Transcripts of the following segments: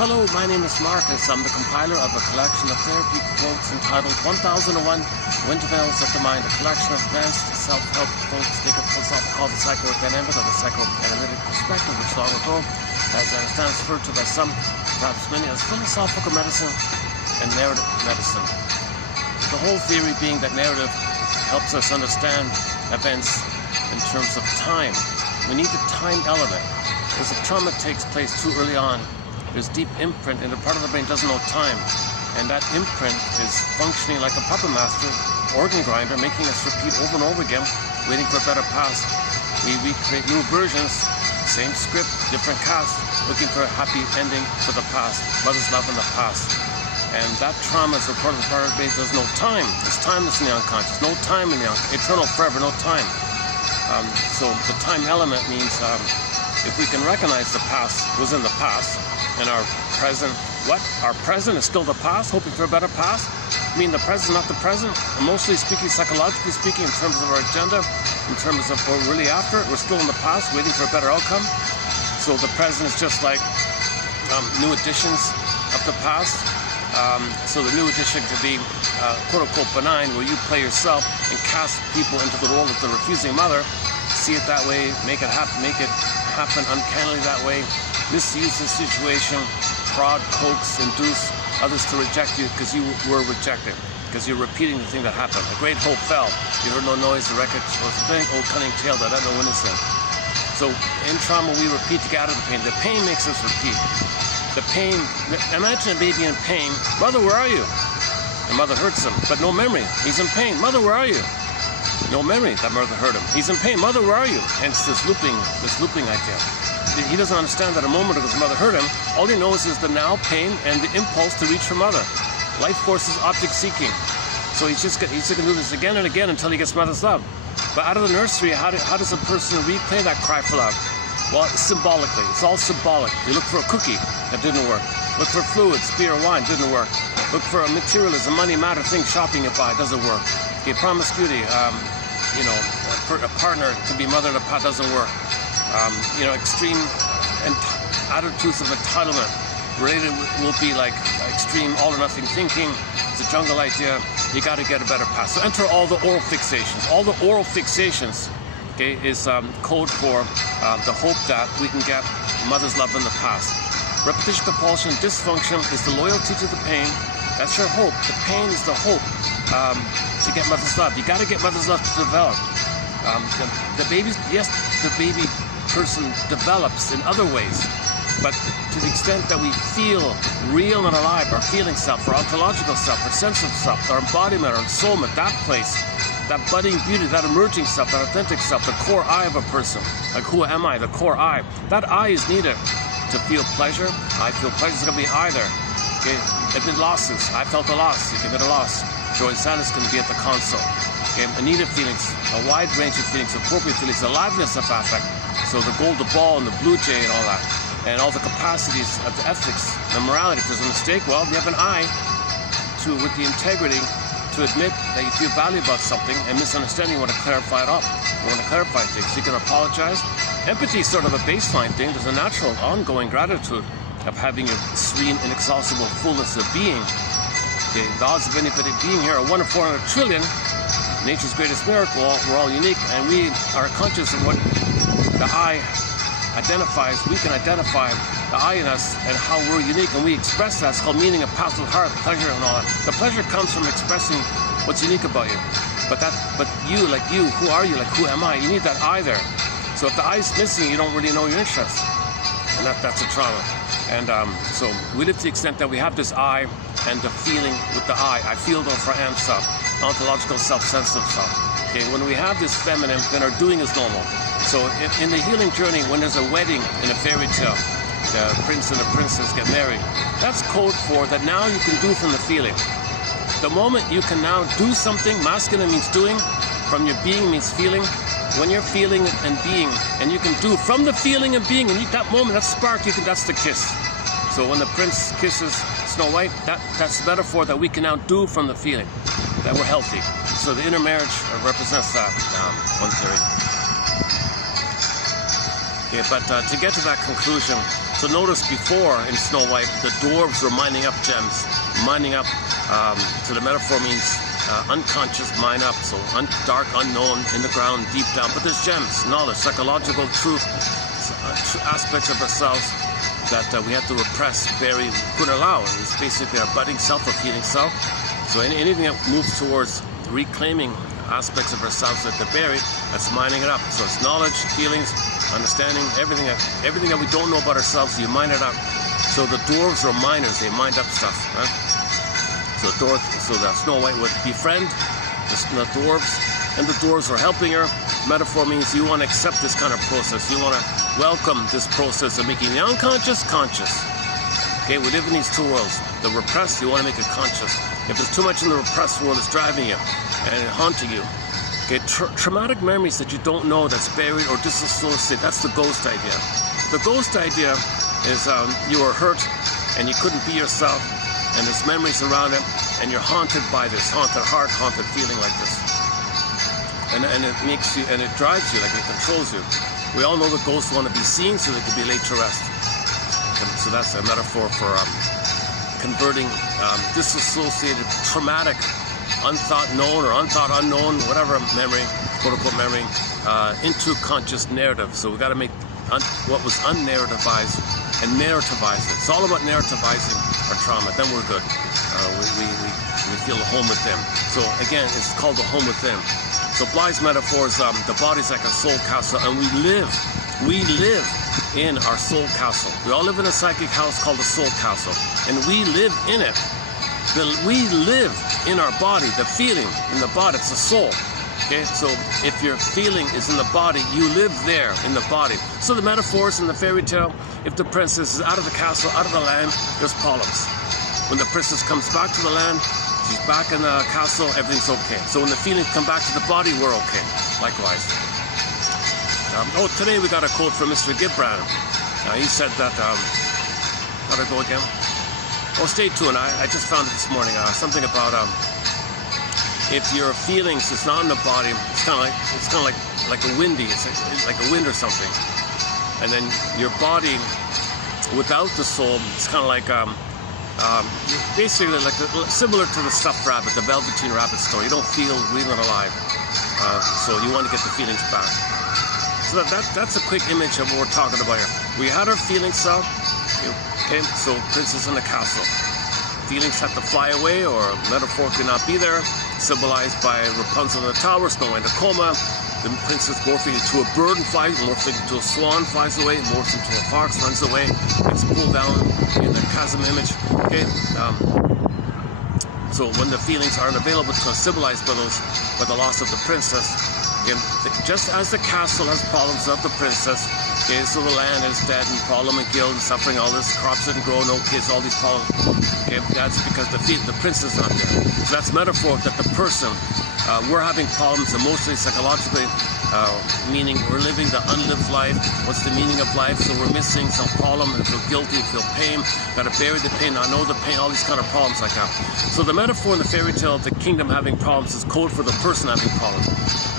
Hello, my name is Marcus. I'm the compiler of a collection of therapy quotes entitled 1001 Windmills of the Mind, a collection of advanced self-help quotes taken from philosophy called the psychodynamic or the psychoanalytic perspective, which long ago, as I understand, is referred to by some, perhaps many, as philosophical medicine and narrative medicine. The whole theory being that narrative helps us understand events in terms of time. We need the time element. Because if trauma takes place too early on, there's deep imprint, and the part of the brain doesn't know time. And that imprint is functioning like a puppet master, organ grinder, making us repeat over and over again, waiting for a better past. We recreate new versions, same script, different cast, looking for a happy ending for the past, mother's love in the past. And that trauma is a part of the part of the brain. There's no time. There's timeless in the unconscious. No time in the unconscious. Eternal, forever, no time. So the time element means if we can recognize the past was in the past, and our present, our present is still the past, hoping for a better past? I mean, the present is not the present? Emotionally speaking, psychologically speaking, in terms of our agenda, in terms of what we're really after, we're still in the past, waiting for a better outcome. So the present is just like new editions of the past. So the new edition could be quote-unquote benign, where you play yourself and cast people into the role of the refusing mother. See it that way, make it happen uncannily that way. Misuse the situation, prod, coax, induce others to reject you because you were rejected, because you're repeating the thing that happened. A great hope fell. You heard no noise, the wreckage was a very old cunning tale that had no innocent. So in trauma, we repeat to get out of the pain. The pain makes us repeat. The pain, imagine a baby in pain. Mother, where are you? The mother hurts him, but no memory. He's in pain. Mother, where are you? No memory that mother hurt him. He's in pain. Mother, where are you? Hence this looping idea. He doesn't understand that a moment ago his mother hurt him. All he knows is the now pain and the impulse to reach for mother. Life force is object seeking. So he's just going to do this again and again until he gets mother's love. But out of the nursery, how does a person replay that cry for love? Well, symbolically. It's all symbolic. You look for a cookie, that didn't work. Look for fluids, beer, wine, didn't work. Look for a materialism, money, matter, thing, shopping you buy, doesn't work. Okay, promiscuity, a partner to be mother to pot doesn't work. Extreme attitudes of entitlement related will be like extreme all or nothing thinking. It's a jungle idea. You got to get a better past. So enter all the oral fixations. All the oral fixations, okay, is code for the hope that we can get mother's love in the past. Repetition, compulsion, dysfunction is the loyalty to the pain. That's your hope. The pain is the hope to get mother's love. You got to get mother's love to develop. The baby person develops in other ways, but to the extent that we feel real and alive, our feeling self, our ontological self, our sense of self, our embodiment, our soulmate, that place, that budding beauty, that emerging self, that authentic self, the core I of a person, like who am I, the core I, that I is needed to feel pleasure. I feel pleasure is going to be either. Okay, admit losses. I felt a loss. You can admit a loss. Joy and sadness can be at the console. Okay, needed feelings, a wide range of feelings, appropriate feelings, aliveness of affect. So the gold, the ball, and the blue jay and all that. And all the capacities of the ethics, the morality. If there's a mistake, well, you have an eye with the integrity to admit that you feel badly about something, and misunderstanding, you want to clarify it up. You want to clarify things. You can apologize. Empathy is sort of a baseline thing. There's a natural, ongoing gratitude of having a serene, inexhaustible fullness of being. Okay, the odds of anybody being here are 1 in 400 trillion. Nature's greatest miracle. We're all unique, and we are conscious of what the I identifies. We can identify the I in us and how we're unique, and we express that. It's called meaning, a passive heart, pleasure, and all that. The pleasure comes from expressing what's unique about you. But you, who are you? Like, who am I? You need that I there. So if the I is missing, you don't really know your interests, and that's a trauma. And so we live to the extent that we have this I and the feeling with the I feel though for am self, ontological self-sensitive self. Okay, when we have this feminine, then our doing is normal. So in the healing journey, when there's a wedding in a fairy tale, the prince and the princess get married, that's code for that now you can do from the feeling. The moment you can now do something, masculine means doing, from your being means feeling. When you're feeling and being, and you can do from the feeling and being, and that moment, that spark, that's the kiss. So when the prince kisses Snow White, that's the metaphor that we can now do from the feeling, that we're healthy. So the intermarriage represents that, one theory. Okay, but to get to that conclusion, So notice before in Snow White, the dwarves were mining up gems, mining up, so the metaphor means unconscious, mine up, so dark, unknown, in the ground, deep down. But there's gems, knowledge, psychological truth, aspects of ourselves that we have to repress, bury, couldn't allow. It's basically our budding self, our feeling self. So anything that moves towards reclaiming aspects of ourselves that they're buried, that's mining it up. So it's knowledge, feelings, understanding, everything that we don't know about ourselves, so you mine it up. So the dwarves are miners, they mined up stuff, right? So the Snow White would befriend the dwarves, and the dwarves were helping her. Metaphor means you want to accept this kind of process. You want to welcome this process of making the unconscious conscious. Okay, we live in these two worlds. The repressed, you want to make it conscious. If there's too much in the repressed world, it's driving you and haunting you. Okay, traumatic memories that you don't know, that's buried or disassociated, that's the ghost idea. The ghost idea is you were hurt and you couldn't be yourself, and there's memories around it, and you're haunted by this, haunted heart, haunted feeling like this. And it makes you, and it drives you, like it controls you. We all know that ghosts want to be seen so they can be laid to rest. So that's a metaphor for converting disassociated, traumatic, unthought known or unthought unknown, whatever memory, quote-unquote memory, into conscious narrative. So we got to make what was unnarrativized and narrativize it. It's all about narrativizing our trauma. Then we're good. We feel a home within. So again, it's called the home within. So Bly's metaphor is the body's like a soul castle, and we live in our soul castle. We all live in a psychic house called the soul castle, and we live in it. We live in our body, the feeling in the body, it's the soul. Okay, so if your feeling is in the body, you live there in the body. So the metaphors in the fairy tale, if the princess is out of the castle, out of the land, there's problems. When the princess comes back to the land, she's back in the castle, everything's okay. So when the feelings come back to the body, we're okay. Likewise. Today we got a quote from Mr. Gibran. He said that, how'd I go again? Stay tuned. I just found it this morning. Something about if your feelings is not in the body, it's kind of like a windy. It's like a wind or something. And then your body, without the soul, it's kind of like basically like similar to the stuffed rabbit, the Velveteen Rabbit story. You don't feel real and alive, so you want to get the feelings back. So that's a quick image of what we're talking about here. We had our feelings self. Okay, so princess in the castle. Feelings have to fly away, or metaphorically not be there, symbolized by Rapunzel in the tower, Snow White in the coma. The princess morphing into a bird and flies, morphing into a swan, flies away, morphs into a fox, runs away, gets pulled down in the chasm image. Okay, so when the feelings aren't available to us, symbolized by the loss of the princess. Okay, just as the castle has problems of the princess, okay, so the land is dead and problem and guilt and suffering, all this, crops didn't grow, no kids, all these problems. Okay, that's because the princess is not there. So that's metaphor that the person, we're having problems emotionally, psychologically, meaning we're living the unlived life. What's the meaning of life? So we're missing some problem, we feel guilty, feel pain, gotta bury the pain, not know the pain, all these kind of problems like that. So the metaphor in the fairy tale of the kingdom having problems is code for the person having problems.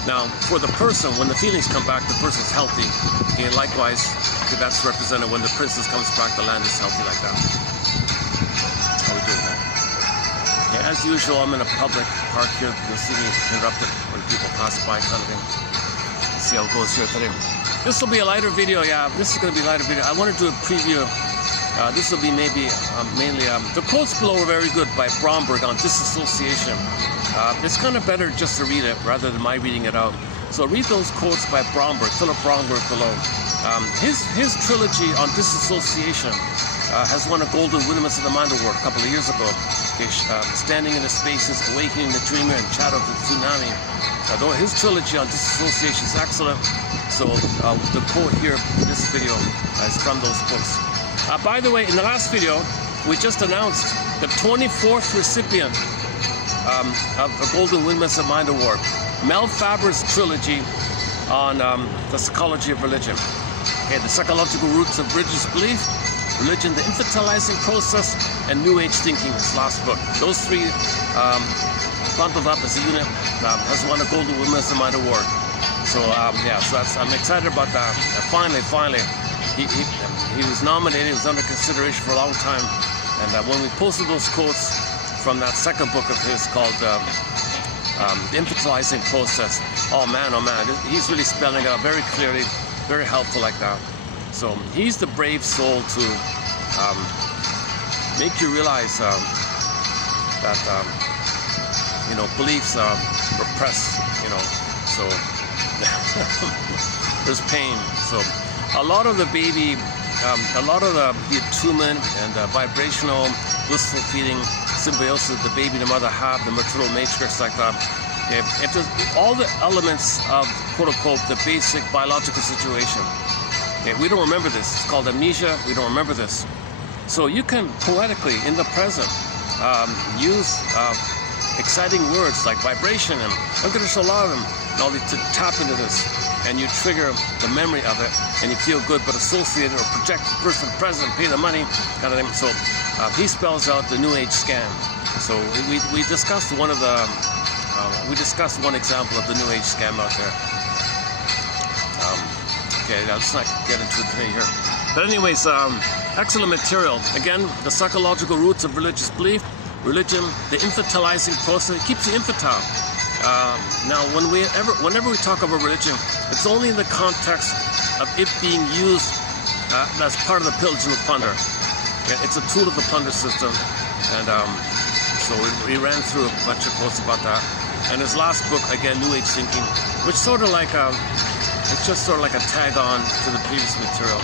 Now, for the person, when the feelings come back, the person's healthy. Okay, likewise, okay, that's represented when the princess comes back, the land is healthy like that. How are we doing that? Yeah, as usual, I'm in a public park here. You'll see me interrupted when people pass by, kind of thing. Let's see how it goes here today. This will be a lighter video. Yeah, this is going to be a lighter video. I want to do a preview. This will be maybe mainly the quotes below are very good by Bromberg on disassociation. It's kind of better just to read it rather than my reading it out. So read those quotes by Bromberg, Philip Bromberg below. His trilogy on disassociation has won a Golden Windmills of the Mind Award a couple of years ago. Okay, Standing in the Spaces, Awakening the Dreamer, and Shadow of the Tsunami. Though his trilogy on disassociation is excellent. So the quote here in this video is from those books. By the way, in the last video, we just announced the 24th recipient of the Golden Windmills of Mind Award, Mel Faber's trilogy on the psychology of religion. Okay, the psychological roots of religious belief, religion, the infantilizing process, and New Age thinking, his last book. Those three bundled up as a unit has won a Golden Windmills of Mind Award. So yeah, so I'm excited about that. Finally, he was nominated, he was under consideration for a long time. And when we posted those quotes from that second book of his called The Infantilizing Process, oh man, he's really spelling it out very clearly, very helpful like that. So he's the brave soul to make you realize that beliefs repress, so there's pain. So a lot of the baby, a lot of the attunement and vibrational blissful feeling symbiosis the baby and the mother have, the maternal matrix like that. If there's all the elements of quote unquote the basic biological situation. We don't remember this. It's called amnesia. We don't remember this. So you can poetically, in the present, use exciting words like vibration and unconditional love and all these to tap into this, and you trigger the memory of it, and you feel good, but associate it or project the person present, pay the money, kind of thing. So he spells out the New Age scam. So we discussed one of the one example of the New Age scam out there. Okay, let's not get into it today here. But anyways, excellent material. Again, the psychological roots of religious belief, religion, the infantilizing process. It keeps you infantile. Now, whenever we talk about religion, it's only in the context of it being used as part of the pillage and the plunder. It's a tool of the plunder system, and so we ran through a bunch of quotes about that. And his last book, again, New Age Thinking, which sort of like it's just sort of like a tag on to the previous material.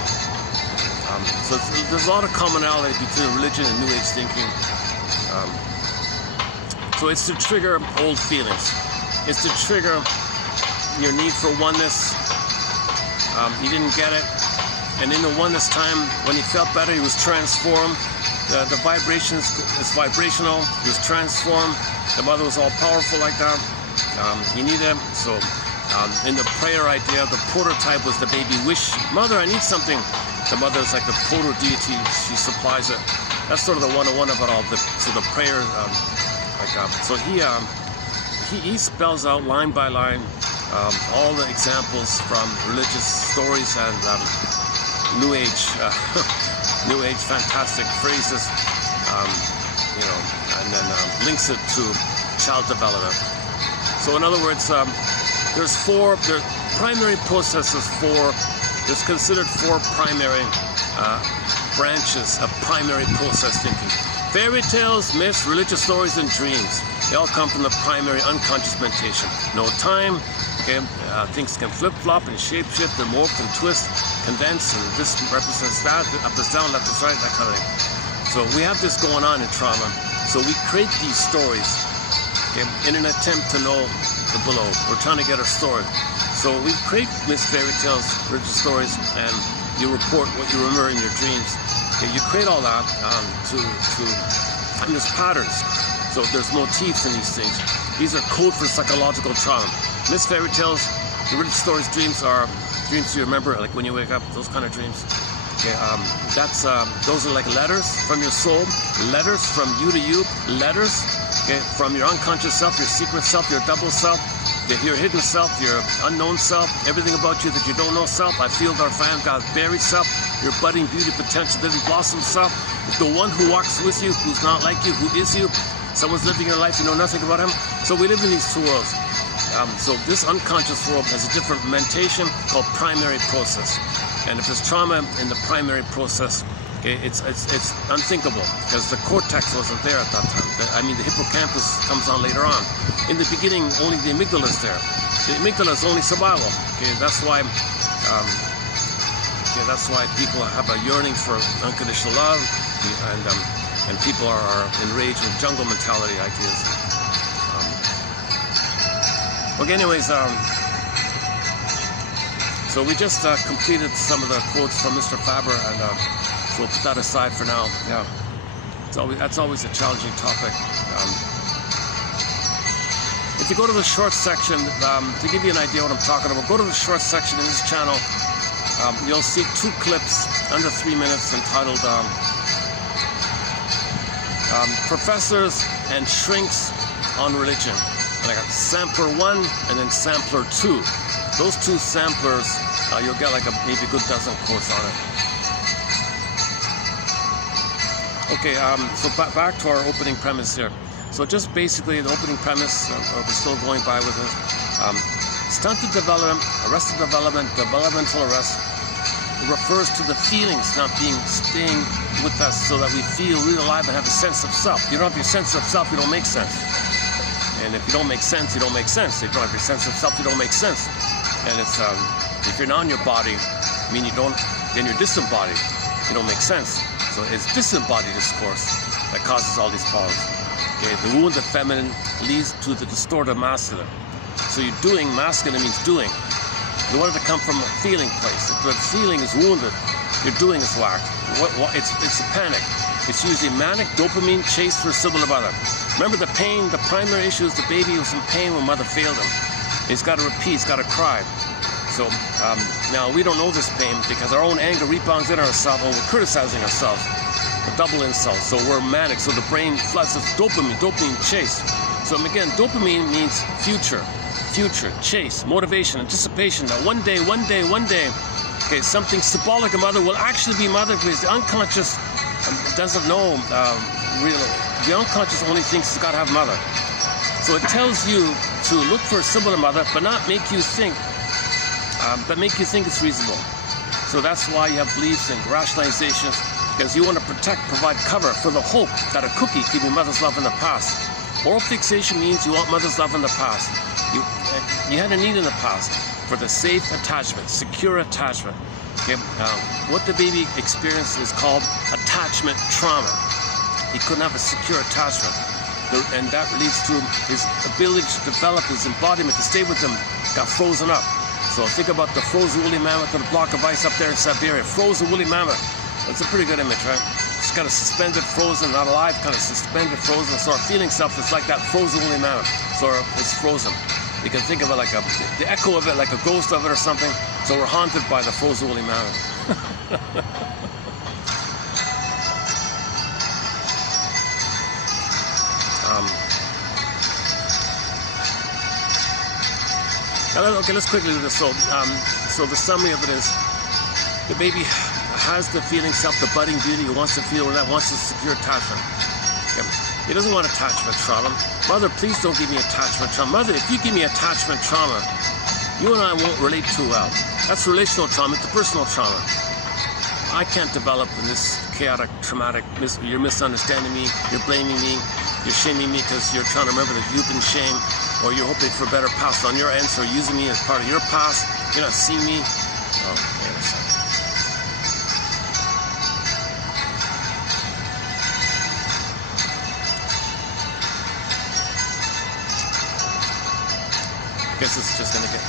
So there's a lot of commonality between religion and New Age thinking. So it's to trigger old feelings. It's to trigger your need for oneness. He didn't get it. And in the oneness time, when he felt better, he was transformed. The vibrations is vibrational. He was transformed. The mother was all powerful like that. He needed it. So in the prayer idea, the prototype was the baby wish. Mother, I need something. The mother is like the proto deity. She supplies it. That's sort of the 101 about all the prayer. So he spells out line by line all the examples from religious stories and New Age, New Age fantastic phrases, and then links it to child development. So in other words, there's primary processes. There's considered four primary branches of primary process thinking. Fairy tales, myths, religious stories, and dreams. They all come from the primary unconscious mentation. No time, things can flip-flop and shape-shift and morph and twist, condense, and this represents that, up is down, left is right, that kind of thing. So we have this going on in trauma. So we create these stories in an attempt to know the below. We're trying to get a story. So we create myths, fairy tales, religious stories, and you report what you remember in your dreams. You create all that and there's patterns. So there's motifs in these things. These are code for psychological trauma. Myths, fairy tales, the religious stories, dreams are dreams you remember, like when you wake up, those kind of dreams. Those are like letters from your soul, letters from you to you, letters from your unconscious self, your secret self, your double self, your hidden self, your unknown self, everything about you that you don't know self. I feel our fan, God's buried self, your budding beauty potential, living blossom self, the one who walks with you, who's not like you, who is you. Someone's living your life, you know nothing about him. So we live in these two worlds. So this unconscious world has a different mentation called primary process. And if there's trauma in the primary process, it's unthinkable because the cortex wasn't there at that time. I mean, the hippocampus comes on later on. In the beginning, only the amygdala is there. The amygdala is only survival. That's why people have a yearning for unconditional love, and people are enraged with jungle mentality ideas. Okay, anyways, so we just completed some of the quotes from Mr. Faber, and so we'll put that aside for now. Yeah, that's always a challenging topic. If you go to the short section, to give you an idea what I'm talking about, go to the short section in this channel. You'll see 2 clips under 3 minutes entitled Professors and Shrinks on Religion. And I got sampler 1 and then sampler 2. Those 2 samplers, you'll get like maybe a good dozen quotes on it. Okay, so back to our opening premise here. So just basically the opening premise, we're still going by with it. Stunted development, arrested development, developmental arrest, refers to the feelings not staying with us so that we feel really alive and have a sense of self. You don't have your sense of self, you don't make sense. And if you don't make sense, you don't make sense. If you don't have your sense of self, you don't make sense. And it's, if you're not in your body, I mean then you're disembodied. You don't make sense. So it's disembodied discourse that causes all these problems. Okay, the wounded feminine leads to the distorted masculine. So you're doing, masculine means doing. You want it to come from a feeling place. If the feeling is wounded, your doing is whacked. It's a panic. It's usually manic, dopamine, chase for a sibling of other. Remember the pain, the primary issue is the baby was in pain when mother failed him. He's got to repeat, he's got to cry. So now we don't know this pain because our own anger rebounds in ourselves and we're criticizing ourselves. A double insult. So we're manic. So the brain floods with dopamine chase. So again, dopamine means future, chase, motivation, anticipation. That one day, okay, something symbolic of mother will actually be mother because the unconscious doesn't know really. The unconscious only thinks it's got to have mother. So it tells you to look for a symbol of mother, but not make you think. But make you think it's reasonable. So that's why you have beliefs and rationalizations, because you want to protect, provide cover for the hope that a cookie gave you mother's love in the past. Oral fixation means you want mother's love in the past. You had a need in the past for the safe attachment, secure attachment. Okay? What the baby experienced is called attachment trauma. He couldn't have a secure attachment. And that leads to his ability to develop his embodiment, to stay with him, got frozen up. So think about the frozen woolly mammoth and a block of ice up there in Siberia. Frozen woolly mammoth. That's a pretty good image, right? Just kind of suspended, frozen, not alive, kind of suspended, frozen. So our feeling self is like that frozen woolly mammoth. So it's frozen. You can think of it like the echo of it, like a ghost of it or something. So we're haunted by the frozen woolly mammoth. Okay, let's quickly do this. So the summary of it is, the baby has the feeling self, the budding beauty. He wants to feel that, wants to secure attachment. Okay. He doesn't want attachment trauma. Mother, please don't give me attachment trauma. Mother, if you give me attachment trauma, you and I won't relate too well. That's relational trauma, interpersonal trauma. I can't develop in this chaotic, traumatic, you're misunderstanding me, you're blaming me, you're shaming me because you're trying to remember that you've been shamed, or you're hoping for a better past on your end, so you're using me as part of your past. You're not seeing me. Oh, wait a second. I guess it's just gonna get.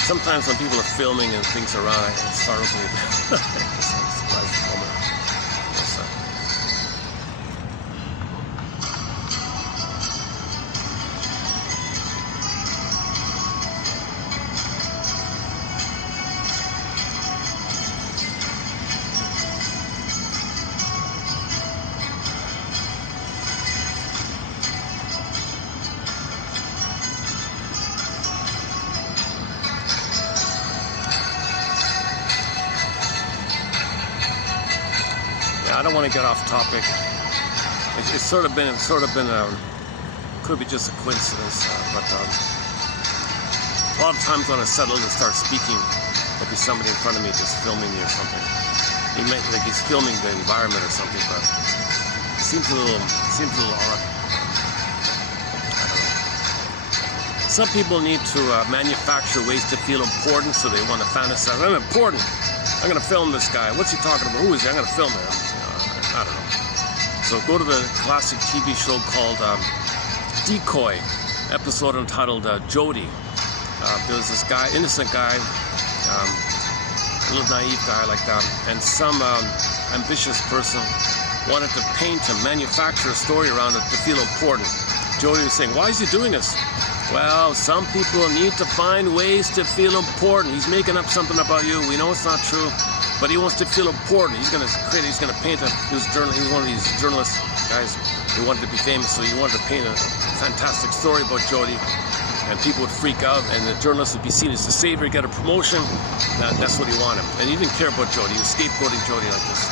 Sometimes when people are filming and things are around, it startles me. It's a surprising moment. I don't want to get off topic. It's sort of been could be just a coincidence, but a lot of times when I settle and start speaking, there'll be somebody in front of me just filming me or something. He might like he's filming the environment or something, but it seems a little odd. I don't know. Some people need to manufacture ways to feel important, so they want to fantasize. I'm important. I'm gonna film this guy. What's he talking about? Who is he? I'm gonna film him. I don't know. So go to the classic TV show called Decoy, episode entitled Jody. There was this guy, innocent guy, a little naive guy like that, and some ambitious person wanted to paint and manufacture a story around it to feel important. Jody was saying, why is he doing this? Well, some people need to find ways to feel important. He's making up something about you. We know it's not true, but he wants to feel important. He's going to paint he was one of these journalist guys who wanted to be famous, so he wanted to paint a fantastic story about Jody, and people would freak out, and the journalist would be seen as the savior, get a promotion. That's what he wanted. And he didn't care about Jody. He was scapegoating Jody like this.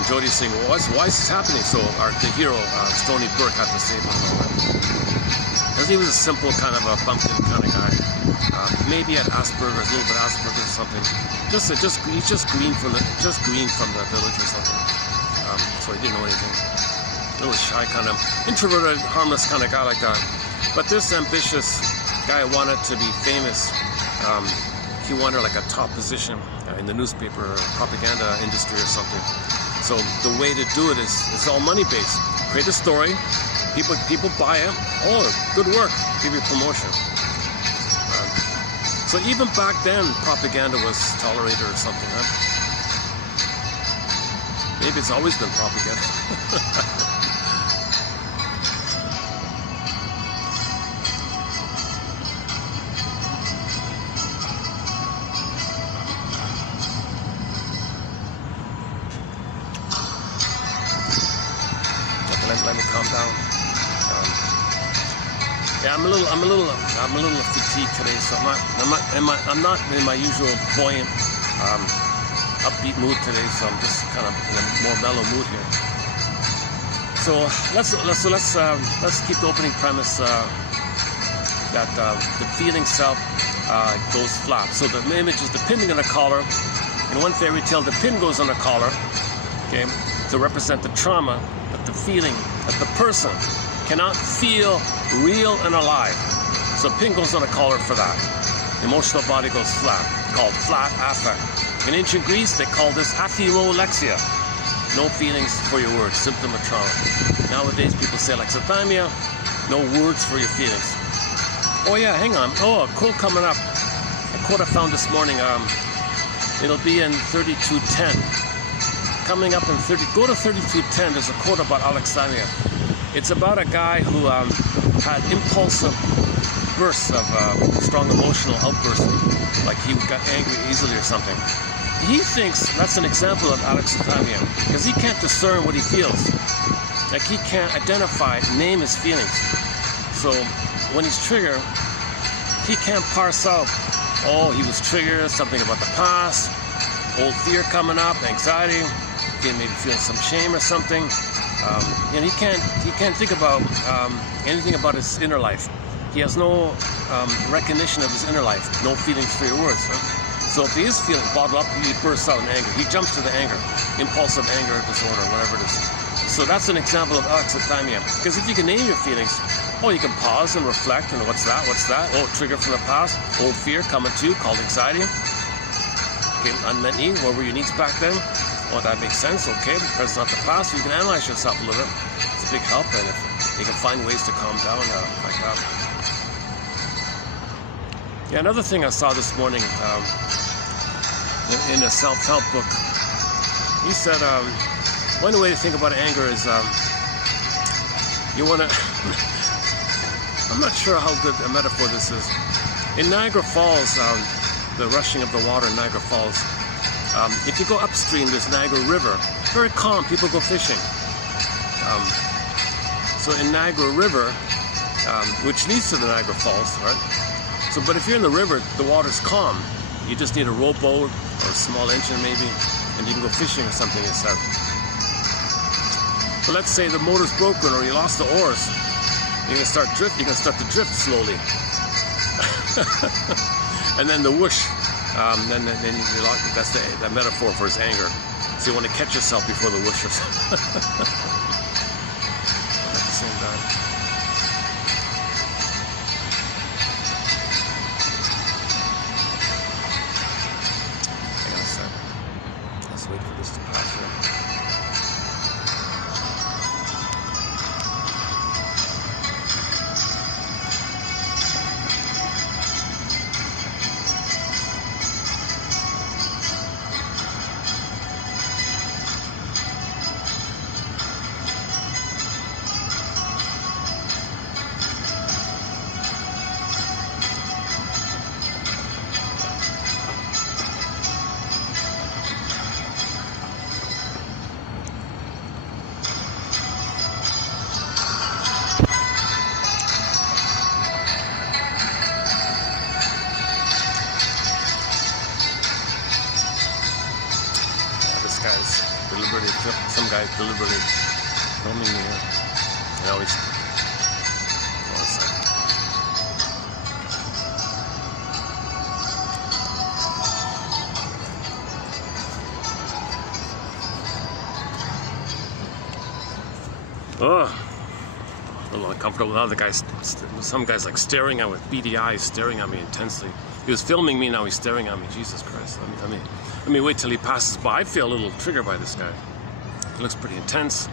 And Jody's saying, well, why is this happening? So the hero, Stony Burke, had to say about all that. Because he was a simple kind of a bumpkin kind of guy. Maybe had Asperger's, a little bit Asperger's or something. He's just green from the village or something. So he didn't know anything. A little shy, kind of introverted, harmless kind of guy like that. But this ambitious guy wanted to be famous. He wanted like a top position in the newspaper or propaganda industry or something. So the way to do it is it's all money based. Create a story, people buy it. Oh, good work, give you promotion. So even back then, propaganda was tolerated or something, huh? Maybe it's always been propaganda. Let me calm down. Yeah, I'm a little fatigued today, so I'm not in my usual buoyant, upbeat mood today. So I'm just kind of in a more mellow mood here. So let's keep the opening premise that the feeling self goes flat. So the image is the pinning on a collar. In one fairy tale, the pin goes on a collar, okay, to represent the trauma, that the feeling, that the person cannot feel real and alive. So pin goes on a collar for that. The emotional body goes flat, called flat affect. In ancient Greece, they called this aphilolexia. No feelings for your words, symptom of trauma. Nowadays, people say alexithymia, no words for your feelings. Oh yeah, hang on. Oh, a quote coming up. A quote I found this morning. It'll be in 3210. Coming up in go to 3210. There's a quote about alexithymia. It's about a guy who had impulsive bursts of strong emotional outbursts, like he got angry easily or something. He thinks that's an example of alexithymia because he can't discern what he feels. Like he can't identify, name his feelings. So when he's triggered, he can't parse out, oh, he was triggered, something about the past, old fear coming up, anxiety, maybe feeling some shame or something. And he can't think about anything about his inner life. He has no recognition of his inner life, no feelings for your words. Huh? So if he is feeling bottled up, he bursts out in anger. He jumps to the anger, impulsive anger disorder, whatever it is. So that's an example of alexithymia. Because if you can name your feelings, oh, you can pause and reflect, and what's that? Oh, trigger from the past, old fear coming to you, called anxiety. Okay, unmet need, what were your needs back then? Oh, that makes sense, okay, the present's not the past, so you can analyze yourself a little bit. It's a big help, and if you can find ways to calm down like that. Yeah, another thing I saw this morning in a self-help book, he said, one way to think about anger is you want to, I'm not sure how good a metaphor this is. In Niagara Falls, the rushing of the water in Niagara Falls, if you go upstream, there's Niagara River. Very calm, people go fishing. So in Niagara River, which leads to the Niagara Falls, right? So, but if you're in the river, the water's calm. You just need a rowboat or a small engine maybe, and you can go fishing or something instead. But let's say the motor's broken or you lost the oars. You can start to drift slowly. And then the whoosh. Then you lost, that's the metaphor for his anger. So you want to catch yourself before the whooshes. At the same time. Hang on a sec. Let's wait for this to pass here. guy's deliberately filming me here. You know, he's... Hold on a second. Oh, a little uncomfortable. Now the guy's, some guy's like staring at with beady eyes, staring at me intensely. He was filming me, now he's staring at me. Jesus Christ. Let me wait till he passes by. I feel a little triggered by this guy. He looks pretty intense.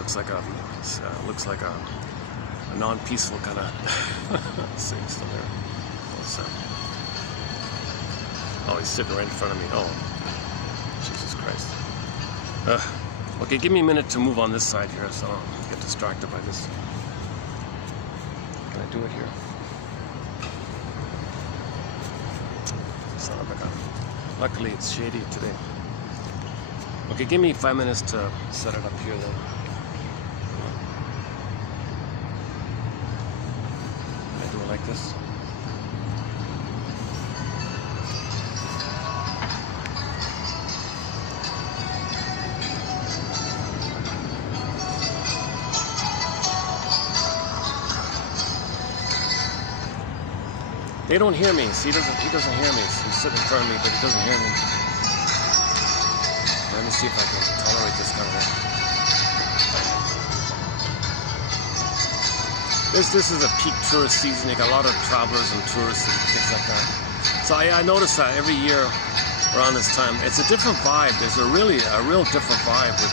Looks like a non-peaceful kind of thing still there. Oh, he's sitting right in front of me. Oh, Jesus Christ. Okay, give me a minute to move on this side here so I don't get distracted by this. Can I do it here? Son of a gun. Luckily it's shady today. Okay, give me 5 minutes to set it up here then. Can I do it like this? They don't hear me. See, he doesn't hear me. He's sitting in front of me, but he doesn't hear me. Let me see if I can tolerate this kind of thing. This is a peak tourist season. You got a lot of travelers and tourists and things like that. So I notice that every year around this time, it's a different vibe. There's a real different vibe with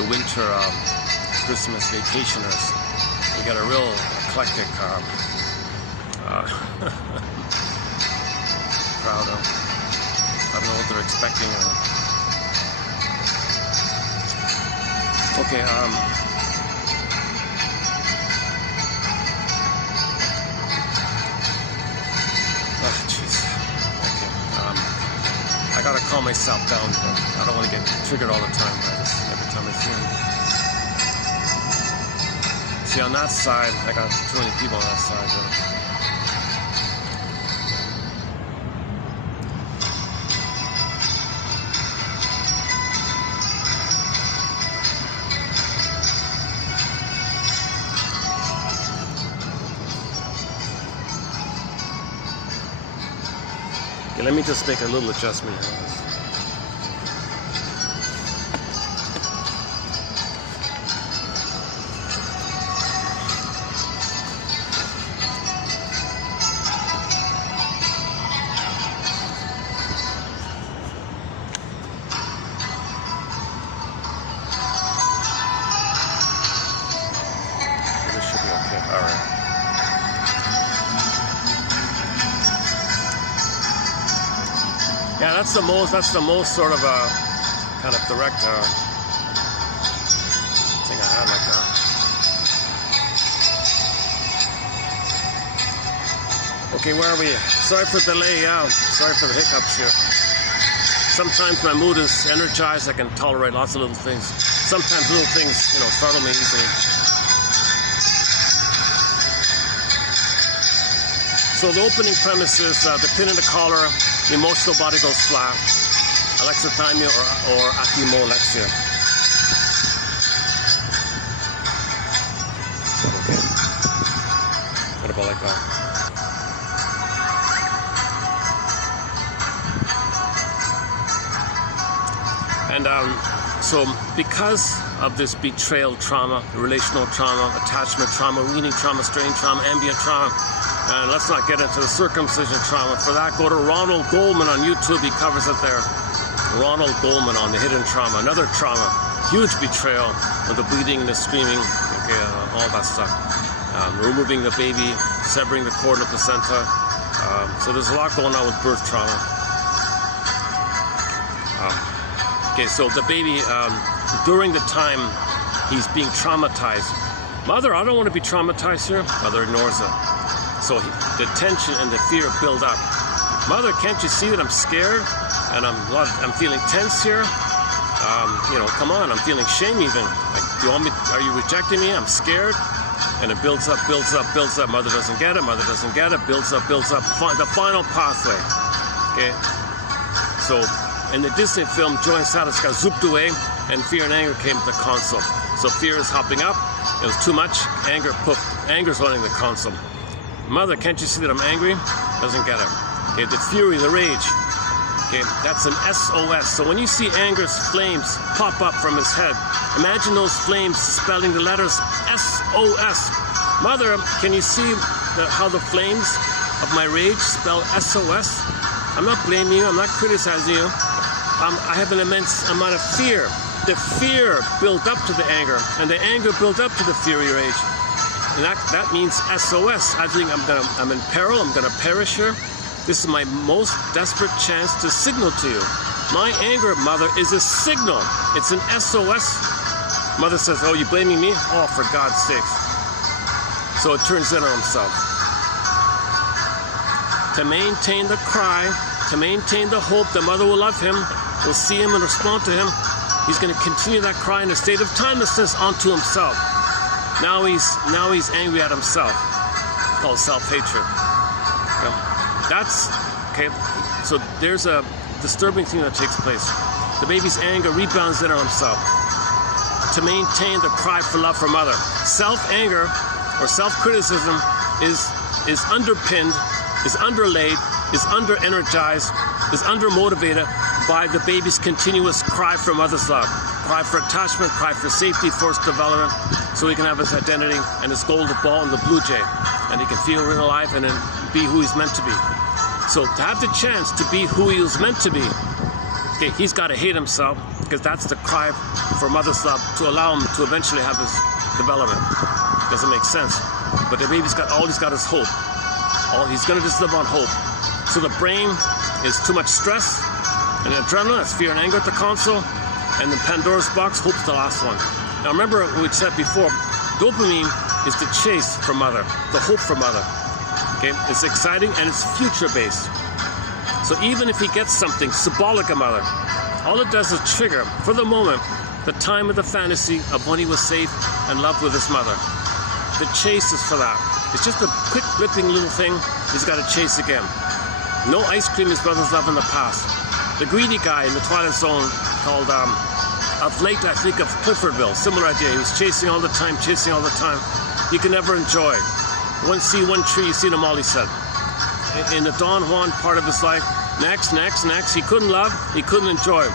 the winter Christmas vacationers. You got a real eclectic crowd. I don't know what they're expecting. Okay, oh jeez. Okay, I gotta calm myself down. I don't want to get triggered all the time by this every time I see him. See, on that side, I got too many people on that side. Okay, let me just make a little adjustment here. Yeah, that's the most sort of kind of direct thing I had like that. Okay, where are we? Sorry for the delay, sorry for the hiccups here. Sometimes my mood is energized, I can tolerate lots of little things. Sometimes little things, you know, startle me easily. So the opening premise is the pin in the collar, the emotional body goes flat, alexithymia or akimolexia. Okay. What about like that? And so because of this betrayal trauma, relational trauma, attachment trauma, weaning trauma, strain trauma, ambient trauma, and let's not get into the circumcision trauma. For that, go to Ronald Goldman on YouTube. He covers it there. Ronald Goldman on the hidden trauma. Another trauma. Huge betrayal with the bleeding, the screaming, okay, all that stuff. Removing the baby, severing the cord of the placenta. So there's a lot going on with birth trauma. Okay, so the baby, during the time he's being traumatized. Mother, I don't want to be traumatized here. Mother ignores it. So the tension and the fear build up. Mother, can't you see that I'm scared and I'm feeling tense here? You know, come on, I'm feeling shame even. Like, do you want me? Are you rejecting me? I'm scared, and it builds up, builds up, builds up. Mother doesn't get it. Mother doesn't get it. Builds up, builds up. The final pathway. Okay. So in the Disney film, joy and sadness got zooped away, and fear and anger came to the console. So fear is hopping up. It was too much. Anger's running the console. Mother, can't you see that I'm angry? Doesn't get it. Okay, the fury, the rage. Okay, that's an SOS. So when you see anger's flames pop up from his head, imagine those flames spelling the letters SOS. Mother, can you see how the flames of my rage spell SOS? I'm not blaming you. I'm not criticizing you. I have an immense amount of fear. The fear built up to the anger, and the anger built up to the fury rage. And that means SOS. I think I'm in peril. I'm going to perish here. This is my most desperate chance to signal to you. My anger, Mother, is a signal. It's an SOS. Mother says, oh, you blaming me? Oh, for God's sakes. So it turns in on himself. To maintain the cry, to maintain the hope that Mother will love him, will see him and respond to him, he's going to continue that cry in a state of timelessness onto himself. Now he's angry at himself. It's called self-hatred. That's, okay, so there's a disturbing thing that takes place. The baby's anger rebounds in on himself to maintain the cry for love for Mother. Self-anger or self-criticism is underpinned, is underlaid, is under-energized, is under-motivated by the baby's continuous cry for Mother's love. Cry for attachment, cry for safety, forced development, so he can have his identity and his golden ball and the blue jay, and he can feel real alive and then be who he's meant to be. So to have the chance to be who he was meant to be, okay, he's got to hate himself, because that's the cry for Mother's love to allow him to eventually have his development. Doesn't make sense. But the baby's got, all he's got is hope. He's going to just live on hope. So the brain is too much stress and adrenaline, that's fear and anger at the console, and then Pandora's box, hope's the last one. Now remember what we said before, dopamine is the chase for Mother, the hope for Mother. Okay, it's exciting and it's future-based. So even if he gets something symbolic of Mother, all it does is trigger, for the moment, the time of the fantasy of when he was safe and loved with his mother. The chase is for that. It's just a quick blipping little thing he's got to chase again. No ice cream his brother's love in the past. The greedy guy in the Twilight Zone called, of late I think of Cliffordville, similar idea. He was chasing all the time, He could never enjoy. One tree, you see them all, he said. In the Don Juan part of his life, next, he couldn't love, he couldn't enjoy.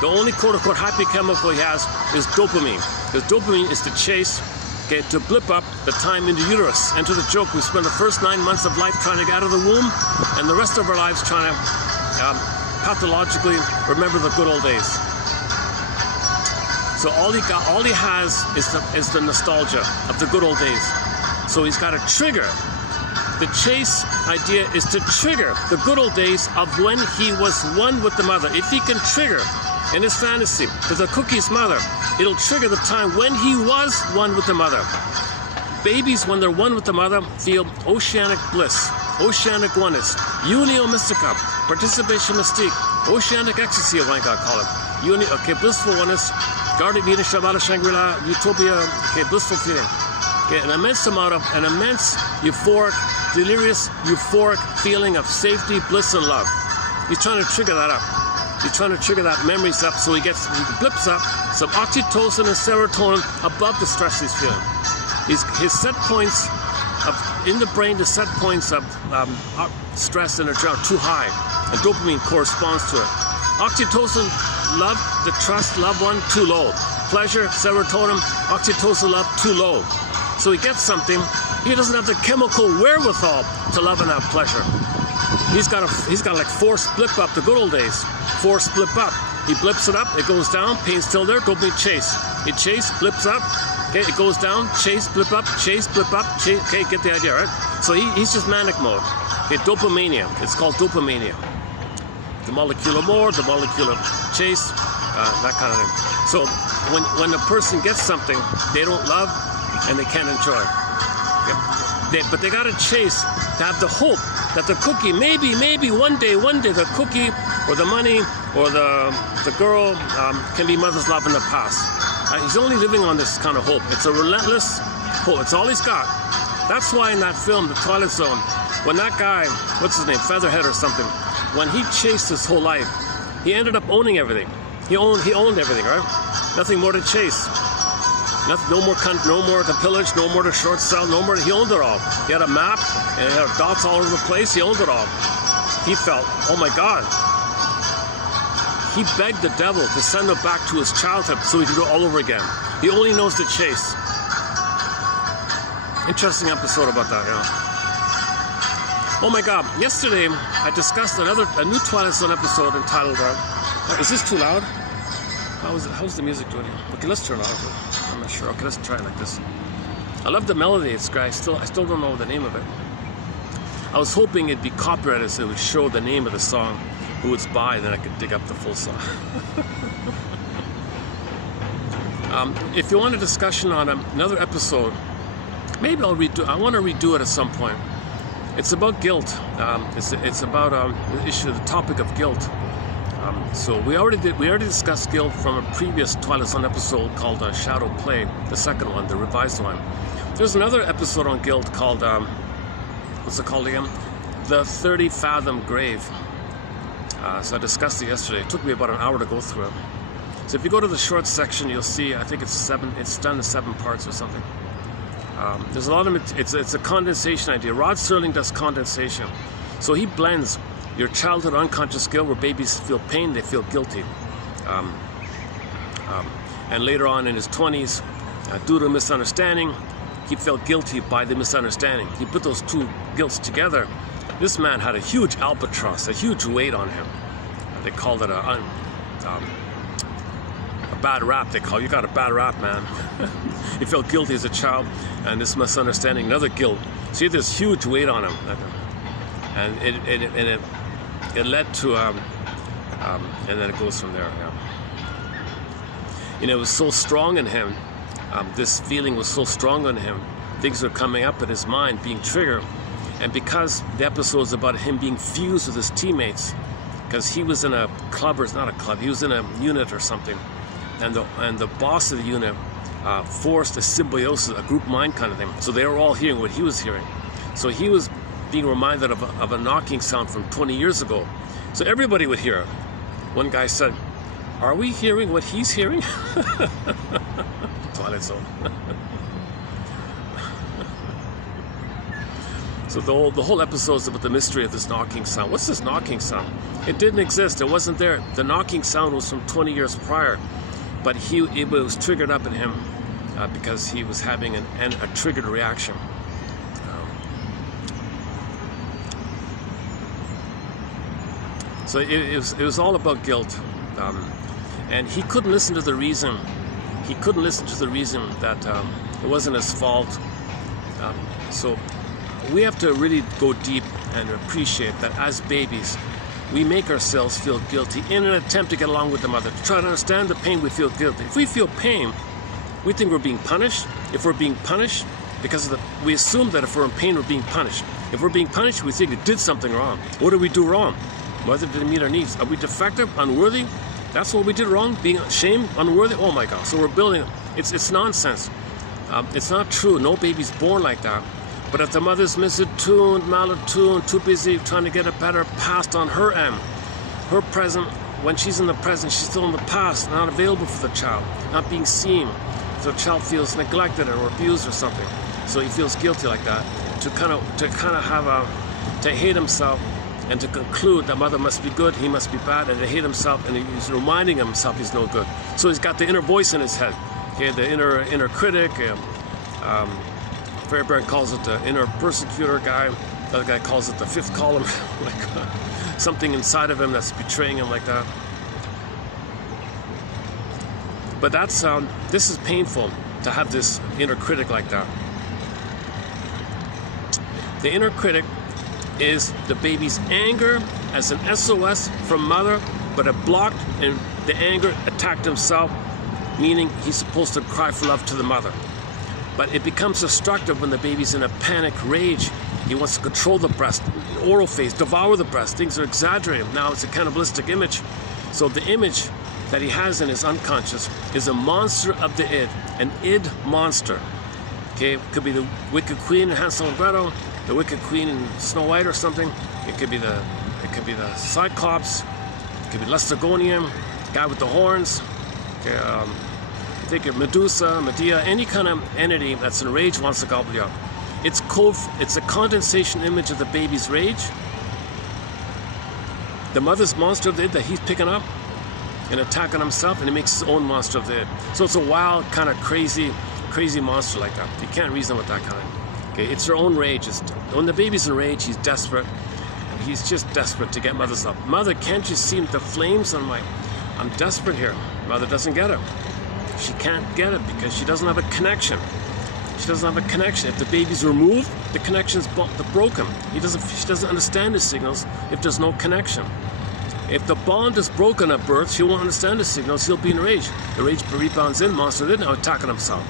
The only quote-unquote happy chemical he has is dopamine. Because dopamine is to chase, okay, to blip up the time in the uterus. Enter the joke, we spend the first 9 months of life trying to get out of the womb, and the rest of our lives trying to pathologically remember the good old days. So all he has is the nostalgia of the good old days. So he's got to trigger. The chase idea is to trigger the good old days of when he was one with the mother. If he can trigger in his fantasy to the cookie's mother, it'll trigger the time when he was one with the mother. Babies, when they're one with the mother, feel oceanic bliss, oceanic oneness, unio mystica, participation mystique, oceanic ecstasy, I might call it. Blissful oneness, guarded Eden, Shabbat, Shangri-La, utopia, blissful feeling. An immense amount of, an immense euphoric, delirious, euphoric feeling of safety, bliss, and love. He's trying to trigger that up. He's trying to trigger that memories up so he blips up some oxytocin and serotonin above the stress he's feeling. His set points in the brain, the set points of stress and adrenaline too high, and dopamine corresponds to it. Oxytocin, love, the trust, loved one, too low. Pleasure, serotonin, oxytocin, love, too low. So he gets something, he doesn't have the chemical wherewithal to love and have pleasure. He's got like force blip up, the good old days. Force blip up. He blips it up, it goes down, pain's still there, dopamine chase. It chase, blips up, okay, it goes down, chase, blip up, chase, blip up, chase, okay, get the idea, right? So he's just manic mode. Okay, dopamania, it's called dopamania. The molecular more, the molecular chase, that kind of thing. So when a person gets something they don't love and they can't enjoy, okay? But they got to chase to have the hope that the cookie, maybe one day the cookie or the money or the girl can be mother's love in the past. He's only living on this kind of hope. It's a relentless hope. It's all he's got. That's why in that film, The Twilight Zone, when that guy, what's his name, Featherhead or something, when he chased his whole life, He ended up owning everything. He owned everything, right? Nothing more to chase. No more to pillage, no more to short sell, no more. He owned it all. He had a map and he had dots all over the place. He owned it all. He felt, oh my God. He begged the devil to send him back to his childhood so he could do it all over again. He only knows to chase. Interesting episode about that, Oh my God! Yesterday I discussed a new Twilight Zone episode entitled. Is this too loud? How's the music doing? Okay, let's turn it off. I'm not sure. Okay, let's try it like this. I love the melody. It's great. I still don't know the name of it. I was hoping it'd be copyrighted so it would show the name of the song, who it's by, and then I could dig up the full song. If you want a discussion on another episode, maybe I'll redo. I want to redo it at some point. It's about guilt. It's about the topic of guilt. So we already discussed guilt from a previous Twilight Zone episode called Shadow Play, the second one, the revised one. There's another episode on guilt called what's it called again? The 30 Fathom Grave. So I discussed it yesterday. It took me about an hour to go through it. So if you go to the short section, you'll see, I think it's done in 7 parts or something. There's a lot of it's a condensation idea. Rod Serling does condensation. So he blends your childhood unconscious guilt, where babies feel pain, they feel guilty. And later on in his 20s, due to a misunderstanding, he felt guilty by the misunderstanding. He put those two guilts together. This man had a huge albatross, a huge weight on him. They called it a bad rap. You got a bad rap, man. He felt guilty as a child, and this misunderstanding, another guilt. So he had this huge weight on him, and it led to and then it goes from there. It was so strong in him. This feeling was so strong on him. Things were coming up in his mind, being triggered. And because the episode is about him being fused with his teammates, because he was in a club, or it's not a club, he was in a unit or something, and the boss of the unit forced a symbiosis, a group mind kind of thing. So they were all hearing what he was hearing. So he was being reminded of a knocking sound from 20 years ago. So everybody would hear it. One guy said, "Are we hearing what he's hearing?" Twilight Zone. So the whole episode is about the mystery of this knocking sound. What's this knocking sound? It didn't exist. It wasn't there. The knocking sound was from 20 years prior, but it was triggered up in him because he was having a triggered reaction. So it was all about guilt, and he couldn't listen to the reason. He couldn't listen to the reason that it wasn't his fault. So we have to really go deep and appreciate that as babies, we make ourselves feel guilty in an attempt to get along with the mother, to try to understand the pain. We feel guilty. If we feel pain, we think we're being punished. If we're being punished, we assume that if we're in pain, we're being punished. If we're being punished, we think we did something wrong. What did we do wrong? Whether did it meet our needs? Are we defective, unworthy? That's what we did wrong? Being ashamed, unworthy? Oh my God. So we're building, it's nonsense. It's not true. No baby's born like that. But if the mother's misattuned, malattuned, too busy trying to get a better past on her end, her present, when she's in the present, she's still in the past, not available for the child, not being seen. So the child feels neglected or abused or something. So he feels guilty like that. To hate himself and to conclude that mother must be good, he must be bad, and to hate himself, and he's reminding himself he's no good. So he's got the inner voice in his head, okay, the inner critic. Fairbairn calls it the inner persecutor guy. The other guy calls it the fifth column, like something inside of him that's betraying him like that. But this is painful to have this inner critic like that. The inner critic is the baby's anger as an SOS from mother, but it blocked, and the anger attacked himself, meaning he's supposed to cry for love to the mother. But it becomes destructive when the baby's in a panic rage. He wants to control the breast, oral phase, devour the breast. Things are exaggerated. Now it's a cannibalistic image. So the image that he has in his unconscious is a monster of the id, an id monster. Okay, it could be the Wicked Queen in Hansel and Gretel, the Wicked Queen in Snow White or something. It could be the Cyclops. Could be Laestrygonian, guy with the horns. Okay, think of Medusa, Medea, any kind of entity that's enraged wants to gobble you up. It's a condensation image of the baby's rage. The mother's monster of the id that he's picking up and attacking himself, and he makes his own monster of the id. So it's a wild, kind of crazy monster like that. You can't reason with that kind. Okay, it's her own rage. When the baby's in rage, he's desperate. He's just desperate to get mother's love. Mother, can't you see the flames on I'm desperate here. Mother doesn't get it. She can't get it because she doesn't have a connection. She doesn't have a connection. If the baby's removed, the connection's broken. She doesn't understand the signals if there's no connection. If the bond is broken at birth, she won't understand the signals. He'll be enraged. The rage rebounds in, monster did now attacking himself.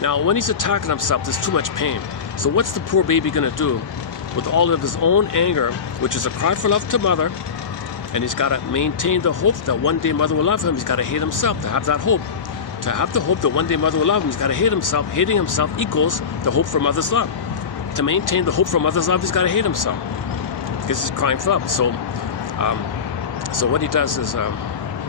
Now, when he's attacking himself, there's too much pain. So what's the poor baby going to do with all of his own anger, which is a cry for love to mother, and he's got to maintain the hope that one day mother will love him. He's got to hate himself to have that hope. To have the hope that one day mother will love him, he's got to hate himself. Hating himself equals the hope for mother's love. To maintain the hope for mother's love, he's got to hate himself because he's crying for love. So what he does is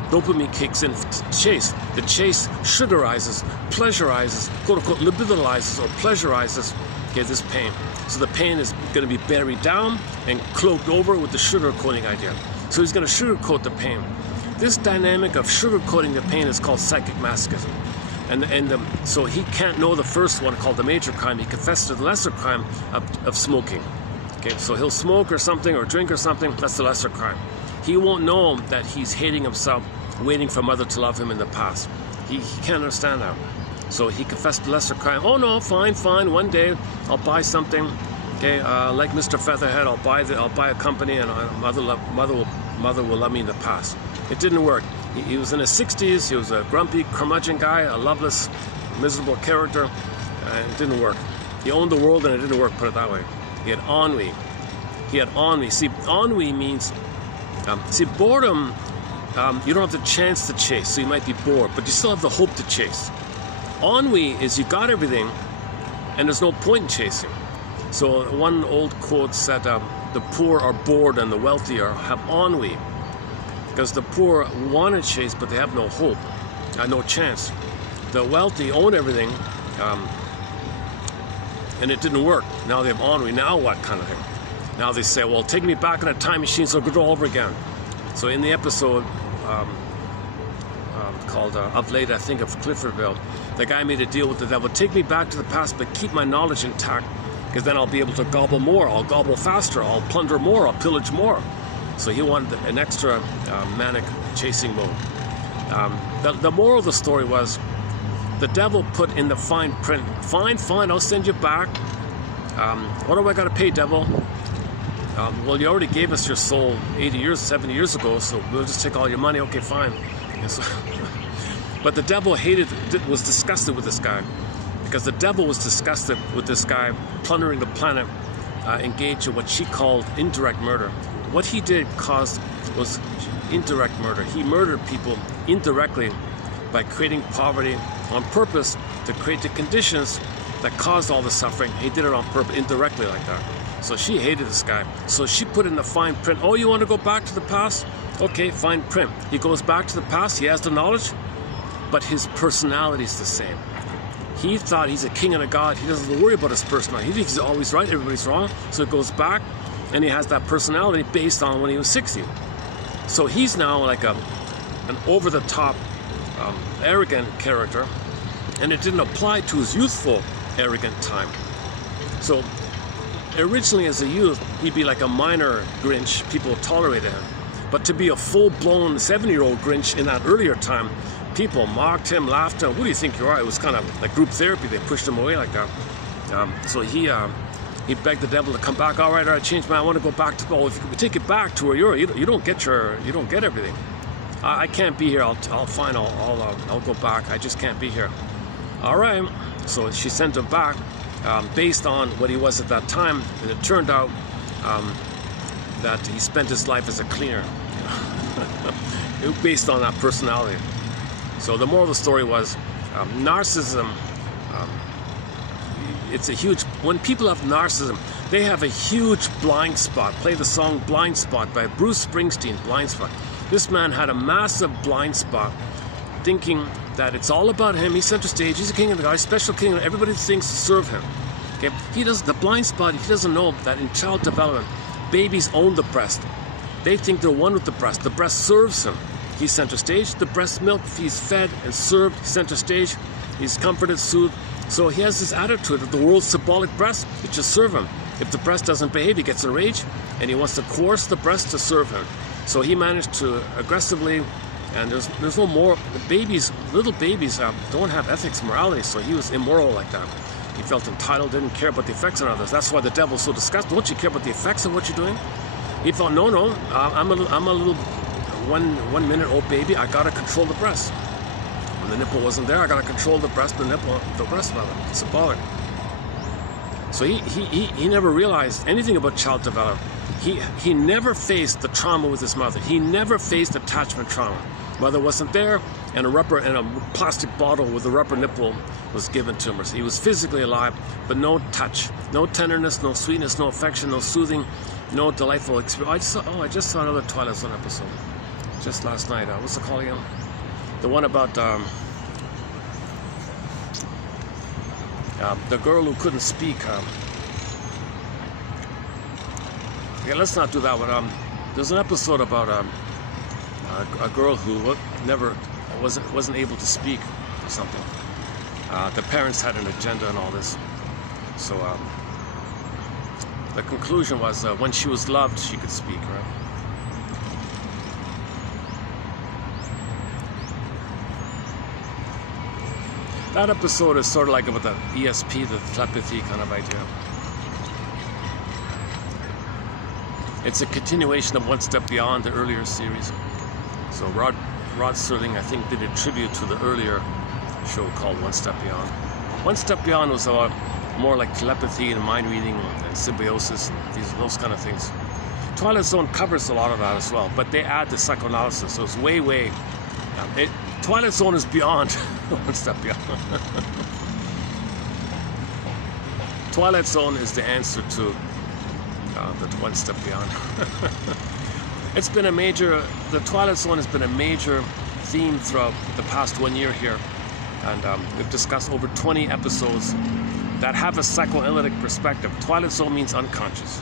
dopamine kicks in to chase. The chase sugarizes, pleasurizes, quote unquote, libidinalizes or pleasurizes this pain. So the pain is going to be buried down and cloaked over with the sugar coating idea. So he's going to sugarcoat the pain. This dynamic of sugarcoating the pain is called psychic masochism. So he can't know the first one called the major crime. He confesses to the lesser crime of smoking. Okay, so he'll smoke or something or drink or something. That's the lesser crime. He won't know that he's hating himself, waiting for mother to love him in the past. He can't understand that. So he confessed to lesser crime. Oh no, fine. One day I'll buy something. Okay, like Mr. Featherhead, I'll buy a company, and mother will love me in the past. It didn't work. He was in his 60s. He was a grumpy, curmudgeon guy, a loveless, miserable character. It didn't work. He owned the world, and it didn't work. Put it that way. He had ennui. See, ennui means boredom. You don't have the chance to chase, so you might be bored, but you still have the hope to chase. Ennui is you got everything, and there's no point in chasing. So one old quote said, "The poor are bored, and the wealthy have ennui." Because the poor want to chase, but they have no hope, no chance. The wealthy own everything, and it didn't work. Now they have ennui. Now what kind of thing? Now they say, well, take me back in a time machine so I could do all over again. So in the episode called Of Late, I think, of Cliffordville, the guy made a deal with the devil. Take me back to the past, but keep my knowledge intact, because then I'll be able to gobble more. I'll gobble faster. I'll plunder more. I'll pillage more. So he wanted an extra manic chasing mode. The moral of the story was the devil put in the fine print, fine, I'll send you back. What do I got to pay, devil? Well, you already gave us your soul 70 years ago, so we'll just take all your money. Okay, fine. So, but the devil was disgusted with this guy, because the devil was disgusted with this guy plundering the planet, engaged in what she called indirect murder. What he did was indirect murder. He murdered people indirectly by creating poverty on purpose to create the conditions that caused all the suffering. He did it on purpose, indirectly like that. So she hated this guy. So she put in the fine print. Oh, you want to go back to the past? Okay, fine print. He goes back to the past. He has the knowledge, but his personality is the same. He thought he's a king and a god. He doesn't worry about his personality. He thinks he's always right, everybody's wrong. So it goes back, and he has that personality based on when he was 60. So he's now like an over-the-top, arrogant character, and it didn't apply to his youthful, arrogant time. So originally as a youth, he'd be like a minor Grinch. People tolerated him. But to be a full-blown 70-year-old Grinch in that earlier time, people mocked him, laughed at him. Who do you think you are? It was kind of like group therapy. They pushed him away like that. So he begged the devil to come back. All right, change my. I want to go back to. Oh, if you take it back to where you don't get everything. I can't be here. I'll go back. I just can't be here. All right. So she sent him back based on what he was at that time, and it turned out that he spent his life as a cleaner, based on that personality. So the moral of the story was narcissism. It's a huge. When people have narcissism, they have a huge blind spot. Play the song "Blind Spot" by Bruce Springsteen. Blind Spot. This man had a massive blind spot, thinking that it's all about him. He's center stage. He's a king of the guys, special king. Everybody thinks to serve him. Okay, he does the blind spot. He doesn't know that in child development, babies own the breast. They think they're one with the breast. The breast serves him. He's center stage. The breast milk, he's fed and served. Center stage. He's comforted, soothed. So he has this attitude of the world's symbolic breast. It should serve him. If the breast doesn't behave, he gets enraged and he wants to coerce the breast to serve him. So he managed to aggressively, and there's no more. Little babies don't have ethics, morality. So he was immoral like that. He felt entitled, didn't care about the effects on others. That's why the devil's so disgusted. Don't you care about the effects of what you're doing? He thought, no, I'm a little 1 minute old baby. I gotta control the breast. When the nipple wasn't there, I gotta control the breast, the nipple, the breast rather. It's symbolic. So he never realized anything about child development. He never faced the trauma with his mother. He never faced attachment trauma. Mother wasn't there, and a plastic bottle with a rubber nipple was given to him. So he was physically alive, but no touch, no tenderness, no sweetness, no affection, no soothing, no delightful experience. I just saw another Twilight Zone episode just last night. What's it called again? The one about the girl who couldn't speak. Yeah, let's not do that one. There's an episode about a girl who wasn't able to speak or something. The parents had an agenda and all this. So the conclusion was when she was loved, she could speak, right? That episode is sort of like about the ESP, the telepathy kind of idea. It's a continuation of One Step Beyond, the earlier series. So Rod Serling, I think, did a tribute to the earlier show called One Step Beyond. One Step Beyond was more like telepathy and mind reading and symbiosis and those kind of things. Twilight Zone covers a lot of that as well, but they add the psychoanalysis, so it's way Twilight Zone is beyond One Step Beyond. Twilight Zone is the answer to the One Step Beyond. It's been the Twilight Zone has been a major theme throughout the past 1 year here. And we've discussed over 20 episodes that have a psychoanalytic perspective. Twilight Zone means unconscious.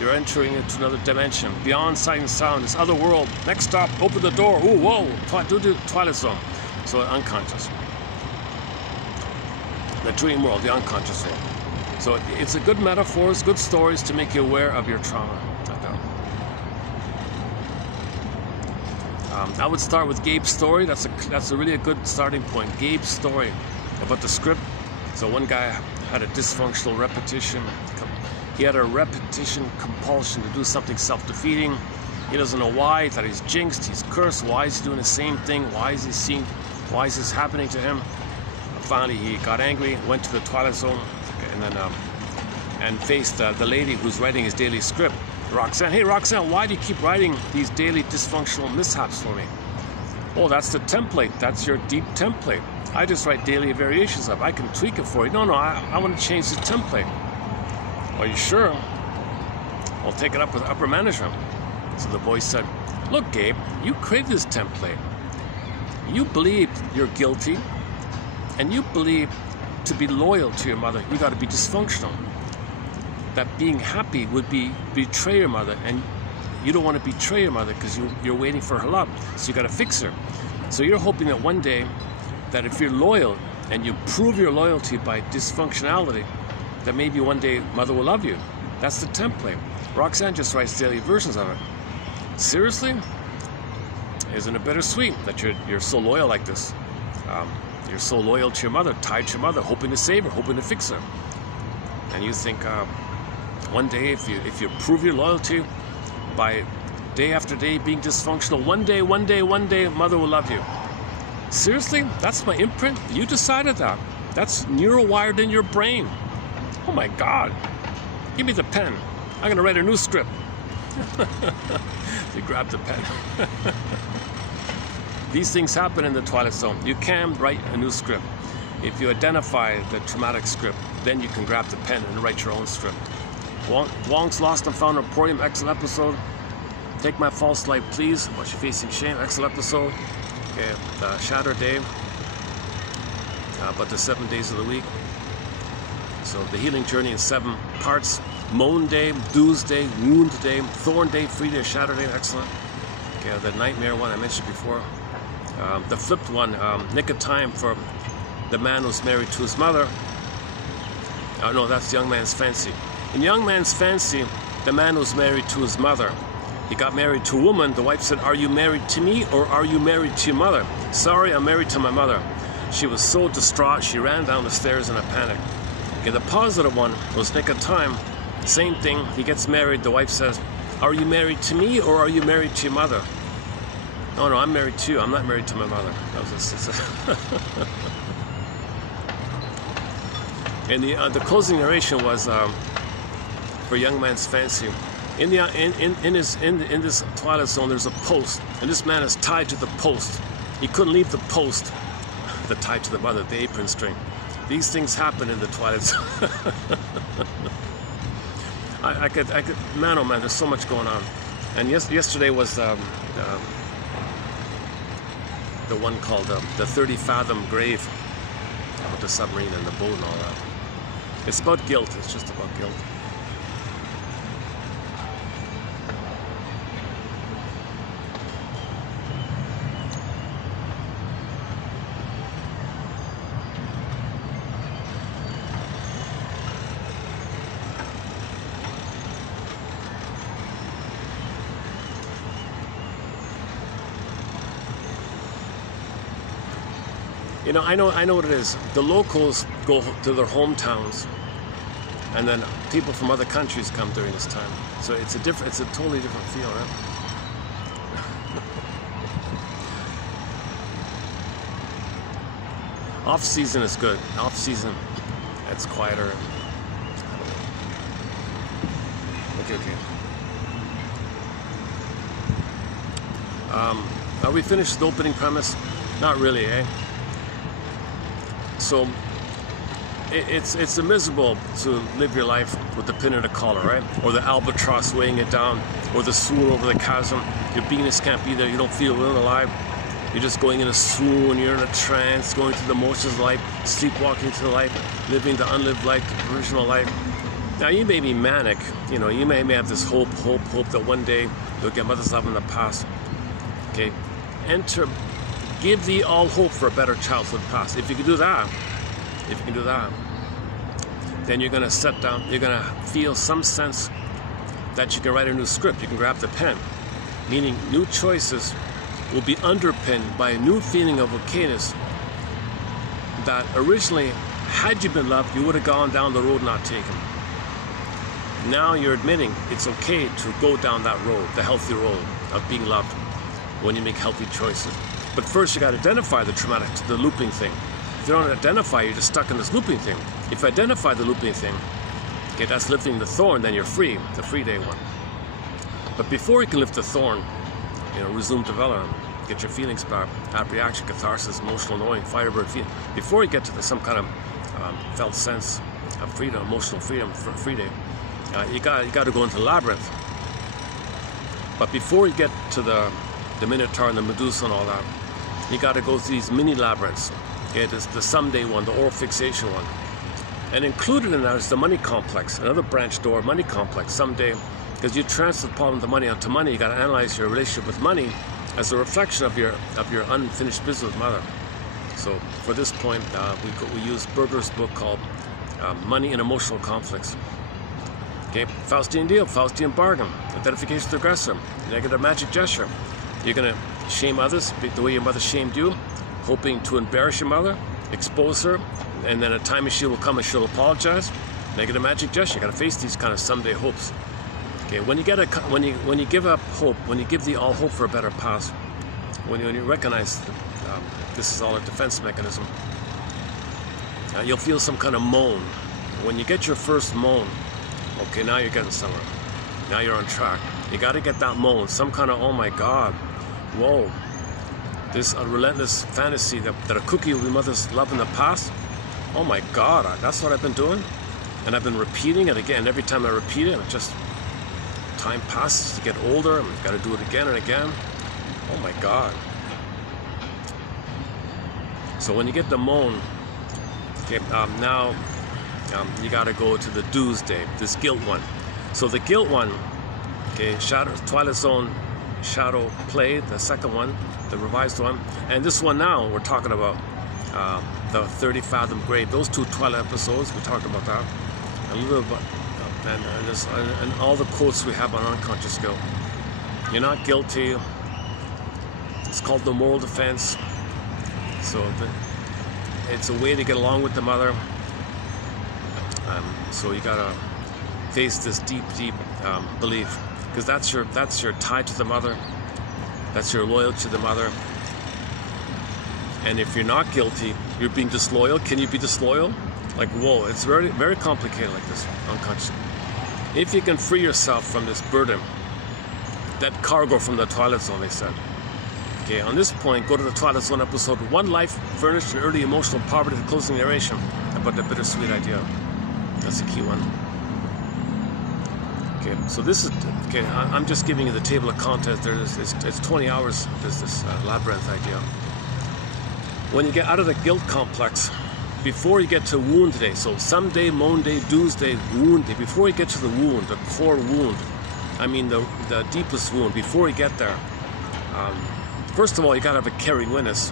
You're entering into another dimension, beyond sight and sound, this other world. Next stop, open the door. Ooh, whoa, do the Twilight Zone. So unconscious. The dream world, the unconscious world. So it's a good metaphors, good stories to make you aware of your trauma. I would start with Gabe's story. That's a really good starting point. Gabe's story about the script. So one guy had a dysfunctional repetition. He had a repetition compulsion to do something self-defeating. He doesn't know why. He thought he's jinxed. He's cursed. Why is he doing the same thing? Why is this happening to him? Finally, he got angry, went to the Twilight Zone, and then and faced the lady who's writing his daily script, Roxanne. Hey, Roxanne, why do you keep writing these daily dysfunctional mishaps for me? Oh, that's the template. That's your deep template. I just write daily variations of it. I can tweak it for you. No, I want to change the template. Are you sure? I'll take it up with upper management. So the voice said, look, Gabe, you created this template. You believe you're guilty, and you believe to be loyal to your mother, you got to be dysfunctional. That being happy would be betray your mother, and you don't want to betray your mother because you're waiting for her love, so you got to fix her. So you're hoping that one day, that if you're loyal and you prove your loyalty by dysfunctionality, that maybe one day mother will love you. That's the template. Roxanne just writes daily versions of it. Seriously? Isn't it bittersweet that you're so loyal like this? You're so loyal to your mother, tied to your mother, hoping to save her, hoping to fix her. And you think one day, if you prove your loyalty by day after day being dysfunctional, one day, mother will love you. Seriously? That's my imprint? You decided that. That's neurowired in your brain. Oh my God. Give me the pen. I'm going to write a new script. They grabbed the pen. These things happen in the Twilight Zone. You can write a new script. If you identify the traumatic script, then you can grab the pen and write your own script. Wong's Lost and Found Emporium, excellent episode. Take My False Light, Please. Watch You Facing Shame. Excellent episode. Okay, Shatter Day. But the 7 days of the week. So the healing journey in 7 parts. Moan Day, Dues Day, Wound Day, Thorn Day, Free Day, Shatter Day. Excellent. Okay, the Nightmare one I mentioned before. The flipped one, Nick of Time for the man who's married to his mother. Oh no, that's Young Man's Fancy. In Young Man's Fancy, the man was married to his mother. He got married to a woman. The wife said, "Are you married to me or are you married to your mother?" "Sorry, I'm married to my mother." She was so distraught, she ran down the stairs in a panic. Okay, the positive one was Nick of Time. Same thing, he gets married. The wife says, "Are you married to me or are you married to your mother?" "No, I'm married to you. I'm not married to my mother." That was and the closing narration was for Young Man's Fancy. In this Twilight Zone, there's a post, and this man is tied to the post. He couldn't leave the post. The tie to the mother, the apron string. These things happen in the Twilight Zone. I could, man, oh man, there's so much going on. And yesterday was the one called the 30 Fathom Grave, with the submarine and the boat and all that. It's about guilt. It's just about guilt. You know, I know what it is. The locals go to their hometowns, and then people from other countries come during this time. So it's a totally different feel, right? Off season is good. Off season, it's quieter. Okay. Are we finished with the opening premise? Not really, eh? So it's miserable to live your life with the pin in the collar, right? Or the albatross weighing it down, or the swoon over the chasm. Your beingness can't be there. You don't feel real alive. You're just going in a swoon. You're in a trance, going through the motions of life, sleepwalking to the life, living the unlived life, the original life. Now you may be manic. You know, you may have this hope that one day you'll get mother's love in the past. Okay, give thee all hope for a better childhood past. If you can do that, then you're gonna set down, you're gonna feel some sense that you can write a new script. You can grab the pen, meaning new choices will be underpinned by a new feeling of okayness that originally, had you been loved, you would have gone down the road not taken. Now you're admitting it's okay to go down that road, the healthy road of being loved, when you make healthy choices. But first you got to identify the looping thing. If you don't identify, you're just stuck in this looping thing. If you identify the looping thing, okay, that's lifting the thorn, then you're free, the free day one. But before you can lift the thorn, you know, resume development, get your feelings back, have reaction, catharsis, emotional knowing, firebird feeling. Before you get to some kind of felt sense of freedom, emotional freedom, free day, you got to go into the labyrinth. But before you get to the Minotaur and the Medusa and all that, you got to go through these mini labyrinths. Okay, there's the someday one, the oral fixation one. And included in that is the money complex, another branch door, money complex, someday. Because you transfer the problem of the money onto money, you got to analyze your relationship with money as a reflection of your unfinished business with mother. So for this point, we use Berger's book called Money and Emotional Conflicts. Okay, Faustian deal, Faustian bargain, identification with the aggressor, negative magic gesture. You're going to shame others the way your mother shamed you, hoping to embarrass your mother, expose her, and then a time machine will come and she'll apologize. Negative magic gesture. You got to face these kind of someday hopes. Okay, when you give up hope, when you give the all hope for a better past, when you recognize that, this is all a defense mechanism, you'll feel some kind of moan. When you get your first moan, okay, now you're getting somewhere. Now you're on track. You got to get that moan, some kind of, oh my God, whoa, this relentless fantasy that a cookie will be mother's love in the past. Oh my God, that's what I've been doing, and I've been repeating it again. Every time I repeat it, time passes, you get older, and you've got to do it again and again. Oh my God. So when you get the moan, okay, now you got to go to the do's day, this guilt one. So the guilt one, okay, shadow, Twilight Zone, shadow play, the second one, the revised one, and this one now we're talking about the 30 Fathom Grave. Those two Twilight episodes, we talked about that a little bit, and all the quotes we have on unconscious guilt. You're not guilty. It's called the moral defense. So it's a way to get along with the mother. So you gotta face this deep belief, because that's your tie to the mother. That's your loyalty to the mother. And if you're not guilty, you're being disloyal. Can you be disloyal? Like, whoa, it's very, very complicated like this, unconscious. If you can free yourself from this burden, that cargo from the Twilight Zone, they said. Okay, on this point, go to the Twilight Zone episode, One Life Furnished in Early Emotional Poverty, the closing narration about the bittersweet idea. That's the key one. Okay, so this is, okay, I'm just giving you the table of contents. It's 20 hours, there's this labyrinth idea. When you get out of the guilt complex, before you get to wound day, so someday, moan day, do's day, wound day, before you get to the wound, the core wound, I mean the deepest wound, before you get there, first of all, you gotta have a caring witness.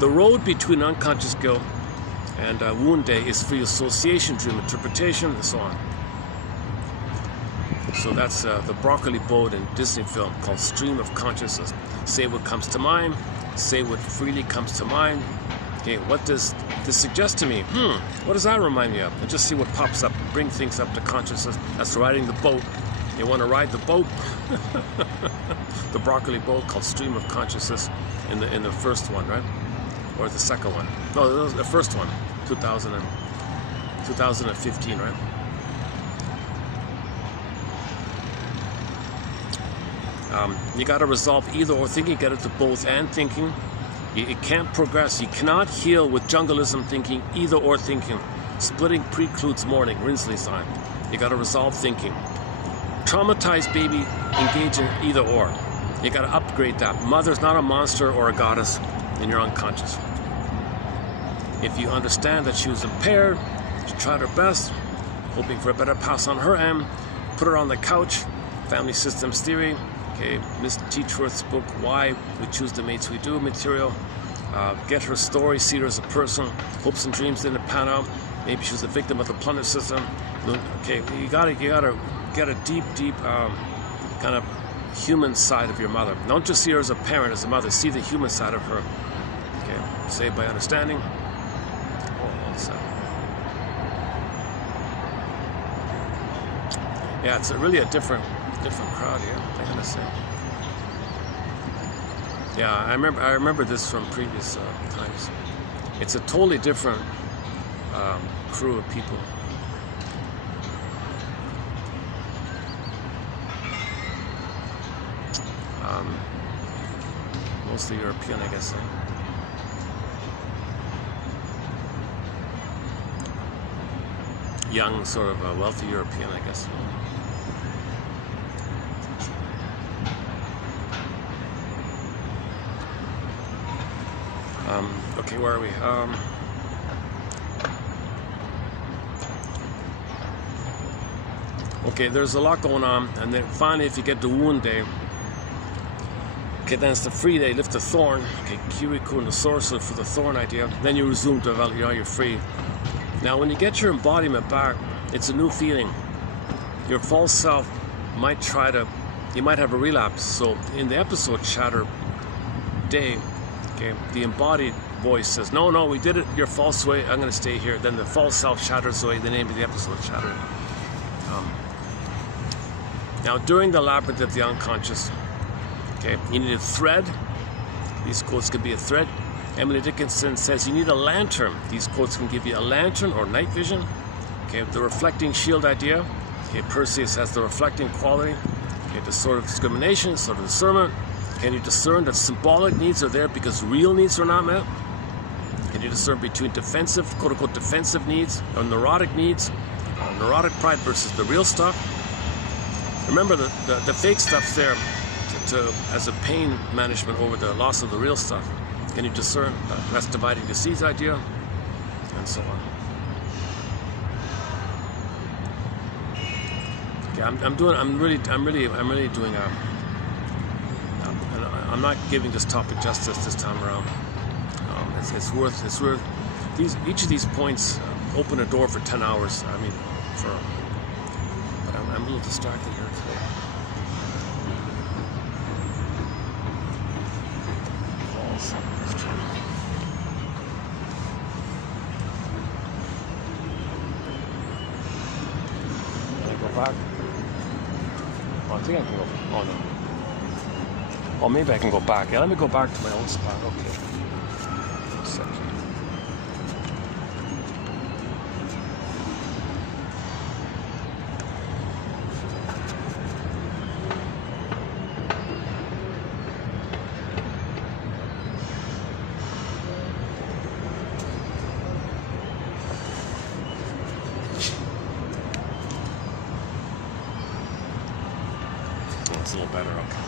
The road between unconscious guilt and wound day is free association, dream interpretation, and so on. So that's the broccoli boat in Disney film called Stream of Consciousness. Say what comes to mind, say what freely comes to mind. Okay, what does this suggest to me? What does that remind me of? And just see what pops up, bring things up to consciousness. That's riding the boat. You want to ride the boat? The broccoli boat called Stream of Consciousness in the first one, right? Or the second one? No, the first one, 2015, right? You got to resolve either or thinking, get it to both and thinking. It can't progress. You cannot heal with jungleism thinking, either or thinking. Splitting precludes mourning, Rinsley sign. You got to resolve thinking. Traumatized baby, engage in either or. You got to upgrade that. Mother's not a monster or a goddess in your unconscious. If you understand that she was impaired, she tried her best, hoping for a better pass on her end, put her on the couch, family systems theory, okay, Miss Teachworth's book, Why We Choose the Mates We Do material, get her story, see her as a person, hopes and dreams didn't pan out, maybe she was a victim of the plunder system. Okay, you gotta get a deep kind of human side of your mother. Don't just see her as a parent, as a mother, see the human side of her. Okay, saved by understanding. Yeah, it's really a different crowd here, I gotta say. Yeah, I remember this from previous times. It's a totally different crew of people. Mostly European, I guess. Young, sort of wealthy European, I guess. Okay, where are we? Okay, there's a lot going on, and then finally, if you get to wound day, okay, then it's the free day, lift the thorn, okay, Kirikou and the source for the thorn idea, then you resume to develop, you're free. Now, when you get your embodiment back, it's a new feeling. Your false self might you might have a relapse. So in the episode Shatter Day, okay, the embodied voice says, no, we did it your false way, I'm going to stay here. Then the false self shatters away, the name of the episode, Shatter. Now, during the labyrinth of the unconscious, okay, you need a thread. These quotes could be a thread. Emily Dickinson says you need a lantern. These quotes can give you a lantern or night vision. Okay, the reflecting shield idea. Okay, Perseus has the reflecting quality. Okay, the sort of discrimination, sort of discernment. Can you discern that symbolic needs are there because real needs are not met? Can you discern between defensive, quote-unquote, defensive needs or neurotic needs, neurotic pride versus the real stuff? Remember, the fake stuff's there as a pain management over the loss of the real stuff. Can you discern? That's dividing the seeds idea, and so on. Okay, I'm really doing a. I'm not giving this topic justice this time around. It's worth. Each of these points open a door for 10 hours. I mean, but I'm a little distracted here today. Can I go back? Oh, I think I can go. Oh no. Oh, maybe I can go back. Yeah, let me go back to my old spot. Okay. It's a little better. Okay.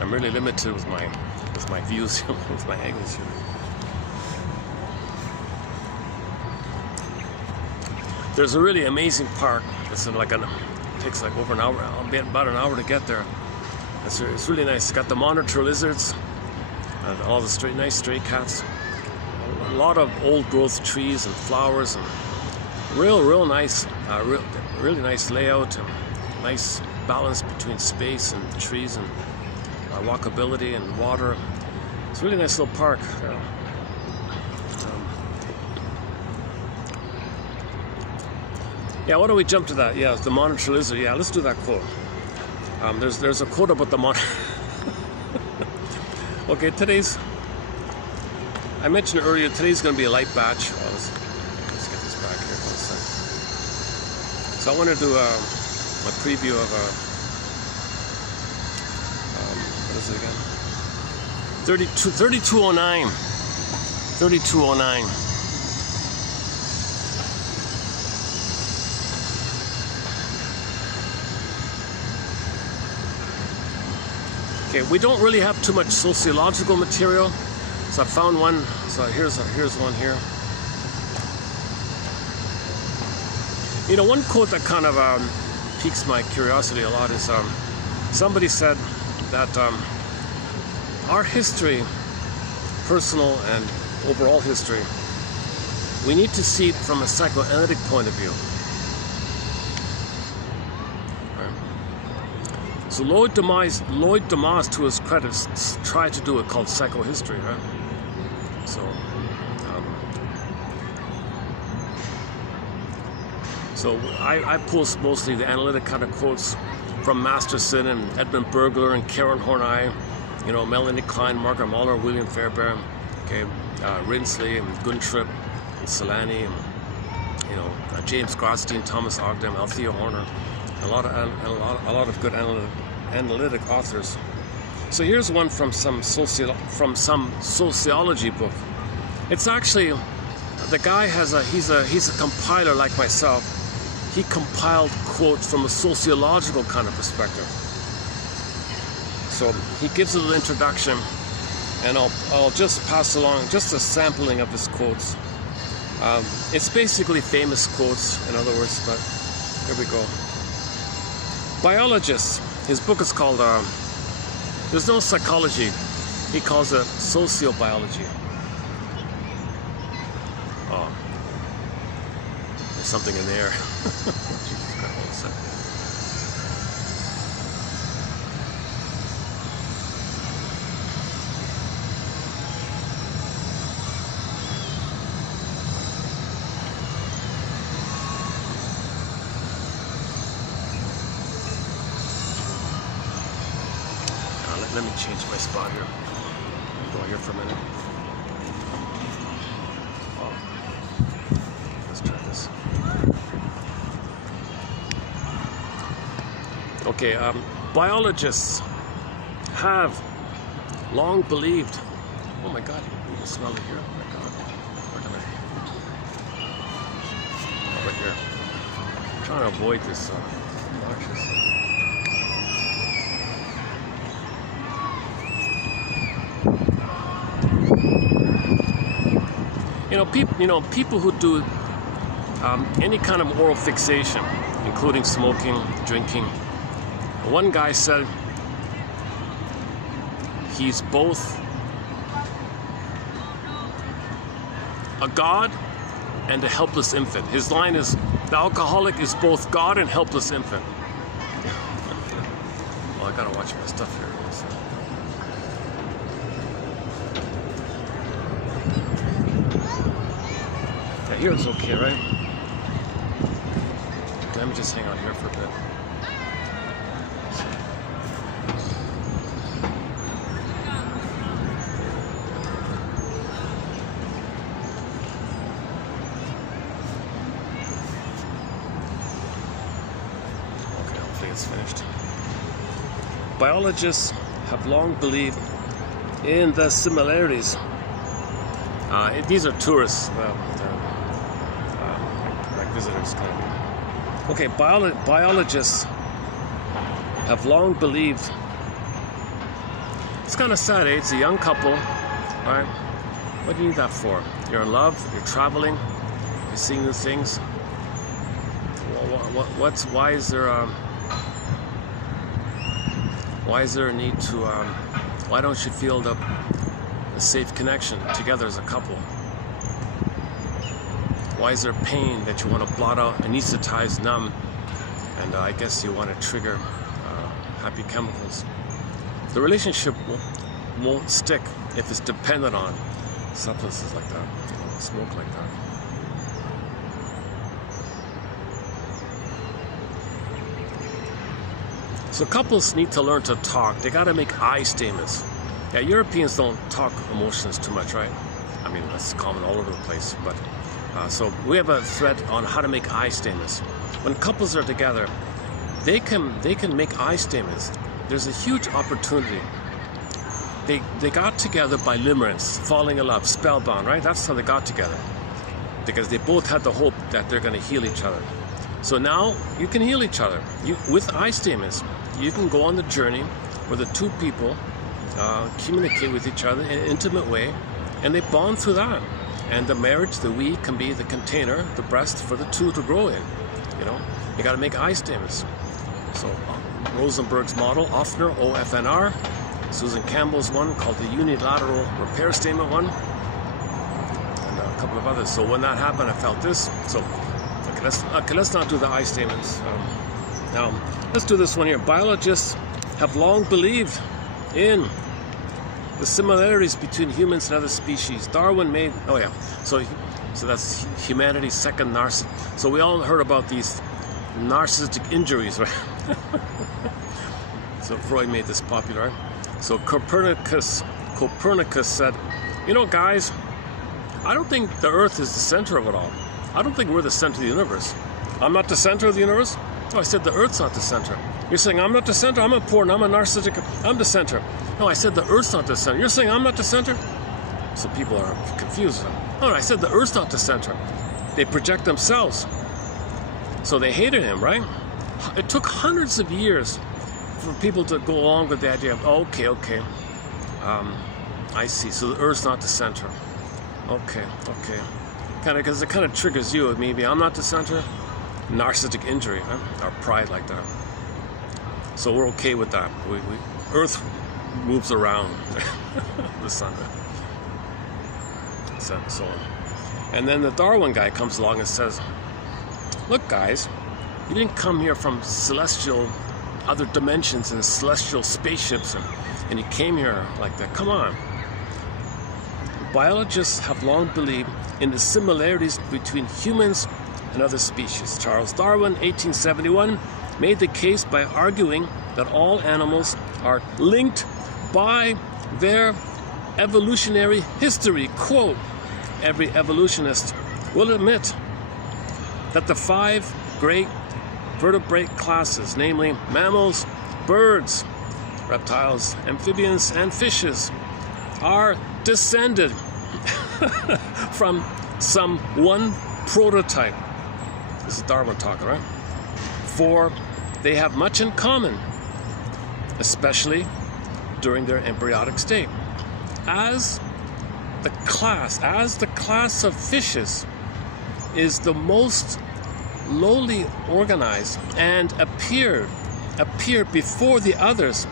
I'm really limited with my views, with my angles here. There's a really amazing park. It's like it takes like over an hour, about an hour to get there. It's really nice. It's got the monitor lizards, and all the nice stray cats. A lot of old growth trees and flowers, and real nice, really nice layout. And nice balance between space and trees and walkability and water. It's a really nice little park. Yeah, why don't we jump to that? Yeah, the monitor lizard. Yeah, let's do that quote. There's a quote about the monitor. Okay, I mentioned earlier, today's going to be a light batch. Oh, let's get this back here. 1 second. So I want to do a preview of what is it again? 3209. 3209. Okay, we don't really have too much sociological material, so I found one. So here's one here. You know, one quote that kind of piques my curiosity a lot is somebody said that our history, personal and overall history, we need to see it from a psychoanalytic point of view. Right. So Lloyd Demas, to his credit, tried to do it called psychohistory, right? So I post mostly the analytic kind of quotes from Masterson and Edmund Bergler and Karen Horney, you know, Melanie Klein, Margaret Muller, William Fairbairn, okay, Rinsley and Guntrip and Solani, and, you know, James Grotstein, Thomas Ogden, Althea Horner, a lot of good analytic authors. So here's one from some sociology book. It's actually, the guy he's a compiler like myself. He compiled quotes from a sociological kind of perspective. So he gives a little introduction, and I'll just pass along just a sampling of his quotes. It's basically famous quotes, in other words, but here we go. Biologists, his book is called, there's no psychology, he calls it sociobiology. Oh. There's something in there. Jesus Christ, hold on a second. Let me change my spot here. Go here for a minute. Oh. Let's try this. Okay, biologists have long believed. Oh my God, you can smell it here. Oh my God. Where can I? Oh, right here. I'm trying to avoid this noxious. People who do any kind of oral fixation, including smoking, drinking. One guy said he's both a god and a helpless infant. His line is, the alcoholic is both God and helpless infant. Well, I gotta watch my stuff here. Yeah, here it's okay, right? Let me just hang out here for a bit. It's finished. Biologists have long believed in the similarities. These are tourists, like visitors, kind of. Okay, biologists have long believed. It's kind of sad, eh? It's a young couple, right? What do you need that for? You're in love. You're traveling. You're seeing new things. Why is there a need to, why don't you feel the safe connection together as a couple? Why is there pain that you want to blot out, anesthetize, numb, and I guess you want to trigger happy chemicals? The relationship won't stick if it's dependent on substances like that, smoke like that. So couples need to learn to talk. They got to make I statements. Yeah, Europeans don't talk emotions too much, right? I mean, that's common all over the place. But so we have a thread on how to make I statements. When couples are together, they can make I statements. There's a huge opportunity. They got together by limerence, falling in love, spellbound, right? That's how they got together, because they both had the hope that they're going to heal each other. So now you can heal each other. With I statements, you can go on the journey where the two people communicate with each other in an intimate way, and they bond through that. And the marriage, the we, can be the container, the breast for the two to grow in. You got to make I statements. So Rosenberg's model, Offner, OFNR. Susan Campbell's one called the unilateral repair statement one, and a couple of others. So when that happened, I felt this. So okay, let's not do the I statements. Now, let's do this one here. Biologists have long believed in the similarities between humans and other species. Darwin made, so that's humanity's second narcissism. So we all heard about these narcissistic injuries, right? So Freud made this popular. So Copernicus said, guys, I don't think the Earth is the center of it all. I don't think we're the center of the universe. I'm not the center of the universe? No, I said the Earth's not the center. You're saying I'm not the center? I'm important, I'm a narcissistic, I'm the center. No, I said the Earth's not the center. You're saying I'm not the center? So people are confused. No, I said the Earth's not the center. They project themselves. So they hated him, right? It took hundreds of years for people to go along with the idea of, okay. I see. So the Earth's not the center. Okay. Kind of, because it kind of triggers you. Maybe I'm not the center. Narcissistic injury, right? Our pride like that. So we're okay with that. Earth moves around the sun, so on. And then the Darwin guy comes along and says, look, guys, you didn't come here from celestial, other dimensions and celestial spaceships, and you came here like that. Come on. Biologists have long believed in the similarities between humans and other species. Charles Darwin, 1871, made the case by arguing that all animals are linked by their evolutionary history. Quote, every evolutionist will admit that the 5 great vertebrate classes, namely mammals, birds, reptiles, amphibians, and fishes, are descended from some one prototype. This is Darwin talking, right? for they have much in common, especially during their embryonic state. As the class of fishes is the most lowly organized and appear before the others,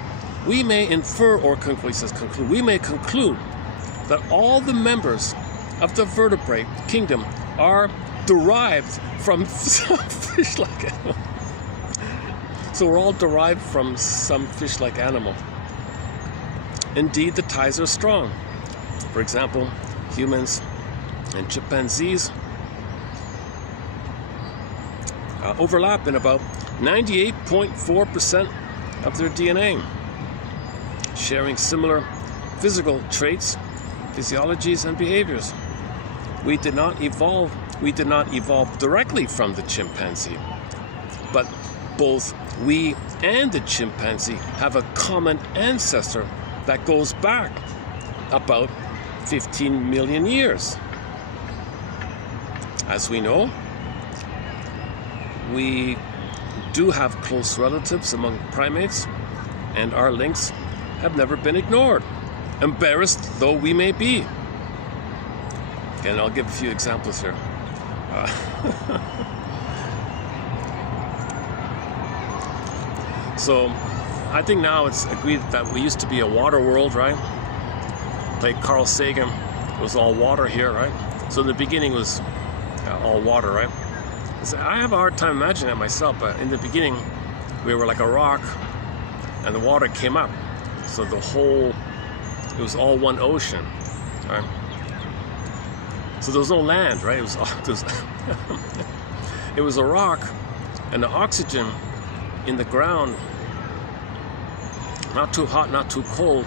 we may infer or conclude. We may conclude that all the members of the vertebrate kingdom are derived from some fish-like animal. So we're all derived from some fish-like animal. Indeed, the ties are strong. For example, humans and chimpanzees overlap in about 98.4% of their DNA, sharing similar physical traits, physiologies, and behaviors. We did not evolve directly from the chimpanzee, but both we and the chimpanzee have a common ancestor that goes back about 15 million years. As we know, we do have close relatives among primates, and our links have never been ignored, embarrassed though we may be. And I'll give a few examples here. So I think now it's agreed that we used to be a water world, right? Like Carl Sagan, it was all water here, right? So in the beginning was all water, right? So I have a hard time imagining it myself, but in the beginning we were like a rock and the water came up. So it was all one ocean, right? So there was no land, right? It was a rock, and the oxygen in the ground, not too hot, not too cold,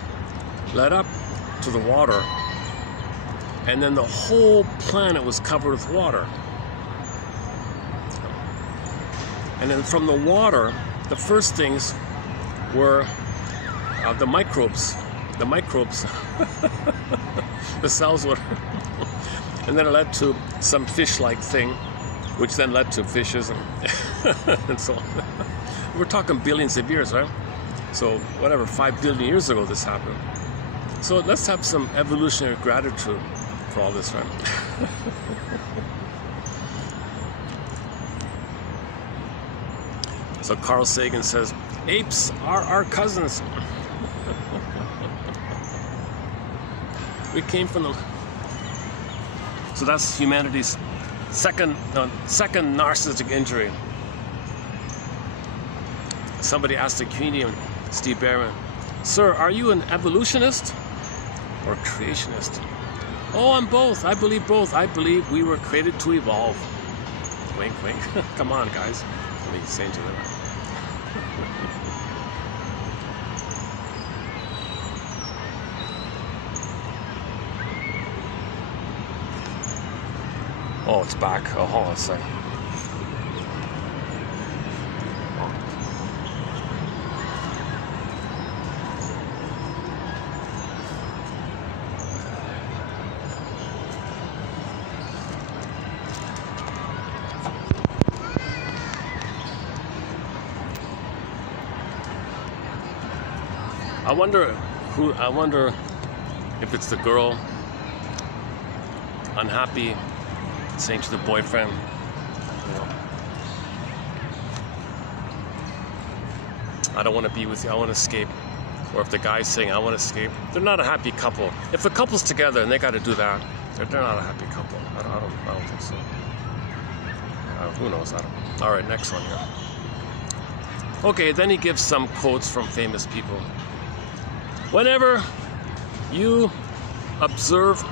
led up to the water, and then the whole planet was covered with water. And then from the water, the first things were the microbes, the cells were, and then it led to some fish-like thing, which then led to fishes and so on. We're talking billions of years, right? So whatever, 5 billion years ago this happened. So let's have some evolutionary gratitude for all this, right? So Carl Sagan says, apes are our cousins. We came from them. So that's humanity's second narcissistic injury. Somebody asked the comedian, Steve Barron, "Sir, are you an evolutionist or creationist?" "Oh, I'm both. I believe both. I believe we were created to evolve." Wink, wink. Come on, guys. Let me say to them. Oh, it's back. Oh, hold on a second. I wonder if it's the girl unhappy saying to the boyfriend, you know, "I don't want to be with you, I want to escape." Or if the guy's saying, "I want to escape." They're not a happy couple. If the couple's together and they got to do that, they're not a happy couple. I don't think so. Who knows? I don't. All right, next one here. Okay, then he gives some quotes from famous people. Whenever you observe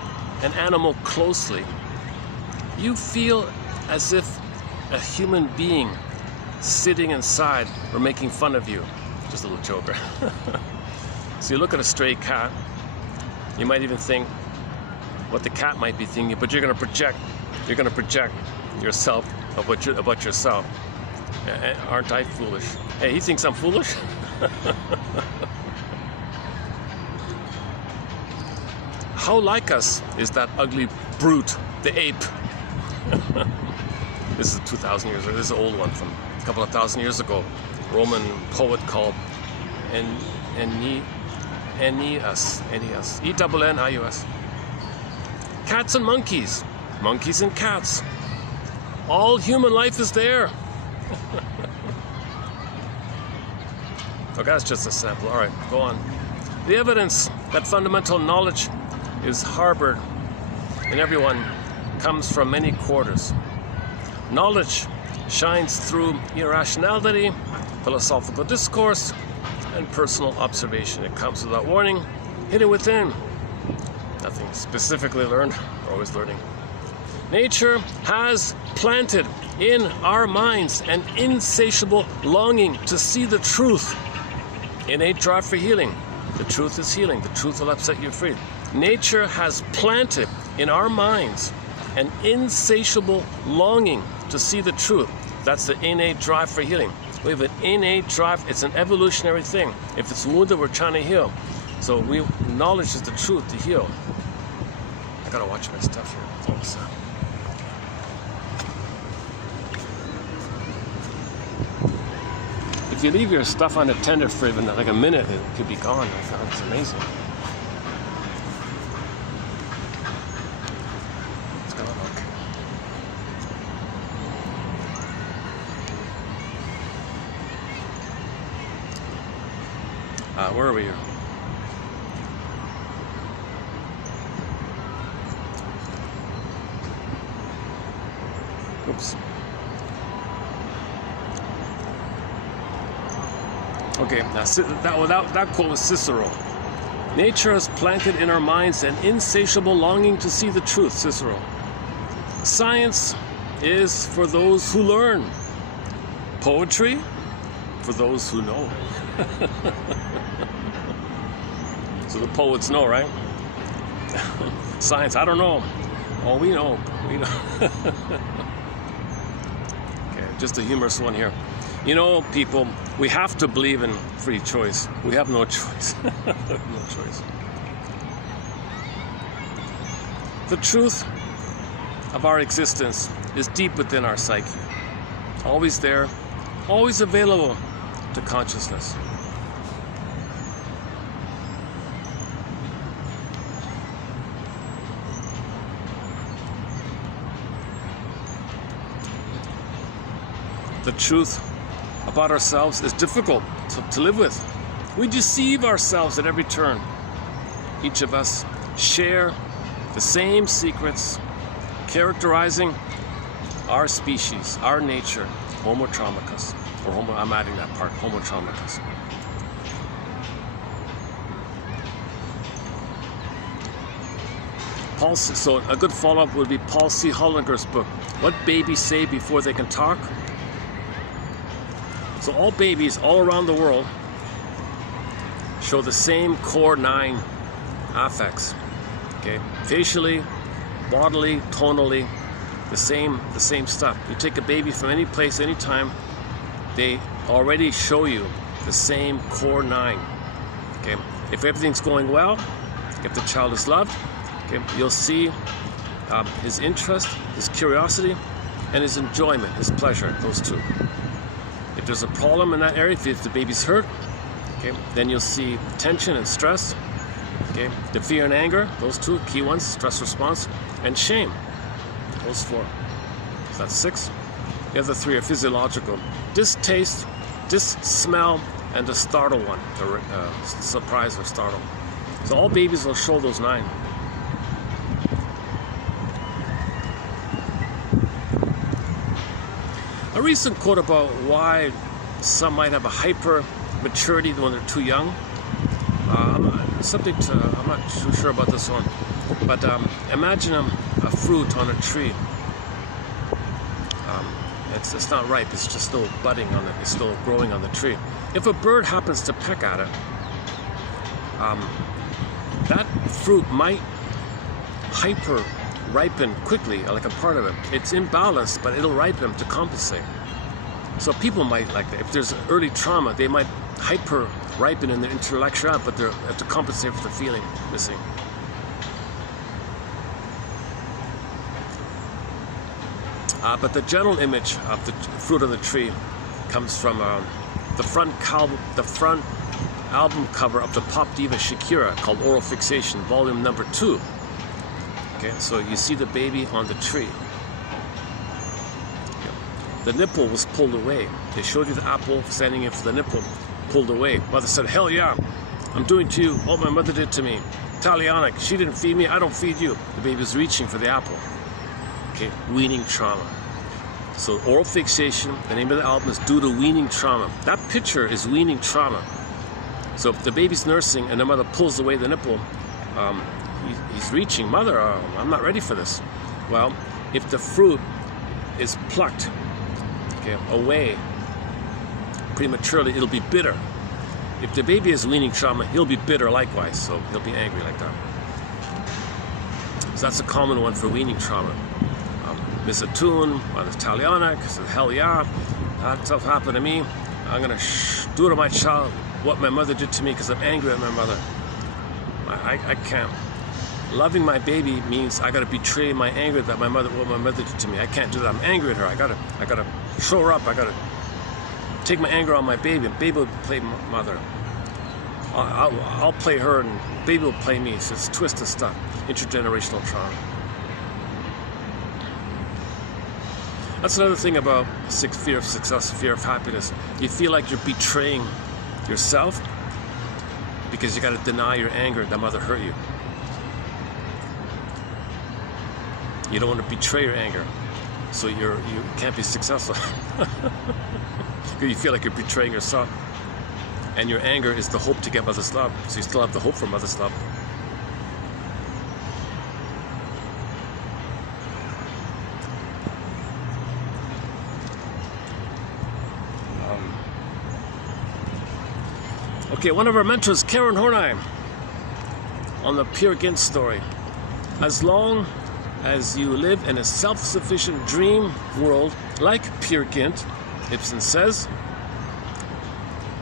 an animal closely, you feel as if a human being sitting inside or making fun of you. Just a little joker. So you look at a stray cat, you might even think what the cat might be thinking, but you're going to project yourself about yourself. Aren't I foolish? Hey, he thinks I'm foolish? How like us is that ugly brute, the ape? This is 2,000 years old. This is an old one from a couple of thousand years ago, Roman poet called Ennius, E-N-N-I-U-S. Cats and monkeys, monkeys and cats. All human life is there. Okay, that's just a sample. All right, go on. The evidence that fundamental knowledge is harbored in everyone comes from many quarters. Knowledge shines through irrationality, philosophical discourse, and personal observation. It comes without warning, hidden within. Nothing specifically learned, always learning. Nature has planted in our minds an insatiable longing to see the truth. Innate drive for healing. The truth is healing. The truth will upset you free. Nature has planted in our minds an insatiable longing to see the truth. That's the innate drive for healing. We have an innate drive. It's an evolutionary thing. If it's wounded, we're trying to heal. So knowledge is the truth to heal. I gotta watch my stuff here. Thanks. If you leave your stuff unattended for even like a minute, it could be gone. It's amazing. Let's go look. Where are we here? Oops. Okay, now that quote was Cicero. Nature has planted in our minds an insatiable longing to see the truth, Cicero. Science is for those who learn. Poetry for those who know. So the poets know, right? Science, I don't know. Oh, we know. We know. Okay, just a humorous one here. You know, people, we have to believe in free choice. We have no choice. No choice. The truth of our existence is deep within our psyche. Always there, always available to consciousness. The truth about ourselves is difficult to live with. We deceive ourselves at every turn. Each of us share the same secrets characterizing our species, our nature, Homo traumicus, or Homo, I'm adding that part, Homo traumicus. So a good follow-up would be Paul C. Hollinger's book, What Babies Say Before They Can Talk. So all babies all around the world show the same core 9 affects. Okay, facially, bodily, tonally, the same stuff. You take a baby from any place, any time, they already show you the same core 9. Okay, if everything's going well, if the child is loved, okay, you'll see his interest, his curiosity, and his enjoyment, his pleasure, those two. If there's a problem in that area, if the baby's hurt, okay, then you'll see tension and stress, okay, the fear and anger, those two key ones, stress response, and shame, those 4. So that's 6. The other 3 are physiological: distaste, smell, and the startle one, the surprise or startle. So all babies will show those 9. A recent quote about why some might have a hyper maturity when they're too young. I'm not too sure about this one, but imagine a fruit on a tree. It's not ripe, it's just still budding on it, it's still growing on the tree. If a bird happens to peck at it, that fruit might hyper ripen quickly, like a part of it. It's imbalanced, but it'll ripen to compensate. So people might like that. If there's early trauma, they might hyper ripen in their intellectuality, but they have to compensate for the feeling missing. But the general image of the fruit of the tree comes from the front album cover of the pop diva Schecter, called Oral Fixation, volume number 2. Okay, so you see the baby on the tree. The nipple was pulled away. They showed you the apple standing in for the nipple, pulled away. Mother said, hell yeah, I'm doing to you what my mother did to me. Italianic, she didn't feed me, I don't feed you. The baby was reaching for the apple. Okay, weaning trauma. So oral fixation, the name of the album is due to weaning trauma. That picture is weaning trauma. So if the baby's nursing and the mother pulls away the nipple, he's reaching, mother, I'm not ready for this. Well, if the fruit is plucked, okay, away prematurely, it'll be bitter. If the baby has weaning trauma, he'll be bitter likewise, so he'll be angry like that. So that's a common one for weaning trauma. Miss a tune on Italianic, says, hell yeah, that stuff happened to me. I'm gonna do to my child what my mother did to me because I'm angry at my mother. I can't. Loving my baby means I gotta betray my anger that what my mother did to me. I can't do that. I'm angry at her. I gotta show her up. I gotta take my anger on my baby, and baby will play mother. I'll play her, and baby will play me. So it's twisted stuff. Intergenerational trauma. That's another thing about fear of success, fear of happiness. You feel like you're betraying yourself because you got to deny your anger that mother hurt you. You don't want to betray your anger, so you can't be successful. You feel like you're betraying yourself, and your anger is the hope to get mother's love. So you still have the hope for mother's love. Okay, one of our mentors, Karen Hornheim, on the Peer Gynt story. As long as you live in a self-sufficient dream world like Peer Gynt, Ibsen says,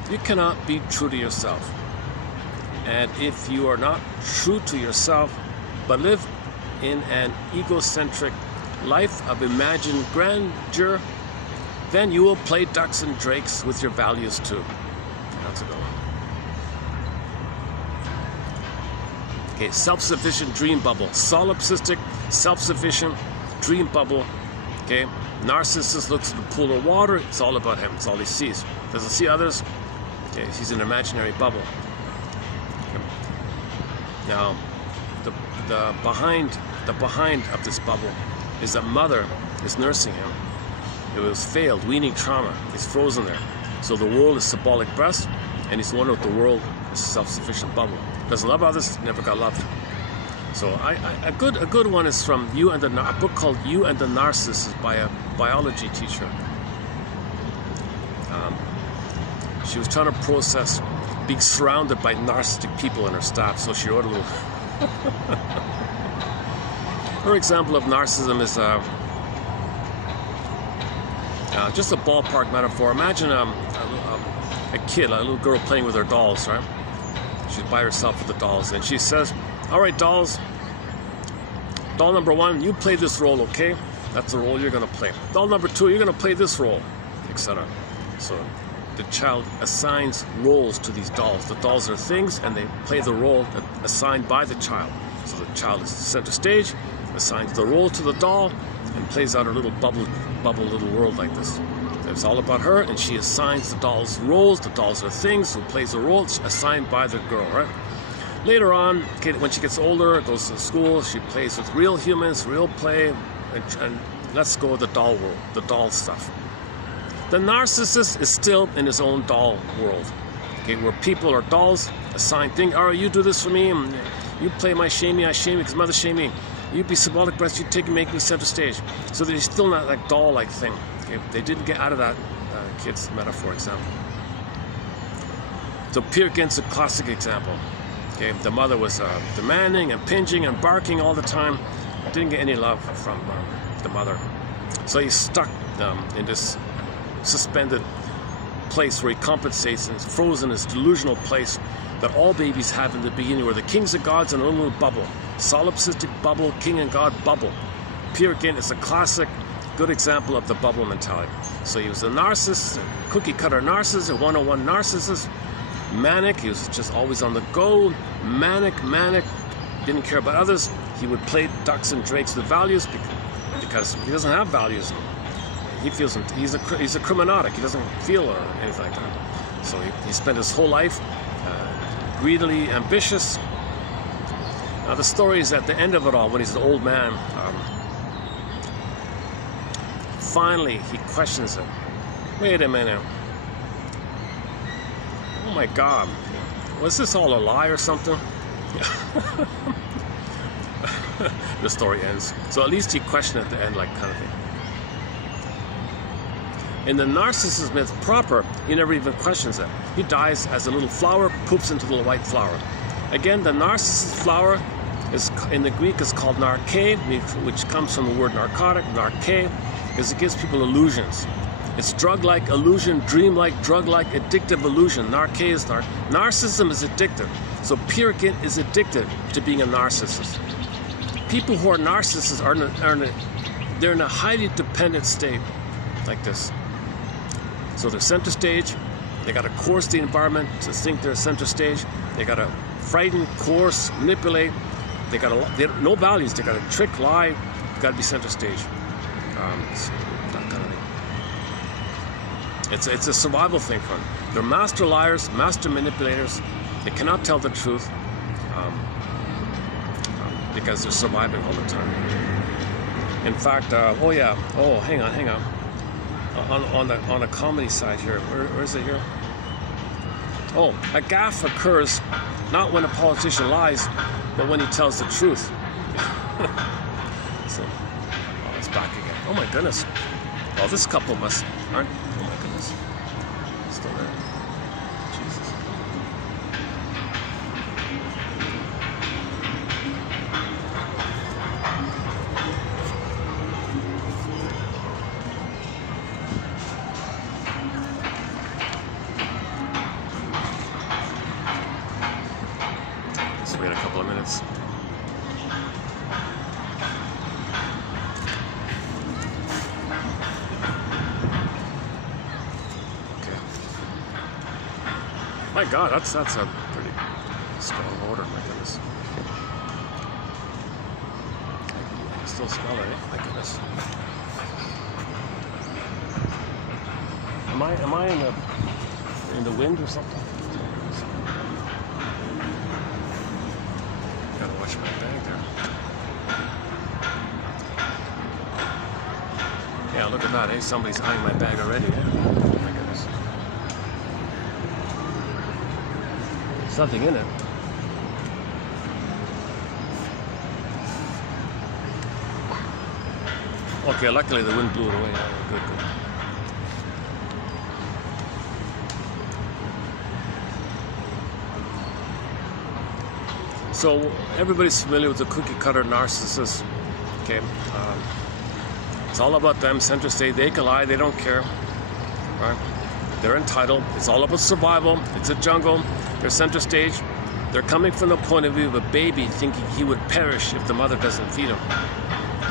you cannot be true to yourself. And if you are not true to yourself, but live in an egocentric life of imagined grandeur, then you will play ducks and drakes with your values too. That's a good one. Okay, self-sufficient dream bubble. Solipsistic, self-sufficient dream bubble. Okay, narcissist looks at the pool of water. It's all about him. It's all he sees. Doesn't see others. Okay, he's an imaginary bubble. Okay. Now, the behind of this bubble is that mother is nursing him. It was failed, weaning trauma. He's frozen there. So the world is symbolic breast, and he's wondering what the world is a self-sufficient bubble. Doesn't love others, never got loved. So a good one is from a book called You and the Narcissist by a biology teacher. She was trying to process being surrounded by narcissistic people in her staff, so she wrote a little. Her example of narcissism is just a ballpark metaphor. Imagine a kid, a little girl playing with her dolls, right? She's by herself with the dolls, and she says, all right, dolls, doll number 1, you play this role, okay? That's the role you're going to play. Doll number 2, you're going to play this role, etc. So the child assigns roles to these dolls. The dolls are things, and they play the role assigned by the child. So the child is center stage, assigns the role to the doll, and plays out her little bubble little world like this. It's all about her, and she assigns the dolls roles. The dolls are things, who plays a role assigned by the girl, right? Later on, when she gets older, goes to school, she plays with real humans, real play, and let's go with the doll world, the doll stuff. The narcissist is still in his own doll world, okay, where people are dolls, assigned thing. All right, you do this for me, and you play my shame me, I shame you because mother shame me. You be symbolic breast, you take and make me center stage. So they're still not like doll-like thing. Okay? They didn't get out of that kid's metaphor example. So Peer Gynt's a classic example. Okay? The mother was demanding and pinching and barking all the time. Didn't get any love from the mother. So he's stuck in this suspended place where he compensates and is frozen in this delusional place that all babies have in the beginning, where the kings and gods in a little bubble. Solipsistic bubble, king and god bubble. Peer Gynt is a classic good example of the bubble mentality. So he was a narcissist, a cookie-cutter narcissist, a 101 narcissist, manic. He was just always on the go, manic, didn't care about others. He would play ducks and drakes with values because he doesn't have values. He feels he's a criminautic. He doesn't feel anything like that. So he spent his whole life greedily ambitious. Now the story is at the end of it all, when he's an old man, finally he questions it. Wait a minute. Oh my God, was this all a lie or something? The story ends. So at least he questioned at the end, like, kind of thing. In the narcissist myth proper, he never even questions it. He dies as a little flower, poops into the little white flower. Again, the narcissist flower is, in the Greek, is called narke, which comes from the word narcotic, narke, because it gives people illusions. It's drug-like illusion, dream-like, drug-like, addictive illusion. Narke is narcissism is addictive. So Pirkin is addicted to being a narcissist. People who are narcissists they're in a highly dependent state, like this. So they're center stage. They got to coerce the environment to think they're center stage. They got to frighten, coerce, manipulate. They have no values. They got to trick, lie. They got to be center stage. That kind of thing. It's a survival thing for them. They're master liars, master manipulators. They cannot tell the truth because they're surviving all the time. In fact, hang on. On a comedy side here, where is it here? Oh, a gaffe occurs not when a politician lies, but when he tells the truth. So, it's back again. Oh my goodness. Oh, this couple aren't. Oh my goodness. Still there. Jesus. Let's wait a couple of minutes. My God, that's a pretty strong order. My goodness, I can still smell it. My goodness, am I in the wind or something? Gotta watch my bag there. Yeah, look at that. Hey, somebody's eyeing my bag already. Yeah. My goodness. Nothing in it. Okay, luckily the wind blew it away. Good. So everybody's familiar with the cookie-cutter narcissist. Okay, it's all about them, center stage. They can lie. They don't care. Right? They're entitled. It's all about survival. It's a jungle. They're center stage. They're coming from the point of view of a baby thinking he would perish if the mother doesn't feed him.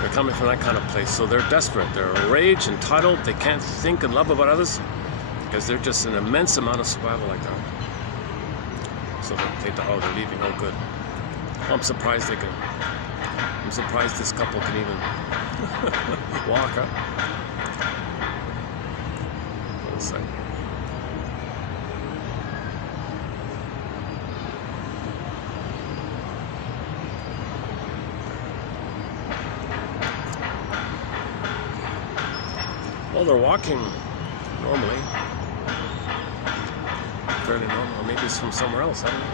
They're coming from that kind of place. So they're desperate. They're enraged, entitled. They can't think and love about others because they're just an immense amount of survival like that. So they're leaving. Oh, good. I'm surprised this couple can even walk, huh? One second. Well, they're walking normally, fairly normal. Maybe it's from somewhere else. I don't know.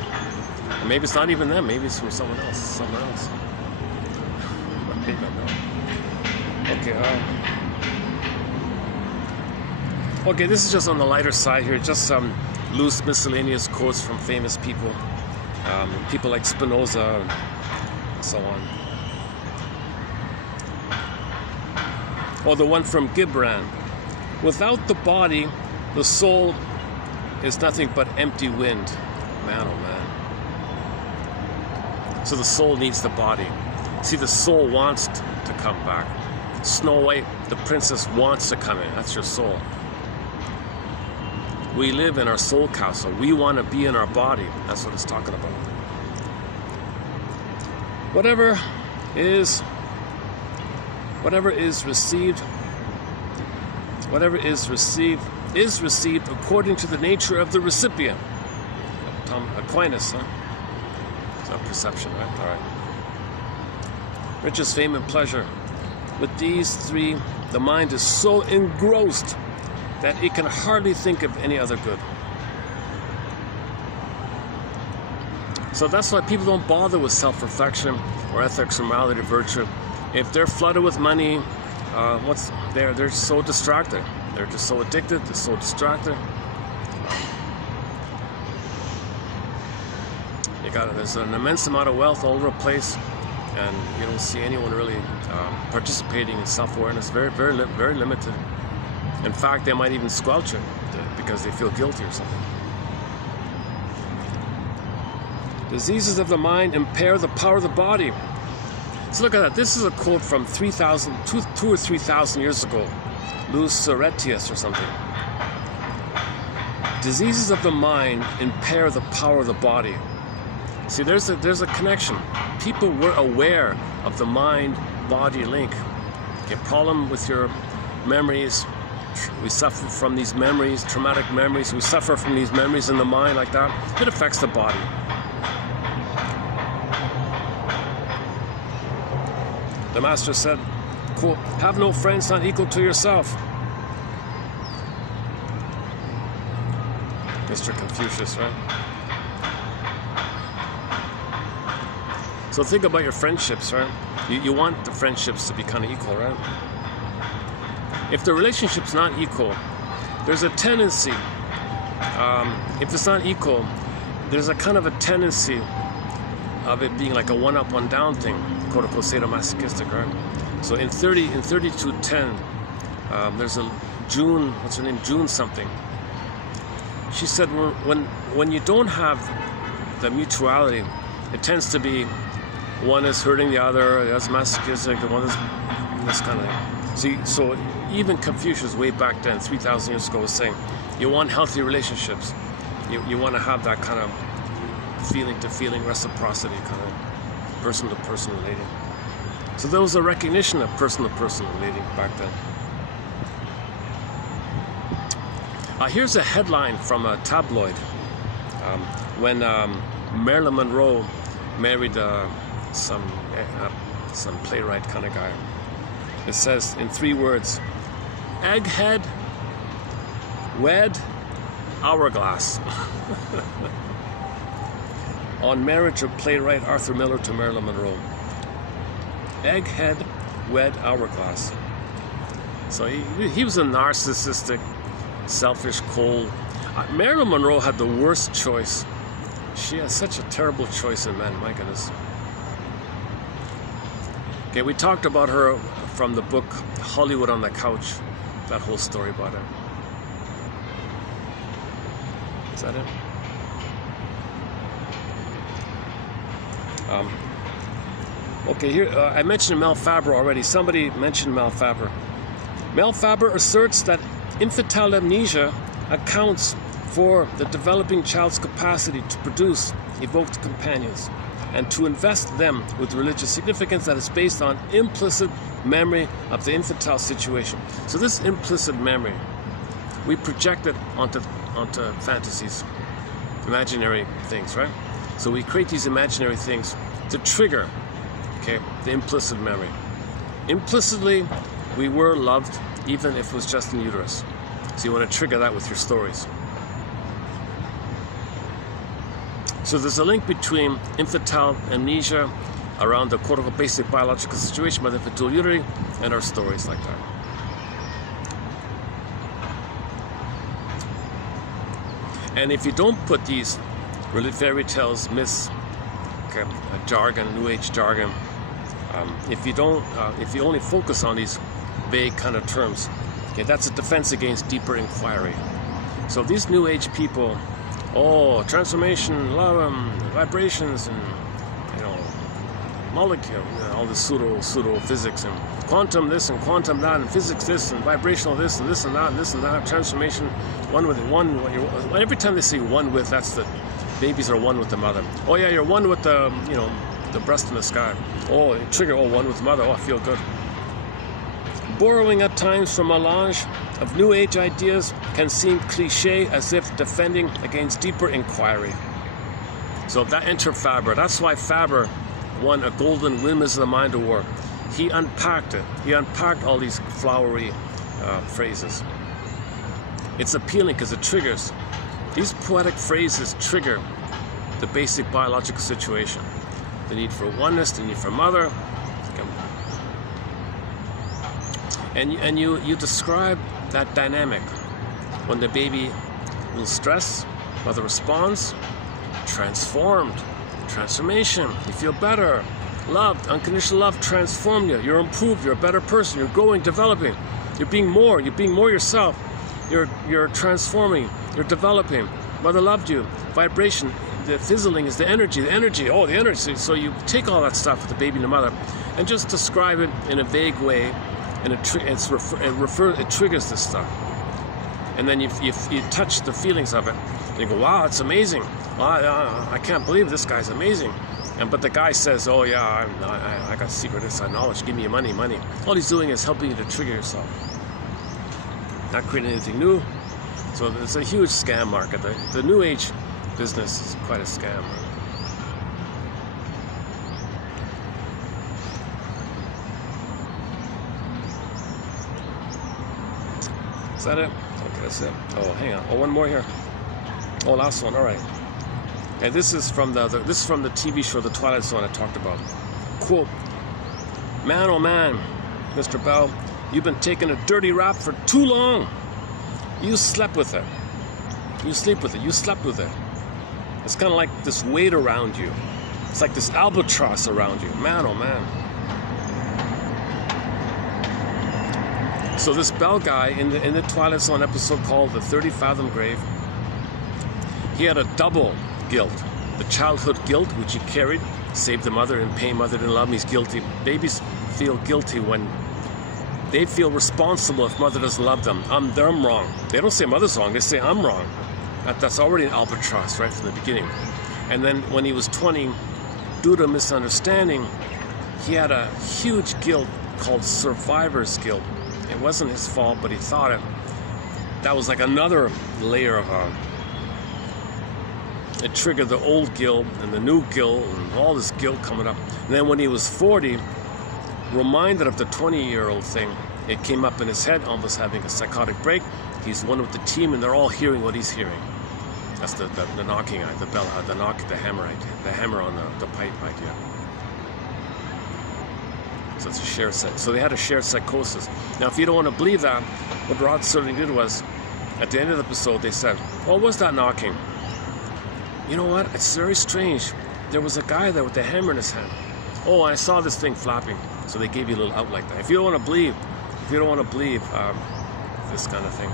Or maybe it's not even them. Maybe it's from someone else. Somewhere else. I don't know. Okay. Okay. This is just on the lighter side here. Just some loose miscellaneous quotes from famous people, people like Spinoza and so on. Or the one from Gibran. Without the body, the soul is nothing but empty wind. Man, oh man. So the soul needs the body. See, the soul wants to come back. Snow White, the princess, wants to come in. That's your soul. We live in our soul castle. We want to be in our body. That's what it's talking about. Whatever is received is received according to the nature of the recipient. Aquinas, huh? It's not perception, right? All right. Riches, fame, and pleasure. With these three, the mind is so engrossed that it can hardly think of any other good. So that's why people don't bother with self-reflection or ethics, or morality, virtue. If they're flooded with money, they're so distracted. They're just so addicted. They're so distracted. There's an immense amount of wealth all over the place, and you don't see anyone really participating in self-awareness. Very, very, very limited. In fact, they might even squelch it because they feel guilty or something. Diseases of the mind impair the power of the body. So look at that. This is a quote from 2 or 3,000 years ago. Louis Serretius or something. Diseases of the mind impair the power of the body. See, there's a connection. People were aware of the mind-body link. Okay, problem with your memories. We suffer from these memories, traumatic memories. We suffer from these memories in the mind like that. It affects the body. The master said, quote, "Have no friends not equal to yourself." Mr. Confucius, right? So think about your friendships, right? You want the friendships to be kind of equal, right? If the relationship's not equal, there's a tendency, if it's not equal, there's a kind of a tendency of it being like a one-up, one-down thing, quote-unquote sadomasochistic, right? So in 3210, there's a June, what's her name, June something. She said when you don't have the mutuality, it tends to be one is hurting the other, that's masochistic, the one is this kind of thing. See, so even Confucius way back then, 3,000 years ago, was saying, you want healthy relationships. You want to have that kind of feeling-to-feeling reciprocity, kind of person-to-person relating. So there was a recognition of person-to-person relating back then. Here's a headline from a tabloid. When Marilyn Monroe married some playwright kind of guy. It says in 3 words, egghead, wed, hourglass. On marriage of playwright Arthur Miller to Marilyn Monroe. Egghead, wed, hourglass. So he was a narcissistic, selfish, cold. Marilyn Monroe had the worst choice. She has such a terrible choice in men, my goodness. Okay, we talked about her from the book Hollywood on the Couch, that whole story about her. Is that it? Okay, here I mentioned Mel Faber already. Somebody mentioned Mel Faber. Mel Faber asserts that infantile amnesia accounts for the developing child's capacity to produce evoked companions and to invest them with religious significance that is based on implicit memory of the infantile situation. So this implicit memory, we project it onto fantasies, imaginary things, right? So we create these imaginary things to trigger, okay, the implicit memory. Implicitly, we were loved even if it was just in uterus. So you want to trigger that with your stories. So there's a link between infantile amnesia around the quote-unquote basic biological situation by the pituitary and our stories like that. And if you don't put these fairy tales, myths, okay, jargon, New Age jargon, if you only focus on these vague kind of terms, okay, that's a defense against deeper inquiry. So these New Age people, oh, transformation, love, vibrations, and molecule, all the pseudo physics and quantum this and quantum that and physics this and vibrational this and this and that and this and that, transformation, one with one. Every time they say one with, that's the babies are one with the mother. Oh yeah, you're one with the the breast in the sky. Oh, trigger. Oh, one with the mother. Oh, I feel good. Borrowing at times from melange of New Age ideas can seem cliche, as if defending against deeper inquiry. So that enter Faber. That's why Faber won a golden Windmills of the Mind award. He unpacked it. He unpacked all these flowery phrases. It's appealing because it triggers. These poetic phrases trigger the basic biological situation. The need for oneness, the need for mother. And you describe that dynamic. When the baby will stress, mother responds, transformed, transformation, you feel better, loved, unconditional love transformed you, you're improved, you're a better person, you're growing, developing, you're being more yourself, you're transforming, you're developing, mother loved you, vibration, the fizzling is the energy, oh, the energy. So you take all that stuff with the baby and the mother and just describe it in a vague way, and it triggers this stuff. And then you touch the feelings of it, and you go, wow, it's amazing. I can't believe this guy's amazing. But the guy says, oh yeah, I got secret inside knowledge, give me your money. All he's doing is helping you to trigger yourself. Not creating anything new. So it's a huge scam market. The New Age business is quite a scam. Is that it? Okay, that's it. Oh, hang on. Oh, one more here. Oh, last one. All right. And this is from the TV show The Twilight Zone I talked about. Quote: "Man, oh man, Mr. Bell, you've been taking a dirty rap for too long. You slept with it. You sleep with it. You slept with it. It's kind of like this weight around you. It's like this albatross around you. Man, oh man." So this Bell guy in the Twilight Zone episode called The 30 Fathom Grave, he had a double guilt. The childhood guilt, which he carried, saved the mother in pain, mother didn't love me, he's guilty. Babies feel guilty when they feel responsible if mother doesn't love them. I'm wrong. They don't say mother's wrong, they say I'm wrong. That's already an albatross right from the beginning. And then when he was 20, due to misunderstanding, he had a huge guilt called survivor's guilt. It wasn't his fault, but he thought it. That was like another layer of it triggered the old guilt and the new guilt and all this guilt coming up. And then when he was 40, reminded of the 20-year-old thing, it came up in his head, almost having a psychotic break. He's one with the team, and they're all hearing what he's hearing. That's the knocking, the bell, the knock, the hammer idea, the hammer on the pipe idea. So it's a shared so they had a shared psychosis. Now, if you don't want to believe that, what Rod Sullivan did was, at the end of the episode, they said, "Oh, what's that knocking? You know what? It's very strange. There was a guy there with the hammer in his hand. Oh, I saw this thing flapping." So they gave you a little out like that. If you don't want to believe, this kind of thing,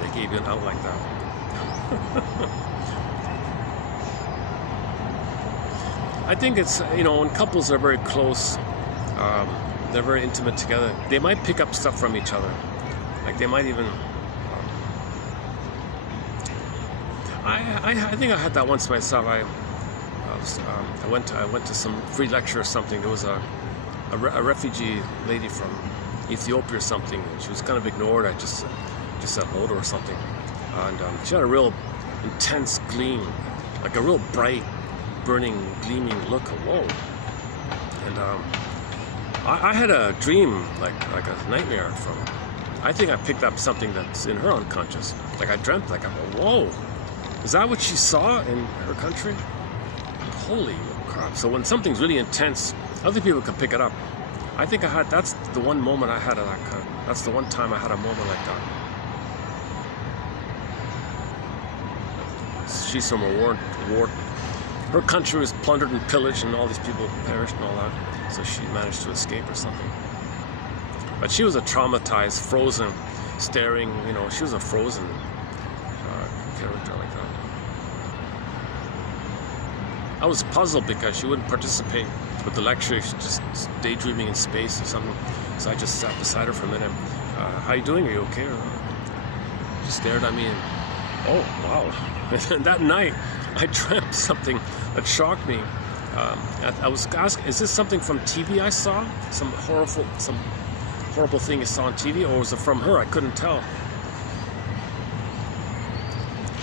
they gave you an out like that. I think it's, when couples are very close, they're very intimate together, they might pick up stuff from each other. Like they might even, I think I had that once myself. I went to some free lecture or something. There was a refugee lady from Ethiopia or something. She was kind of ignored. I just said hello to her or something. And she had a real intense gleam, like a real bright, burning, gleaming look. Whoa! And I had a dream, like a nightmare from. I think I picked up something that's in her unconscious. Like I dreamt, like I go, whoa! Is that what she saw in her country? Holy crap! So when something's really intense, other people can pick it up. I think that's the one moment I had of that kind. That's the one time I had a moment like that. She's from a war. Her country was plundered and pillaged, and all these people perished and all that. So she managed to escape or something. But she was a traumatized, frozen, staring. She was a frozen character like that. I was puzzled because she wouldn't participate with the lecture, she's just daydreaming in space or something. So I just sat beside her for a minute. How you doing? Are you okay? She stared at me and, oh, wow. And that night, I dreamt something that shocked me. I was asking, is this something from TV I saw? Some horrible thing I saw on TV? Or was it from her? I couldn't tell.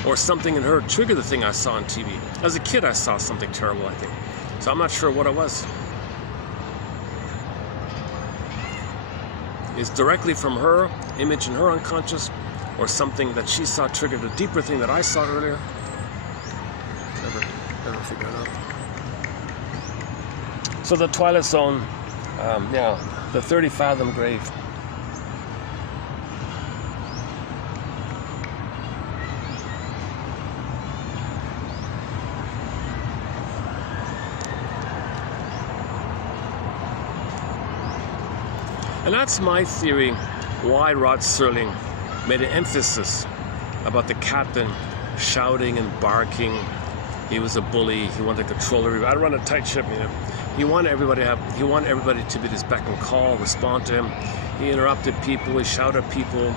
Or something in her triggered the thing I saw on TV. As a kid, I saw something terrible, I think. So I'm not sure what it was. It's directly from her, image in her unconscious, or something that she saw triggered a deeper thing that I saw earlier. Never figured it out. So the Twilight Zone, yeah, the 30 fathom grave. And that's my theory why Rod Serling made an emphasis about the captain shouting and barking. He was a bully. He wanted to control everybody. I run a tight ship, you know. He wanted everybody to be this beck and call, respond to him. He interrupted people. He shouted at people.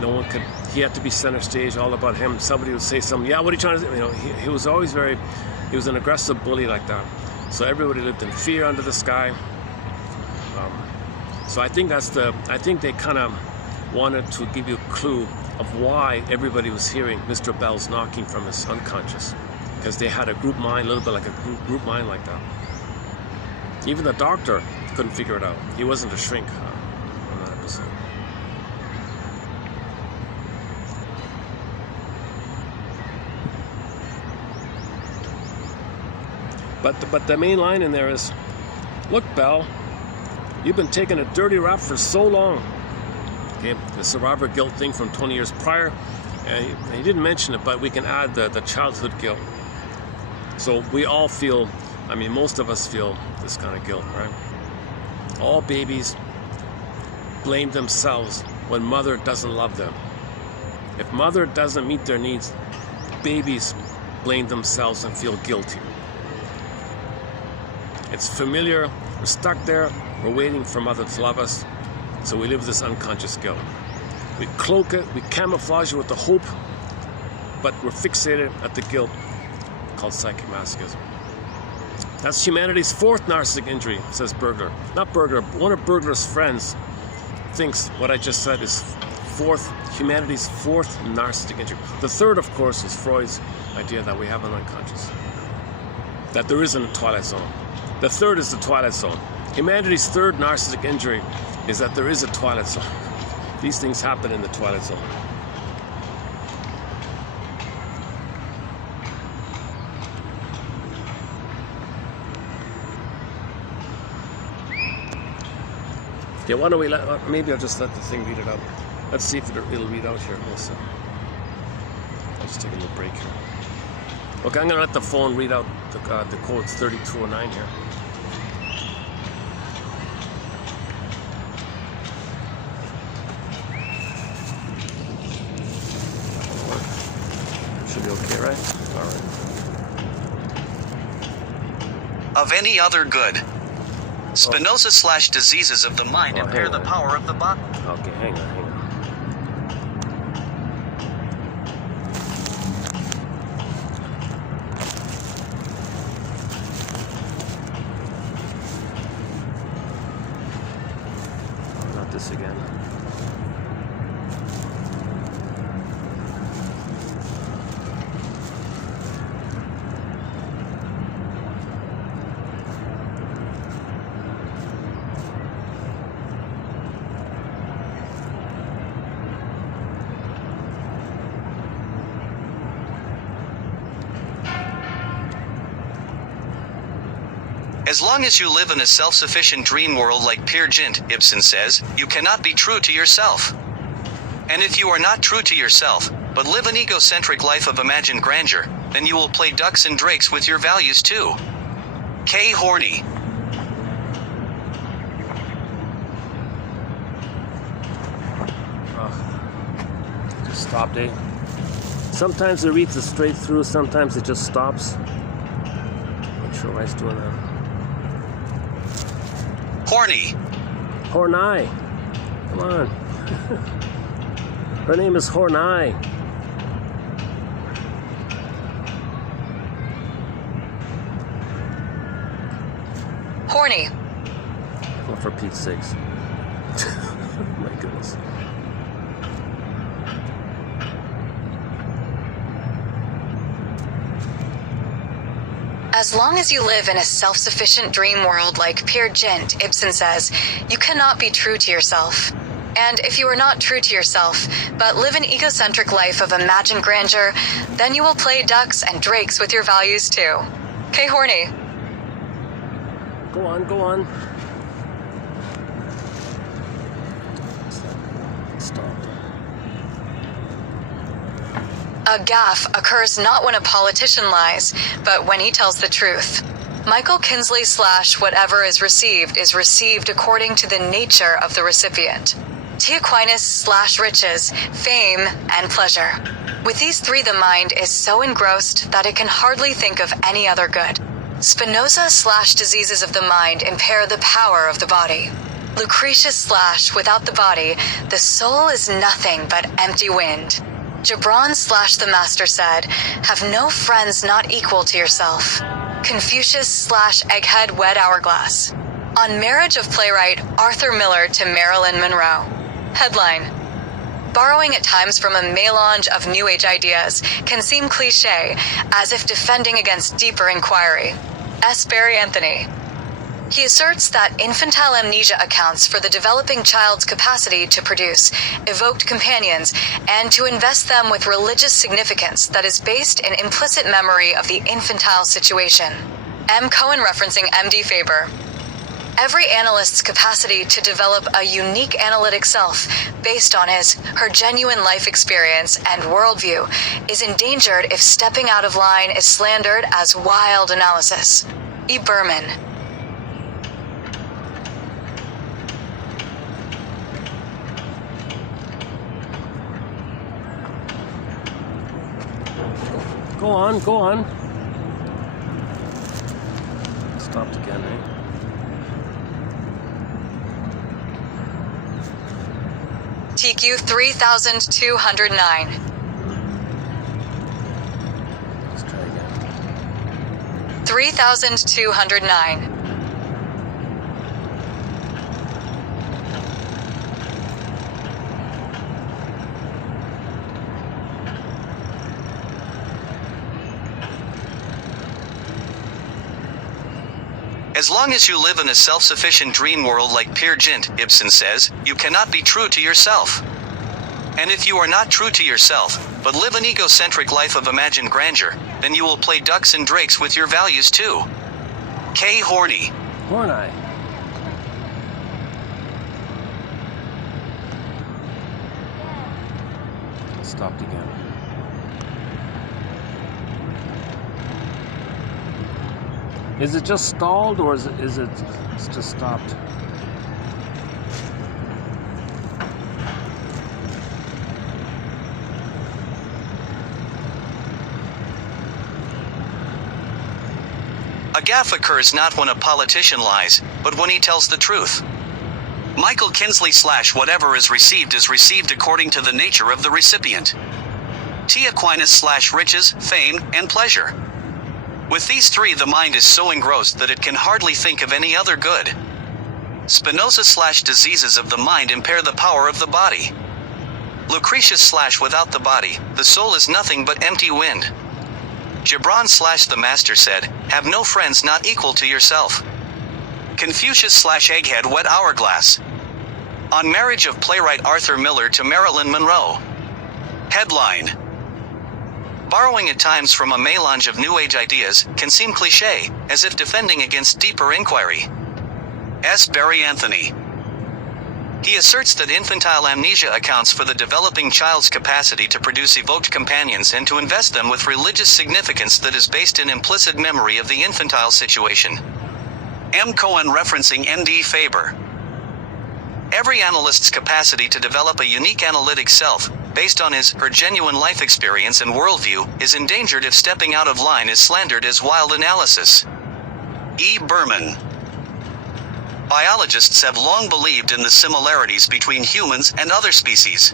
No one could. He had to be center stage. All about him. Somebody would say something. Yeah, what are you trying to do? You know, he was always very. He was an aggressive bully like that. So everybody lived in fear under the sky. So I think I think they kind of wanted to give you a clue of why everybody was hearing Mr. Bell's knocking from his unconscious, because they had a group mind, a little bit like a group mind like that. Even the doctor couldn't figure it out. He wasn't a shrink on that episode. But the main line in there is, look, Bell, you've been taking a dirty rap for so long. Okay, the survivor guilt thing from 20 years prior, and he didn't mention it, but we can add the childhood guilt. So we all feel, I mean, most of us feel this kind of guilt, right? All babies blame themselves when mother doesn't love them. If mother doesn't meet their needs, babies blame themselves and feel guilty. It's familiar, we're stuck there, we're waiting for mother to love us, so we live with this unconscious guilt. We cloak it, we camouflage it with the hope, but we're fixated at the guilt called psychic masochism. That's humanity's fourth narcissistic injury, says Berger. Not Berger, one of Berger's friends thinks what I just said is humanity's fourth narcissistic injury. The third, of course, is Freud's idea that we have an unconscious, that there isn't a Twilight Zone. The third is the Twilight Zone. Humanity's third narcissistic injury is that there is a Twilight Zone. These things happen in the Twilight Zone. Yeah, why don't we maybe I'll just let the thing read it out. Let's see if it'll read out here. Also, I'll just take a little break here. Okay, I'm gonna let the phone read out the code 3209 here. Should be okay, right? All right. Of any other good. Spinoza/diseases of the mind impair the power of the body. Okay, hang on. Oh, not this again. As long as you live in a self-sufficient dream world like Peer Gynt, Ibsen says, you cannot be true to yourself. And if you are not true to yourself, but live an egocentric life of imagined grandeur, then you will play ducks and drakes with your values too. K. Horny. Just stopped, eh? Sometimes it reads it straight through, sometimes it just stops. Not sure why it's doing that. Horny. Horny. Come on. Her name is Horny. Horny. Oh, for Pete's sakes. My goodness. As long as you live in a self-sufficient dream world like Peer Gynt, Ibsen says, you cannot be true to yourself. And if you are not true to yourself, but live an egocentric life of imagined grandeur, then you will play ducks and drakes with your values too. Okay, Horny. Go on, go on. Stop. A gaffe occurs not when a politician lies, but when he tells the truth. Michael Kinsley / whatever is received according to the nature of the recipient. T. Aquinas / riches, fame, and pleasure. With these three, the mind is so engrossed that it can hardly think of any other good. Spinoza / diseases of the mind impair the power of the body. Lucretius / without the body, the soul is nothing but empty wind. Gibran / the master said, have no friends not equal to yourself. Confucius / egghead wed hourglass. On marriage of playwright Arthur Miller to Marilyn Monroe. Headline. Borrowing at times from a melange of New Age ideas can seem cliché, as if defending against deeper inquiry. S. Barry Anthony. He asserts that infantile amnesia accounts for the developing child's capacity to produce evoked companions and to invest them with religious significance that is based in implicit memory of the infantile situation. M. Cohen referencing M.D. Faber. Every analyst's capacity to develop a unique analytic self based on her genuine life experience and worldview is endangered if stepping out of line is slandered as wild analysis. E. Berman. Go on, go on. Stopped again, eh? TQ 3209. Let's try again. 3209. As long as you live in a self-sufficient dream world like Peer Gynt, Ibsen says, you cannot be true to yourself. And if you are not true to yourself, but live an egocentric life of imagined grandeur, then you will play ducks and drakes with your values too. K. Horny. Horny. Stopped again. Is it just stalled or is it's just stopped? A gaffe occurs not when a politician lies, but when he tells the truth. Michael Kinsley / whatever is received according to the nature of the recipient. T. Aquinas / riches, fame, and pleasure. With these three, the mind is so engrossed that it can hardly think of any other good. Spinoza / diseases of the mind impair the power of the body. Lucretius / without the body, the soul is nothing but empty wind. Gibran / the master said, have no friends not equal to yourself. Confucius / egghead wed hourglass. On marriage of playwright Arthur Miller to Marilyn Monroe. Headline. Borrowing at times from a melange of New Age ideas can seem cliché, as if defending against deeper inquiry. S. Barry Anthony. He asserts that infantile amnesia accounts for the developing child's capacity to produce evoked companions and to invest them with religious significance that is based in implicit memory of the infantile situation. M. Cohen referencing M.D. Faber. Every analyst's capacity to develop a unique analytic self, based on her genuine life experience and worldview, is endangered if stepping out of line is slandered as wild analysis. E. Berman. Biologists have long believed in the similarities between humans and other species.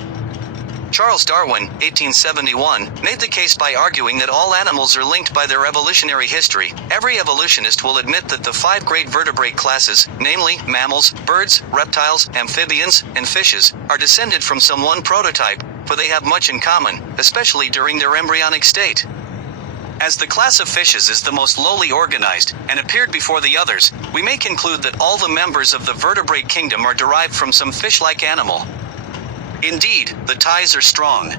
Charles Darwin, 1871, made the case by arguing that all animals are linked by their evolutionary history. Every evolutionist will admit that the 5 great vertebrate classes, namely mammals, birds, reptiles, amphibians, and fishes, are descended from some one prototype, for they have much in common, especially during their embryonic state. As the class of fishes is the most lowly organized, and appeared before the others, we may conclude that all the members of the vertebrate kingdom are derived from some fish-like animal. Indeed, the ties are strong.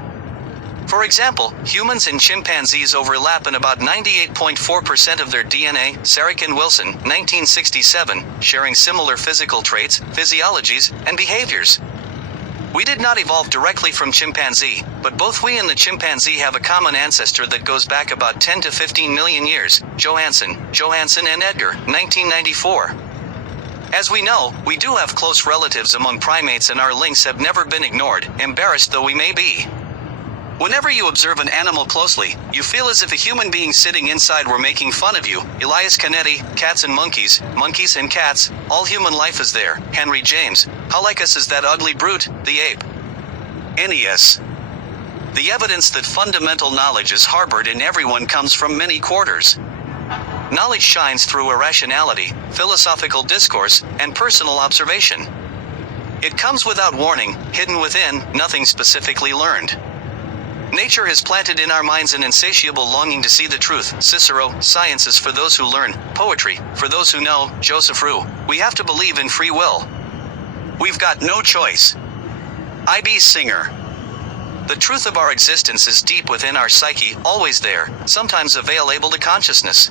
For example, humans and chimpanzees overlap in about 98.4% of their DNA, Sarek and Wilson, 1967, sharing similar physical traits, physiologies, and behaviors. We did not evolve directly from chimpanzee, but both we and the chimpanzee have a common ancestor that goes back about 10 to 15 million years, Johansen and Edgar, 1994. As we know, we do have close relatives among primates and our links have never been ignored, embarrassed though we may be. Whenever you observe an animal closely, you feel as if a human being sitting inside were making fun of you. Elias Canetti, Cats and Monkeys and Cats, all human life is there. Henry James, how like us is that ugly brute, the ape? NES. The evidence that fundamental knowledge is harbored in everyone comes from many quarters. Knowledge shines through irrationality, philosophical discourse, and personal observation. It comes without warning, hidden within, nothing specifically learned. Nature has planted in our minds an insatiable longing to see the truth. Cicero, science is for those who learn, poetry, for those who know. Joseph Roux, we have to believe in free will. We've got no choice. I.B. Singer. The truth of our existence is deep within our psyche, always there, sometimes available to consciousness.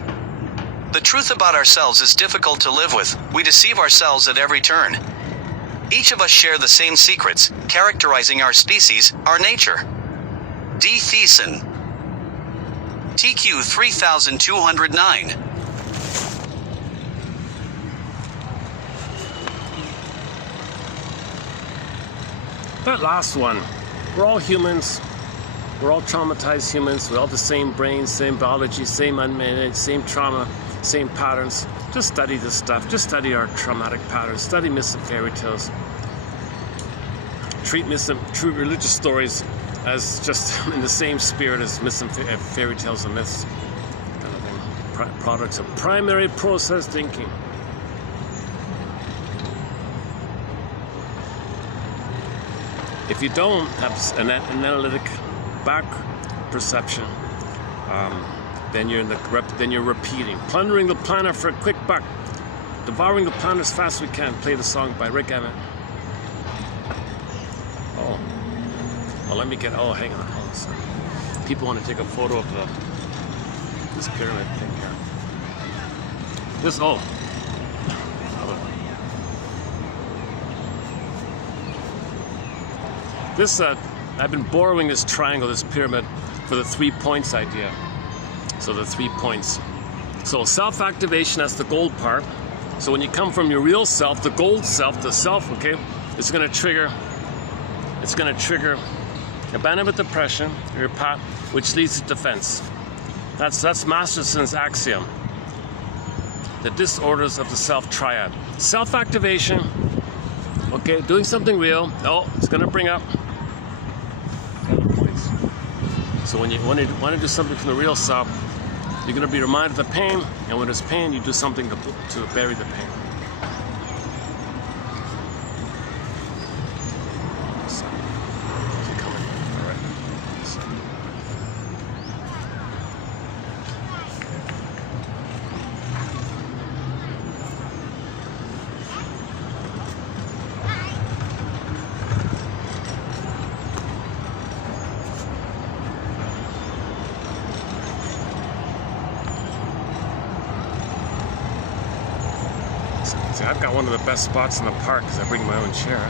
The truth about ourselves is difficult to live with. We deceive ourselves at every turn. Each of us share the same secrets, characterizing our species, our nature. D. Thiessen. TQ 3209. That last one. We're all humans. We're all traumatized humans. We all have the same brain, same biology, same unmet, same trauma, same patterns. Just study this stuff. Just study our traumatic patterns. Study myths and fairy tales. Treat religious stories as just in the same spirit as myths and fairy tales and myths. Kind of thing. Products of primary process thinking. If you don't have an analytic back perception, then you're repeating. Plundering the planet for a quick buck. Devouring the planet as fast as we can. Play the song by Rick Emmett. Oh. Well, let me get. Oh, hang on. Hold on a second. People want to take a photo of this pyramid thing here. This. Oh. This. I've been borrowing this triangle, this pyramid, for the 3 points idea. So the 3 points. So self-activation, that's the gold part. So when you come from your real self, the gold self, the self, okay, it's going to trigger abandonment depression, your path, which leads to defense. That's Masterson's axiom. The disorders of the self triad. Self-activation, okay, doing something real. Oh, it's going to bring up other points. So when you want to do something from the real self, you're going to be reminded of the pain, and when there's pain, you do something to bury the pain. See, I've got one of the best spots in the park because I bring my own chair.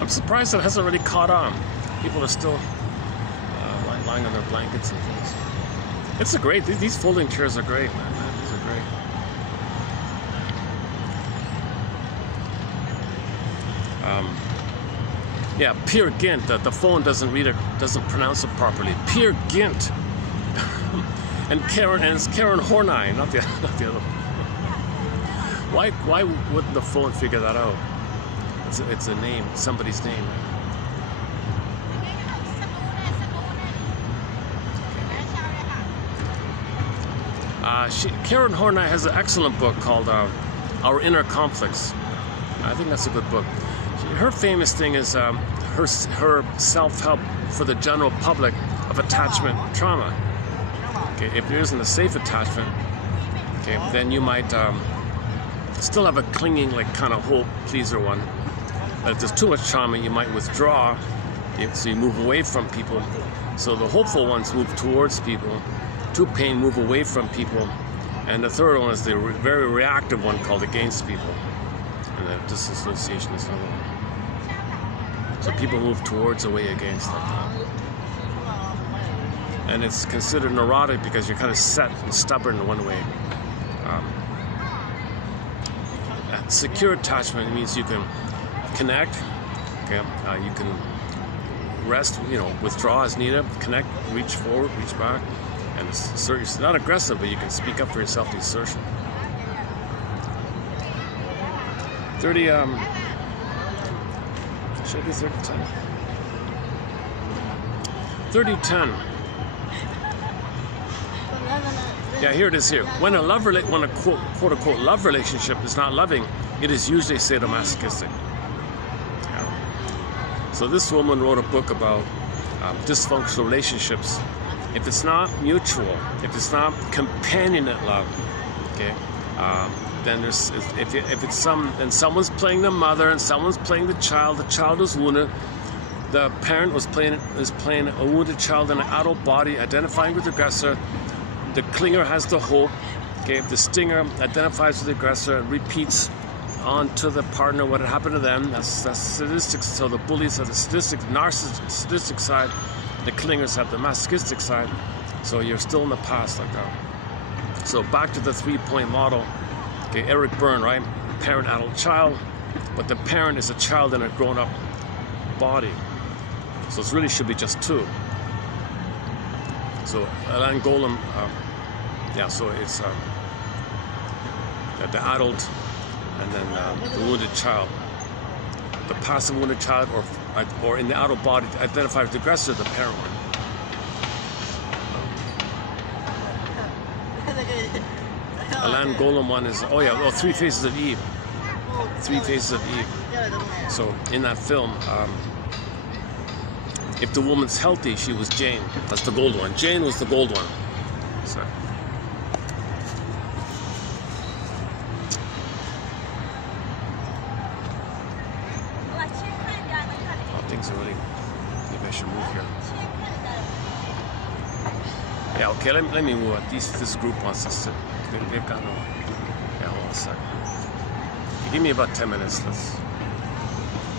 I'm surprised it hasn't really caught on. People are still lying on their blankets and things. It's a great, these folding chairs are great, man. These are great. Yeah, Peer Gynt. The phone doesn't read it, doesn't pronounce it properly. Peer Gynt. And it's Karen Horney, not the other one. Why wouldn't the phone figure that out? It's a name, somebody's name. Karen Horney has an excellent book called Our Inner Conflicts. I think that's a good book. Her famous thing is her self-help for the general public of attachment trauma. Okay, if there isn't a safe attachment, okay, then you might still have a clinging, like kind of hope pleaser one. But if there's too much trauma, you might withdraw, so you move away from people. So the hopeful ones move towards people. Too pain, move away from people. And the third one is the very reactive one called against people. And the dissociation is another one. So people move towards, away, against like that. And it's considered neurotic because you're kind of set and stubborn in one way. Secure attachment means you can connect, okay, you can rest, withdraw as needed, connect, reach forward, reach back, and assert. It's not aggressive, but you can speak up for yourself, the assertion. 30, should I do 30-10? 30-10. Yeah, here it is here. When a quote-unquote love relationship is not loving, it is usually sadomasochistic. Yeah. So this woman wrote a book about dysfunctional relationships. If it's not mutual, if it's not companionate love, okay, then there's if it's and someone's playing the mother and someone's playing the child is wounded. The parent is playing a wounded child in an adult body, identifying with the aggressor. The clinger has the hope. Okay, the stinger identifies with the aggressor and repeats on to the partner what had happened to them. That's statistics. So the bullies have the narcissistic side. The clingers have the masochistic side. So you're still in the past like that. So back to the 3-point model. Okay, Eric Byrne, right? Parent, adult, child. But the parent is a child in a grown-up body. So it really should be just two. So Alan Golem, so it's the adult and then the wounded child. The passive wounded child, or in the adult body, identifies the aggressor, the parent one. Alan Golem one is, Three Faces of Eve. 3 Faces of Eve. So in that film, if the woman's healthy, she was Jane. That's the gold one. Jane was the gold one. So. Things are really. Maybe I should move here. Yeah. Okay. Let me move on. This group wants to sit. They've got no. Yeah. Hold on a second. Give me about 10 minutes.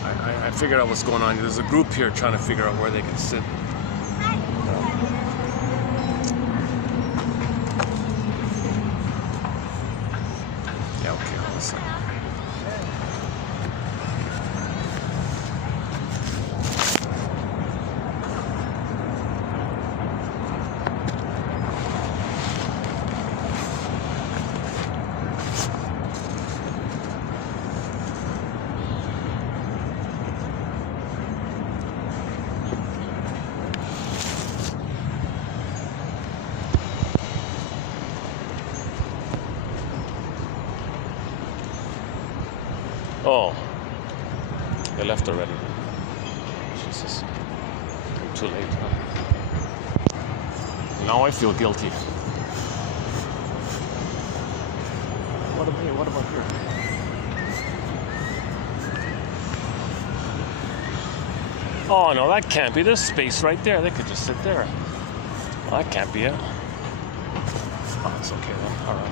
I figured out what's going on. There's a group here trying to figure out where they can sit. Yeah, okay, hold on a second. Oh, they left already. Jesus, I'm too late. Now I feel guilty. What about here? Oh no, that can't be. There's space right there. They could just sit there. Well, that can't be it. Oh, it's okay then. All right.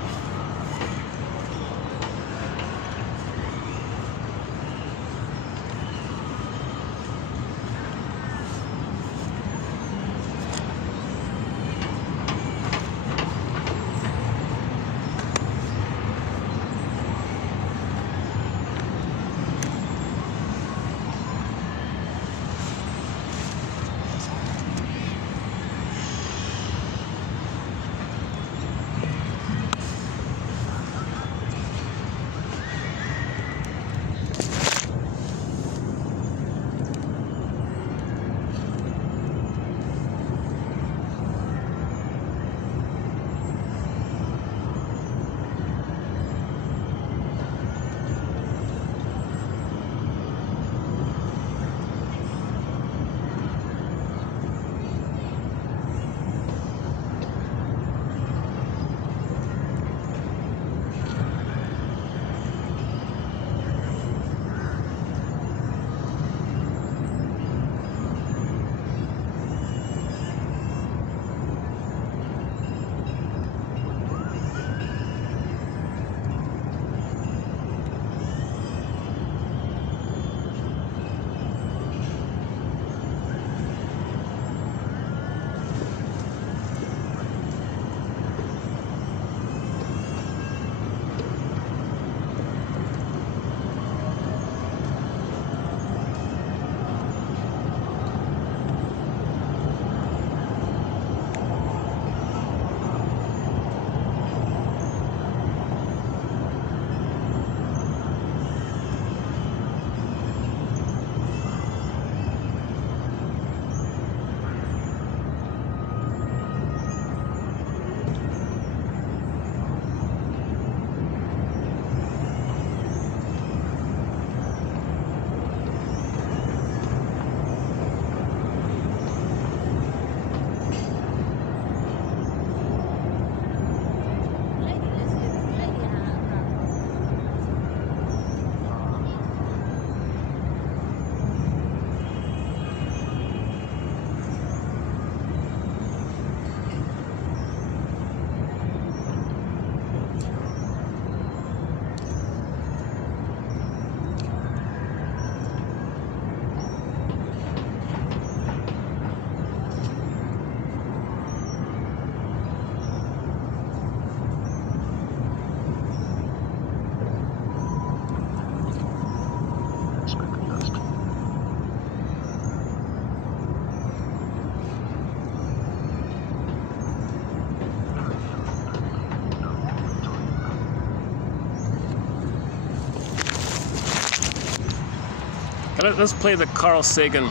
Let's play the Carl Sagan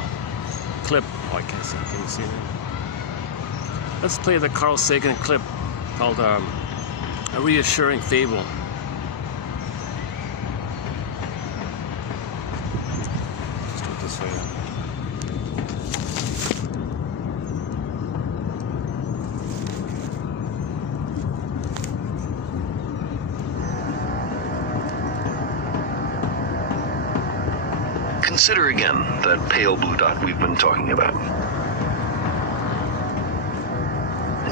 clip. Oh, I can't see it. Can you see it? Let's play the Carl Sagan clip called A Reassuring Fable. Let's do it this way. Consider again that pale blue dot we've been talking about.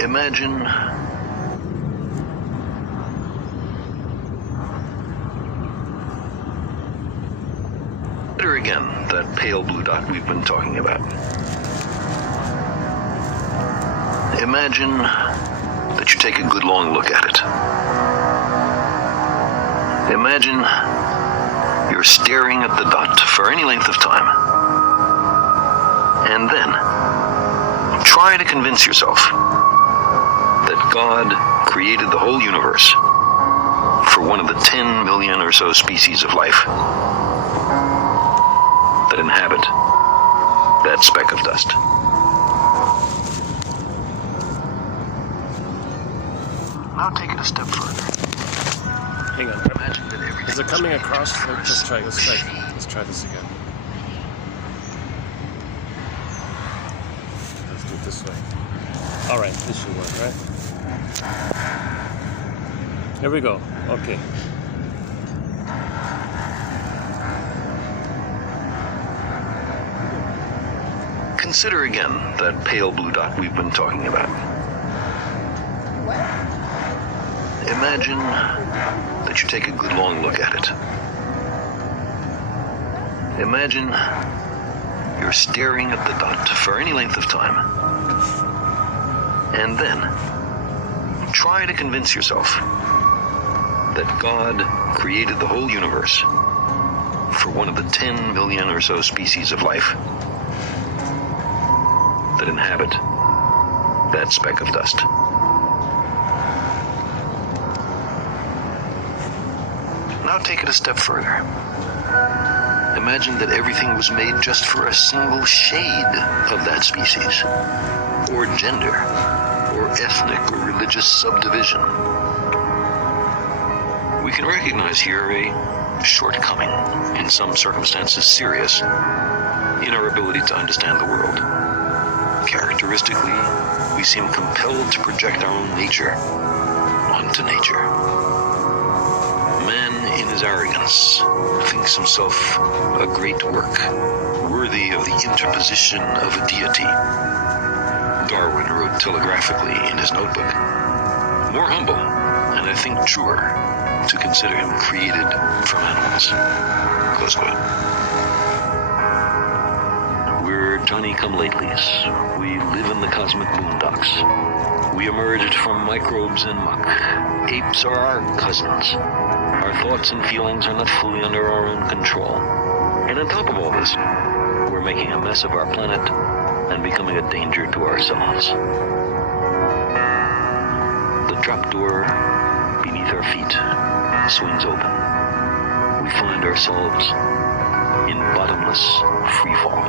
Imagine Consider again that pale blue dot we've been talking about. Imagine that you take a good long look at it. Imagine you're staring at the dot for any length of time. And then try to convince yourself that God created the whole universe for one of the 10 million or so species of life that inhabit that speck of dust. Now take it a step further. Hang on. Imagine that everything Is it coming across? Let's try this again. Let's do it this way. Alright, this should work, right? Here we go. Okay. Consider again that pale blue dot we've been talking about. Imagine that you take a good long look at it. Imagine you're staring at the dot for any length of time. And then try to convince yourself that God created the whole universe for one of the 10 million or so species of life that inhabit that speck of dust. Now take it a step further. Imagine that everything was made just for a single shade of that species, or gender, or ethnic or religious subdivision. We can recognize here a shortcoming, in some circumstances serious, in our ability to understand the world. Characteristically, we seem compelled to project our own nature onto nature. Man, in his arrogance, thinks himself a great work, worthy of the interposition of a deity. Darwin wrote telegraphically in his notebook, more humble, and I think truer, to consider him created from animals. Close quote. We're Johnny-come-latelys. We live in the cosmic boondocks. We emerged from microbes and muck. Apes are our cousins. Our thoughts and feelings are not fully under our own control. And on top of all this, we're making a mess of our planet and becoming a danger to ourselves. The trapdoor beneath our feet swings open. We find ourselves in bottomless freefall.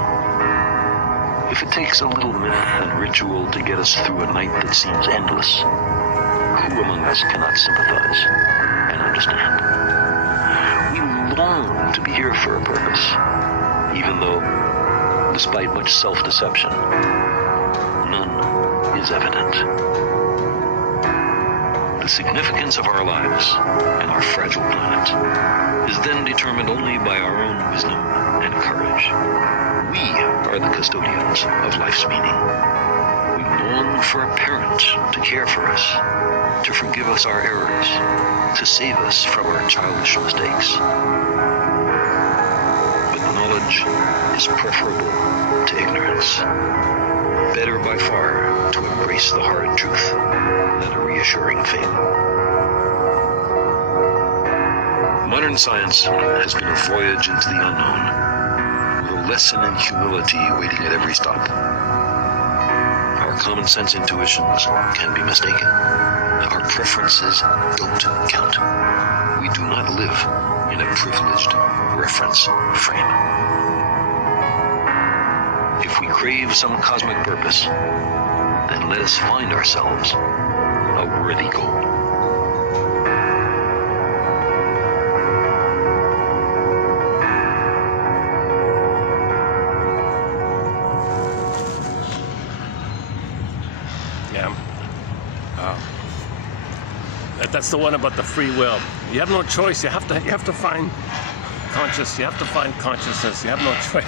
If it takes a little myth and ritual to get us through a night that seems endless, who among us cannot sympathize and understand? We long to be here for a purpose, even though, despite much self-deception, none is evident. The significance of our lives and our fragile planet is then determined only by our own wisdom and courage. We are the custodians of life's meaning. We long for a parent to care for us, to forgive us our errors, to save us from our childish mistakes. But knowledge is preferable to ignorance. Better by far to embrace the hard truth than a reassuring fable. Modern science has been a voyage into the unknown, with a lesson in humility waiting at every stop. Our common sense intuitions can be mistaken. Our preferences don't count. We do not live in a privileged reference frame. crave some cosmic purpose, then let us find ourselves a worthy goal. Yeah. That's the one about the free will. You have no choice. You have to find conscious. You have to find consciousness. You have no choice.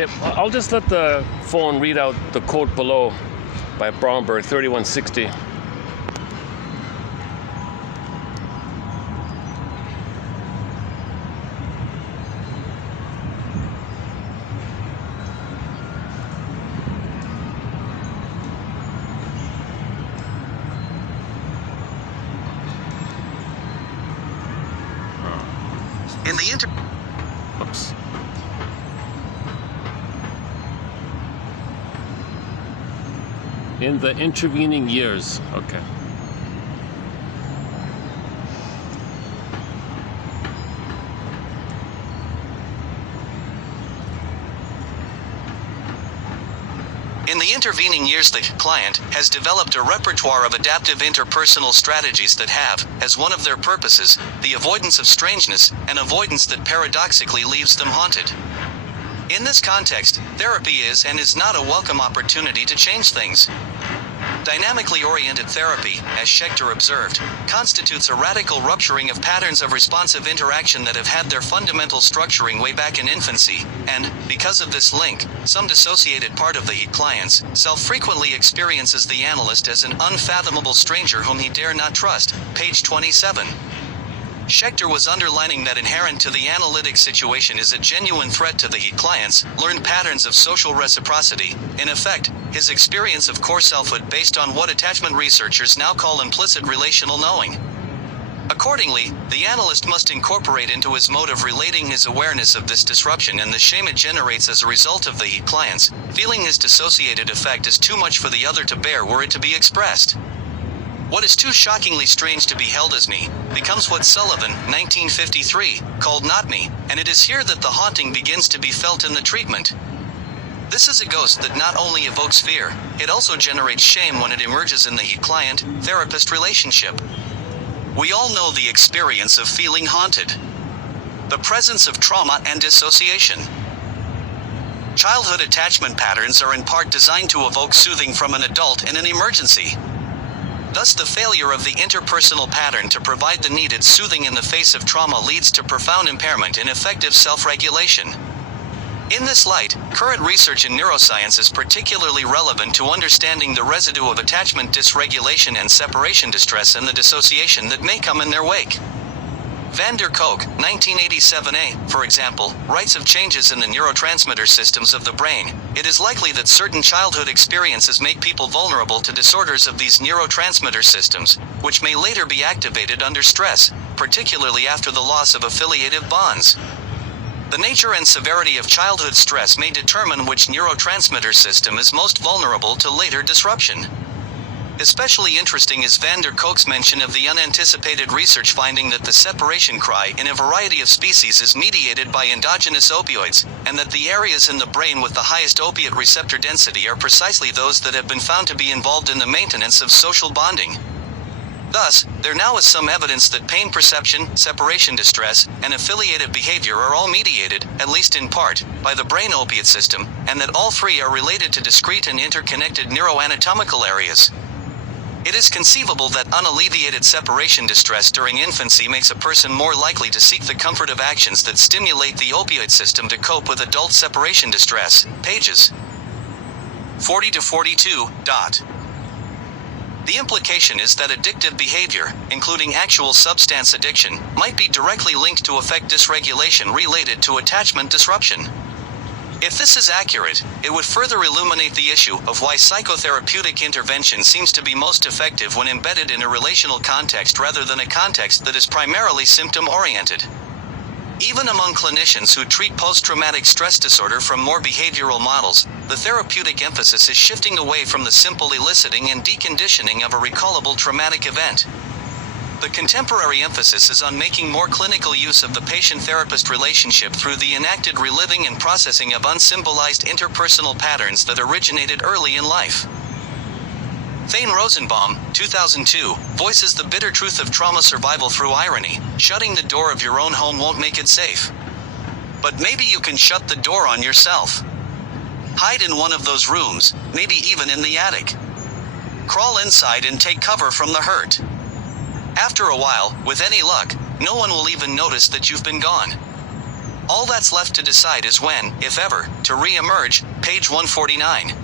Okay, I'll just let the phone read out the quote below by Bromberg, 3160. In the Oops. In the intervening years. Okay. In the intervening years, the client has developed a repertoire of adaptive interpersonal strategies that have, as one of their purposes, the avoidance of strangeness, an avoidance that paradoxically leaves them haunted. In this context, therapy is and is not a welcome opportunity to change things. Dynamically-oriented therapy, as Schecter observed, constitutes a radical rupturing of patterns of responsive interaction that have had their fundamental structuring way back in infancy, and, because of this link, some dissociated part of the client's self frequently experiences the analyst as an unfathomable stranger whom he dare not trust, page 27. Schecter was underlining that inherent to the analytic situation is a genuine threat to the client's learned patterns of social reciprocity, in effect, his experience of core selfhood based on what attachment researchers now call implicit relational knowing. Accordingly, the analyst must incorporate into his mode of relating his awareness of this disruption and the shame it generates as a result of the client's feeling his dissociated effect is too much for the other to bear were it to be expressed. What is too shockingly strange to be held as me, becomes what Sullivan, 1953, called not me, and it is here that the haunting begins to be felt in the treatment. This is a ghost that not only evokes fear, it also generates shame when it emerges in the client-therapist relationship. We all know the experience of feeling haunted. The presence of trauma and dissociation. Childhood attachment patterns are in part designed to evoke soothing from an adult in an emergency. Thus, the failure of the interpersonal pattern to provide the needed soothing in the face of trauma leads to profound impairment in effective self-regulation. In this light, current research in neuroscience is particularly relevant to understanding the residue of attachment dysregulation and separation distress and the dissociation that may come in their wake. Van der Kolk, 1987a, for example, writes of changes in the neurotransmitter systems of the brain. It is likely that certain childhood experiences make people vulnerable to disorders of these neurotransmitter systems, which may later be activated under stress, particularly after the loss of affiliative bonds. The nature and severity of childhood stress may determine which neurotransmitter system is most vulnerable to later disruption. Especially interesting is Van der Kolk's mention of the unanticipated research finding that the separation cry in a variety of species is mediated by endogenous opioids, and that the areas in the brain with the highest opiate receptor density are precisely those that have been found to be involved in the maintenance of social bonding. Thus, there now is some evidence that pain perception, separation distress, and affiliative behavior are all mediated, at least in part, by the brain opiate system, and that all three are related to discrete and interconnected neuroanatomical areas. It is conceivable that unalleviated separation distress during infancy makes a person more likely to seek the comfort of actions that stimulate the opioid system to cope with adult separation distress. Pages 40 to 42. The implication is that addictive behavior, including actual substance addiction, might be directly linked to affect dysregulation related to attachment disruption. If this is accurate, it would further illuminate the issue of why psychotherapeutic intervention seems to be most effective when embedded in a relational context rather than a context that is primarily symptom-oriented. Even among clinicians who treat post-traumatic stress disorder from more behavioral models, the therapeutic emphasis is shifting away from the simple eliciting and deconditioning of a recallable traumatic event. The contemporary emphasis is on making more clinical use of the patient-therapist relationship through the enacted reliving and processing of unsymbolized interpersonal patterns that originated early in life. Thane Rosenbaum, 2002, voices the bitter truth of trauma survival through irony. Shutting the door of your own home won't make it safe. But maybe you can shut the door on yourself. Hide in one of those rooms, maybe even in the attic. Crawl inside and take cover from the hurt. After a while, with any luck, no one will even notice that you've been gone. All that's left to decide is when, if ever, to re-emerge, page 149.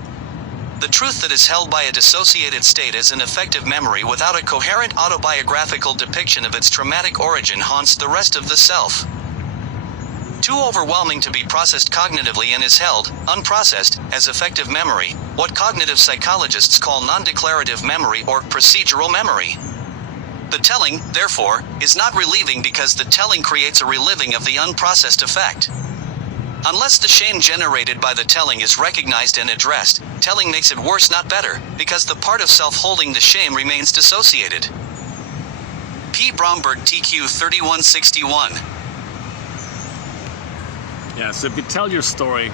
The truth that is held by a dissociated state as an effective memory without a coherent autobiographical depiction of its traumatic origin haunts the rest of the self. Too overwhelming to be processed cognitively and is held, unprocessed, as effective memory, what cognitive psychologists call non-declarative memory or procedural memory. The telling, therefore, is not relieving because the telling creates a reliving of the unprocessed effect. Unless the shame generated by the telling is recognized and addressed, telling makes it worse not better, because the part of self holding the shame remains dissociated. P. Bromberg TQ 3161. Yeah, so if you tell your story,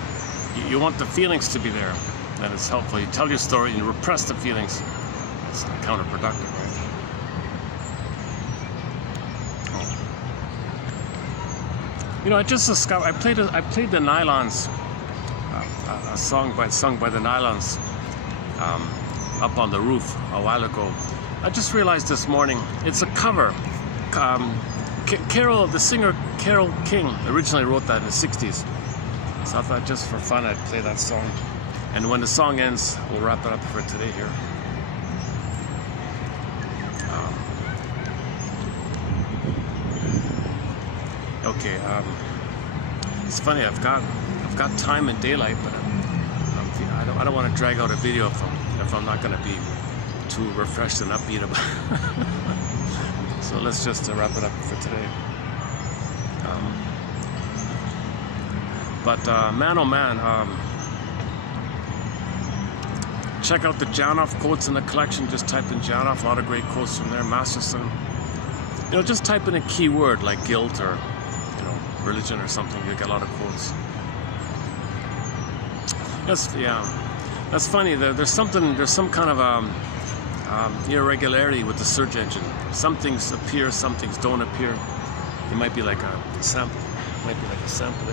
you want the feelings to be there. That is helpful. You tell your story and you repress the feelings. It's counterproductive, right? You know, I just discovered, I played the Nylons, a song sung by the Nylons, up on the roof a while ago. I just realized this morning, it's a cover. The singer Carole King originally wrote that in the 60s. So I thought just for fun I'd play that song. And when the song ends, we'll wrap it up for today here. Okay, it's funny. I've got time and daylight, but I don't want to drag out a video if I'm not going to be too refreshed and upbeat about it. So let's just wrap it up for today. Man, oh man, check out the Janoff quotes in the collection. Just type in Janoff. A lot of great quotes from there. Masterson. You know, just type in a key word like guilt or religion or something, you get a lot of quotes. That's funny. There's some kind of irregularity with the search engine. Some things appear, some things don't appear. It might be like a sample. It might be like a sample.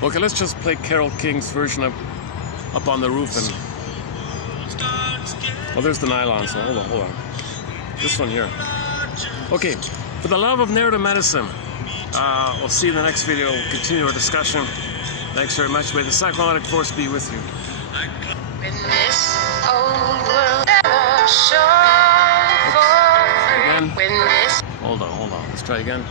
Okay, let's just play Carole King's version of Up on the Roof and... Oh, there's the Nylon, so hold on. This one here. Okay, for the love of narrative medicine, we'll see you in the next video. We'll continue our discussion. Thanks very much. May the psychoanalytic force be with you. In this old world never shone for free. Again. When this Hold on. Let's try again.